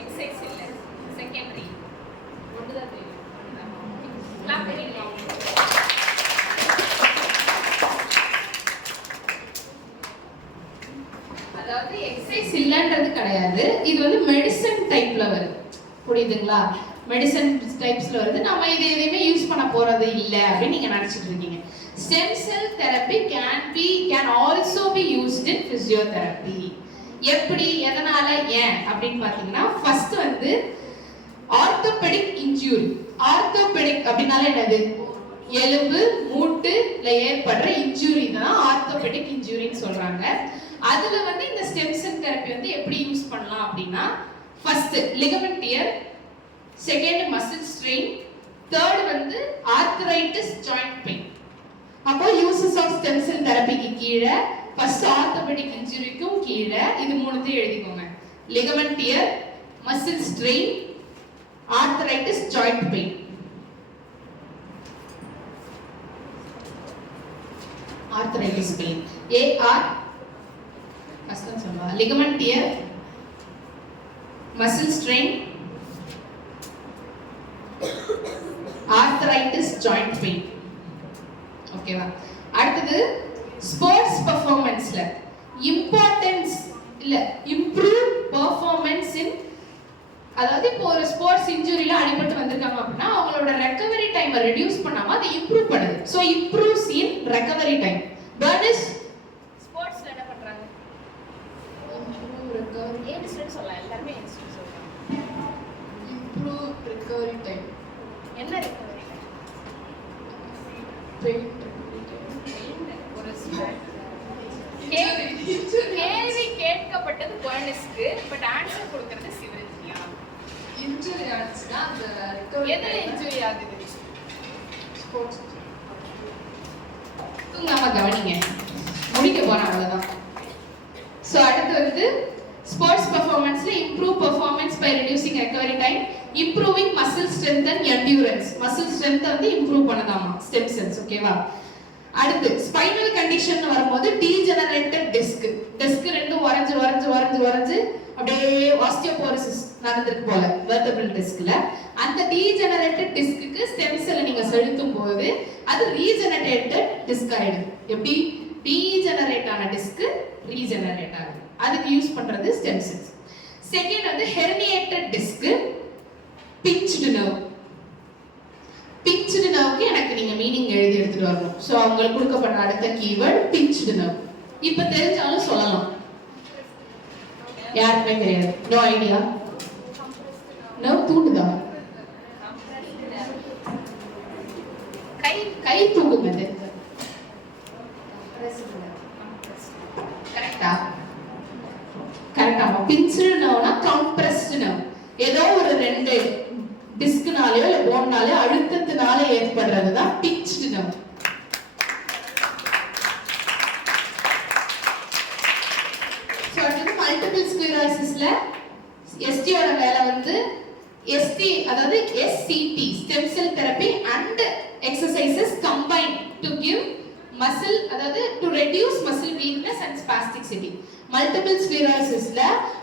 எக்ஸசைஸ் இல்ல, செகண்டரி ஒன்றுதான் தெரியும். கிளாப் பண்ணிடுங்க. அதாவது எக்ஸசைஸ் இல்லன்றது கிடையாது, இது வந்து மெடிசன் டைப்ல வருது. புரியுதுங்களா? மெடிசன் டைப்ஸ்ல வருது. நம்ம இதை எதையுமே யூஸ் பண்ண போறது இல்லை அப்படின்னு நீங்க நினைச்சிட்டு இருக்கீங்க. Stem cell therapy can also be used in physiotherapy. எப்படி, எதனால, ஏன் அப்படின்னு பாத்தீங்கன்னா ஃபர்ஸ்ட் வந்து ஆர்த்தோபெடிக் இன்ஜூரி. ஆர்த்தோபெடிக் அப்படின்னால என்னது? எலும்பு மூட்டுல ஏற்படுற இன்ஜூரி தான் ஆர்த்தோபெடிக் இன்ஜூரின்னு சொல்றாங்க. அதுல வந்து இந்த ஸ்டெம் செல் தெரப்பி வந்து எப்படி யூஸ் பண்ணலாம் அப்படின்னா first ligament tear, second muscle strain, third வந்து ஆர்த்ரைட்டிஸ் ஜாயிண்ட் பெயின். அப்போ யூசஸ் ஆஃப் ஸ்டெம் செல் தெரபிக்கு கீழே ஃபர்ஸ்ட் ஆர்த்தோபெடிக் இன்ஜுரிக்கும் கீழே இது மூணுத்தையும் எழுதிக்கோங்க. Ligament tear, muscle strain, arthritis joint pain. Arthritis pain ஏஆர் கஷ்டம் சொல்லுவா. Ligament tear, muscle strain, arthritis joint pain. ஓகேவா? அடுத்தது ஸ்போர்ட்ஸ் பெர்ஃபார்மன்ஸ்ல இம்பார்ட்டன்ஸ் இல்ல இம்ப்ரூவ் பெர்ஃபார்மன்ஸ் இன், அதாவது இப்போ ஒரு ஸ்போர்ட்ஸ் இன்ஜுரியில அடிபட்டு வந்திருக்காங்க அப்படின்னா அவங்களோட ரெக்கவரி டைமை ரெடியூஸ் பண்ணாம அதை இம்ப்ரூவ் பண்ணுது. ஸோ இம்ப்ரூவ்ஸ் இன் ரெக்கவரி டைம். பர்னிஷ் ஸ்போர்ட்ஸ்ல என்ன பண்றாங்க? ஏபிசின்னு சொல்லலாம், எல்லாருமே ஏபிசின்னு சொல்றாங்க. Improve recovery time. என்ன ரெக்கவரி டைம்? ஒரு கேள்வி கேட்கப்பட்டது பர்னிஷ்க்கு, பட் ஆன்சர் கொடுக்கிறது சிவரஞ்சியா. இன்ஜுரி ஆச்சுன்னா அந்த எதுல இன்ஜுரி ஆகுது? ஸ்போர்ட்ஸ். நம்ம கவனிங்க, முடிக்க போறோம் அவ்வளவுதான். சோ அடுத்து வந்து ஸ்போர்ட்ஸ் பெர்ஃபார்மன்ஸ்ல improve performance by reducing recovery time, improving muscle strength and endurance. Muscle strength வந்து இம்ப்ரூவ் பண்ணதாமா ஸ்டெம் செல்ஸ். ஓகேவா? அடுத்து ஸ்பைனல் கண்டிஷன் வரும்போது டீஜெனரேட்டட் டிஸ்க். டிஸ்க் ரெண்டும் வரைஞ்சு வரைஞ்சு வரைஞ்சு வரைஞ்சு அப்படியே ஆஸ்டியோபோரோசிஸ் நடந்திருக்கு போல வெர்டபிரல் டிஸ்க்ல. அந்த டீஜெனரேட்டட் டிஸ்க்கு ஸ்டெம் செல்லை நீங்க செலுத்தும் போது அது ரீஜெனரேட்டட் டிஸ்க் ஆயிடும். எப்படி? டீஜெனரேட் ஆன டிஸ்க் ரீஜெனரேட் ஆகுது. அதுக்கு யூஸ் பண்றது ஸ்டெம் செல்ஸ். செகண்ட் வந்து ஹெர்னியேட்டட் டிஸ்க், பிஞ்ச்டு நர்வ். பிஞ்ச்டு நர்வுக்கு எனக்கு நீங்க மீனிங் எழுதி எடுத்துட்டு வரணும். சோ உங்களுக்கு கொடுக்கப்பட்ட அடுத்த கீவேர்ட் பிஞ்ச்டு நர்வ். இப்ப தெரிஞ்சாலும் சொல்லலாம். யாருக்குமே தெரியாது. No idea. நர்வ் தூண்டுதா? கை தூக்குங்க. கரெக்டா? கரெக்டாமா. பிஞ்ச்டு நர்வ்னா கம்ப்ரஸ்டு நர்வ். ஏதோ ஒரு ரெண்டு டிஸ்க்னாலயோ இல்ல போன்னாலயோ அழுத்தத்தினால ஏற்படுறது தான் பிஞ்ச்டு நர்வ். சோ அடுத்து மல்டிபிள் ஸ்க்லரோசிஸ்ல எஸ்டியோட வேலை வந்து எஸ்டி, அதாவது SCT stem cell therapy and exercises combine to give muscle, அதாவது to reduce muscle weakness and spasticity. Multiple ஸ்க்லரோசிஸ்ல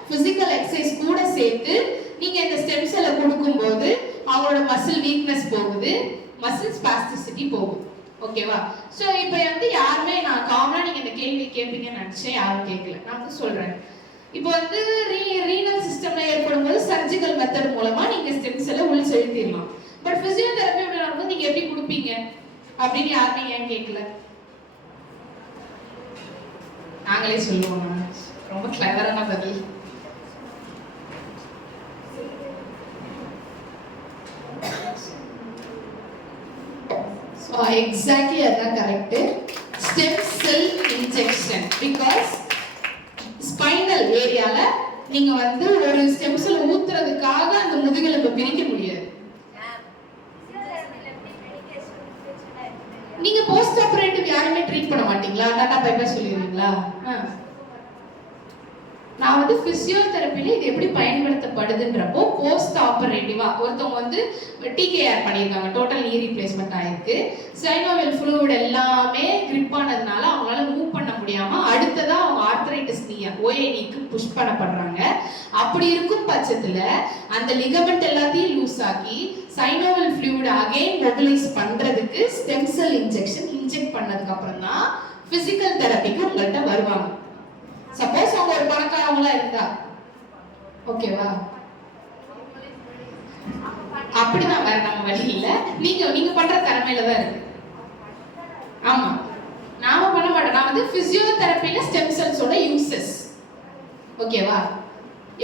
பிசிக்கல் எக்ஸசைஸ் கூட சேர்த்து நீங்க இந்த ஸ்டெம் செல்லை கொடுக்கும்போது அவங்களோட மசில் வீக்னஸ் போகுது, மசில் ஸ்பாஸ்டிசிட்டி போகுது. ஓகேவா? சோ இப்போ வந்து யாருமே, நான் காமனா நீங்க இந்த கேள்வி கேட்பீங்கன்னு நினைச்சேன், யாரும் கேட்கல. நான் வந்து சொல்றேன். இப்போ வந்து ரீனல் சிஸ்டம்ல ஏற்படும் போது சர்ஜிக்கல் மெத்தட் மூலமா நீங்க ஸ்டெம் செல்லை உள்ள செலுத்திடலாம். பட் பிசியோதெரபி அப்படின்னா நீங்க எப்படி கொடுப்பீங்க அப்படின்னு யாருமே ஏன் கேட்கல? நாங்களே சொல்லுவோம். ரொம்ப கிளவரான பதில். So exactly அதான் correct. Stem cell injection. Because spinal ஏரியால நீங்க வந்து ஒரு ஸ்டெம் செல் ஊத்துறதுக்காக அந்த முதுகெலும்பை பிரிக்க முடியாது. நீங்க போஸ்ட் ஆபரேட்டிவ் யாருமே ட்ரீட் பண்ண மாட்டீங்களா? டாடா பை பை சொல்லிடுவீங்களா? நான் வந்து பிசியோதெரபில இது எப்படி பயன்படுத்தப்படுதுன்றப்போ போஸ்ட் ஆபரேட்டிவா ஒருத்தவங்க வந்து டிகேஆர் பண்ணியிருக்காங்க, டோட்டல் நீ ரீப்ளேஸ்மெண்ட் ஆயிருக்கு. சைனோவியல் ஃப்ளூயிட் எல்லாமே கிரிப் ஆனதுனால அவங்களால மூவ் பண்ண முடியாம அடுத்ததா அவங்க ஆர்த்ரைட்டிஸ் நீ ஓஏனிக்கு புஷ் பண்ணப்படுறாங்க. அப்படி இருக்கும் பட்சத்துல அந்த லிகமெண்ட் எல்லாத்தையும் லூஸ் ஆக்கி சைனோவியல் ஃப்ளூயிட் அகைன் மொபிலைஸ் பண்றதுக்கு ஸ்டெம் செல் இன்ஜெக்ஷன் இன்ஜெக்ட் பண்ணதுக்கு அப்புறம் தான் பிசிக்கல் தெரபிக்கு உங்கள்கிட்ட வருவாங்க. சப்போஸ் அவங்க ஒரு பணக்காரவங்களா இருந்தா ஓகேவா? அப்படிதான், வேற நம்ம வழி இல்ல. நீங்க பண்ற திறமையில தான் இருக்கு. ஆமா, நாம பண்ண மாட்டோம். நான் வந்து பிசியோதெரபில ஸ்டெம் செல்ஸோட யூசஸ். ஓகேவா?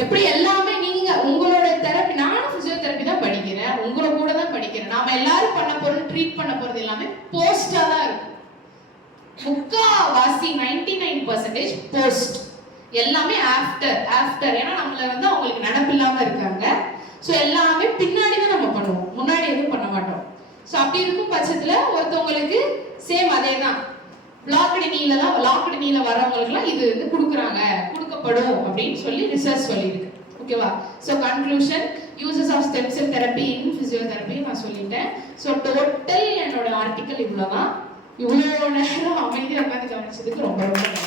எப்படி எல்லாமே நீங்க உங்களோட தெரபி, நானும் பிசியோதெரபி தான் படிக்கிறேன், உங்களோட கூட தான் படிக்கிறேன். நாம எல்லாரும் பண்ண போறது, ட்ரீட் பண்ண போறது எல்லாமே போஸ்டா தான் இருக்கு. முக்காவாசி 99% போஸ்ட். எல்லாமே ஆஃப்டர் ஏன்னா நம்மள வந்து அவங்களுக்கு நினைப்பில்லாம இருக்காங்க. ஸோ எல்லாமே பின்னாடி தான் நம்ம பண்ணுவோம், முன்னாடி எதுவும் பண்ண மாட்டோம். ஸோ அப்படி இருக்கும் பட்சத்துல ஒருத்தவங்களுக்கு சேம் அதே தான் லாக்டு நீல வரவங்களுக்குலாம் இது வந்து கொடுக்கப்படும் அப்படின்னு சொல்லி ரிசர்ச் சொல்லியிருக்கு. ஓகேவா? So conclusion, uses of stem cell therapy in physiotherapy நான் சொல்லிட்டேன். ஸோ டோட்டல் என்னோட ஆர்டிக்கல் இவ்வளோதான். இவ்வளோ நேரம் அமைதியாக உட்காந்து கவனிச்சதுக்கு ரொம்ப ரொம்ப நன்றி.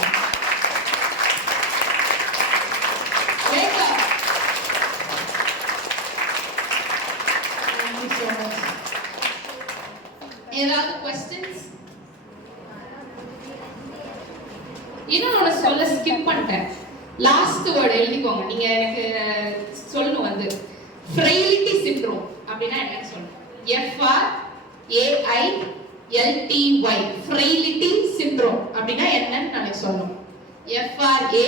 ஏதாவது கொஸ்டின்ஸ்? இன்னும் ஒன்று சொல்ல ஸ்கிப் பண்ணிட்டேன். லாஸ்ட் வேர்டு எழுதிக்கோங்க. நீங்க எனக்கு சொல்லணும் வந்து ஃப்ரெயிலிட்டி சிண்ட்ரோம் அப்படின்னா என்னன்னு சொல்லணும். FRAILTY ஃப்ரெயிலிட்டி சிண்ட்ரோம் அப்படின்னா என்னன்னு நாளைக்கு சொல்லணும். FRAILTY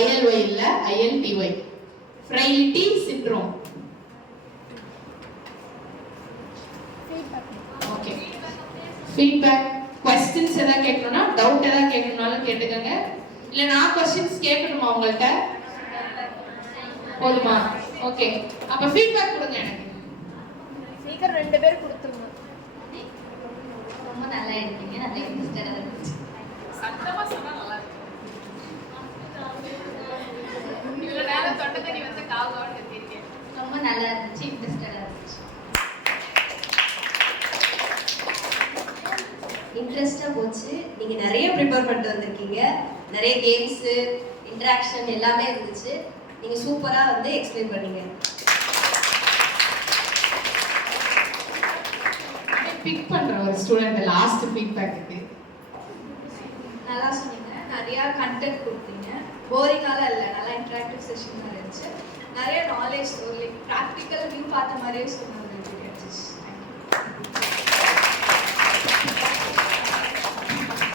ILY இல்ல ILTY frailty syndrome. Okay, feedback questions ஏதாவது கேட்கணும்னா, டவுட் ஏதாவது கேட்கணும்னாலும் கேட்டுக்கங்க. இல்ல நான் क्वेश्चंस கேட்கணுமா உங்கள்ட்ட? போதுமா? ஓகே, அப்ப ஃபீட்பேக் கொடுங்க எனக்கு. சீக்கிரம் 2 பேர் கொடுத்துருங்க. ரொம்ப நல்லா இருக்கீங்க, நல்லா இன்ட்ரெஸ்டடா இருந்துச்சு. சத்தமா சொன்னா நல்லா இருக்கும். இவ்வளவு நேரம் தொண்டை வந்து காவுகாவுன்னு கத்திருக்கேன். ரொம்ப நல்லா இருந்துச்சு, இன்ட்ரெஸ்டடா இருந்துச்சு. இன்ட்ரெஸ்டாக போச்சு. நீங்கள் நிறைய ப்ரிப்பேர் பண்ணிட்டு வந்திருக்கீங்க. நிறைய கேம்ஸு, இன்ட்ராக்ஷன் எல்லாமே இருந்துச்சு. நீங்கள் சூப்பராக வந்து எக்ஸ்பிளைன் பண்ணீங்க. பிக் பண்ற ஒரு ஸ்டூடண்ட் லாஸ்ட் ஃபீட்பேக்கு நல்லா சொன்னீங்க, நிறையா கண்டென்ட் கொடுத்தீங்க. போரிங்காலாம் இல்லை, நல்லா இன்ட்ராக்டிவ் செஷன் மாதிரி இருந்துச்சு. நிறைய நாலேஜ், ஒரு ப்ராக்டிக்கல் வியூ பார்த்த மாதிரியே சொன்னாங்க.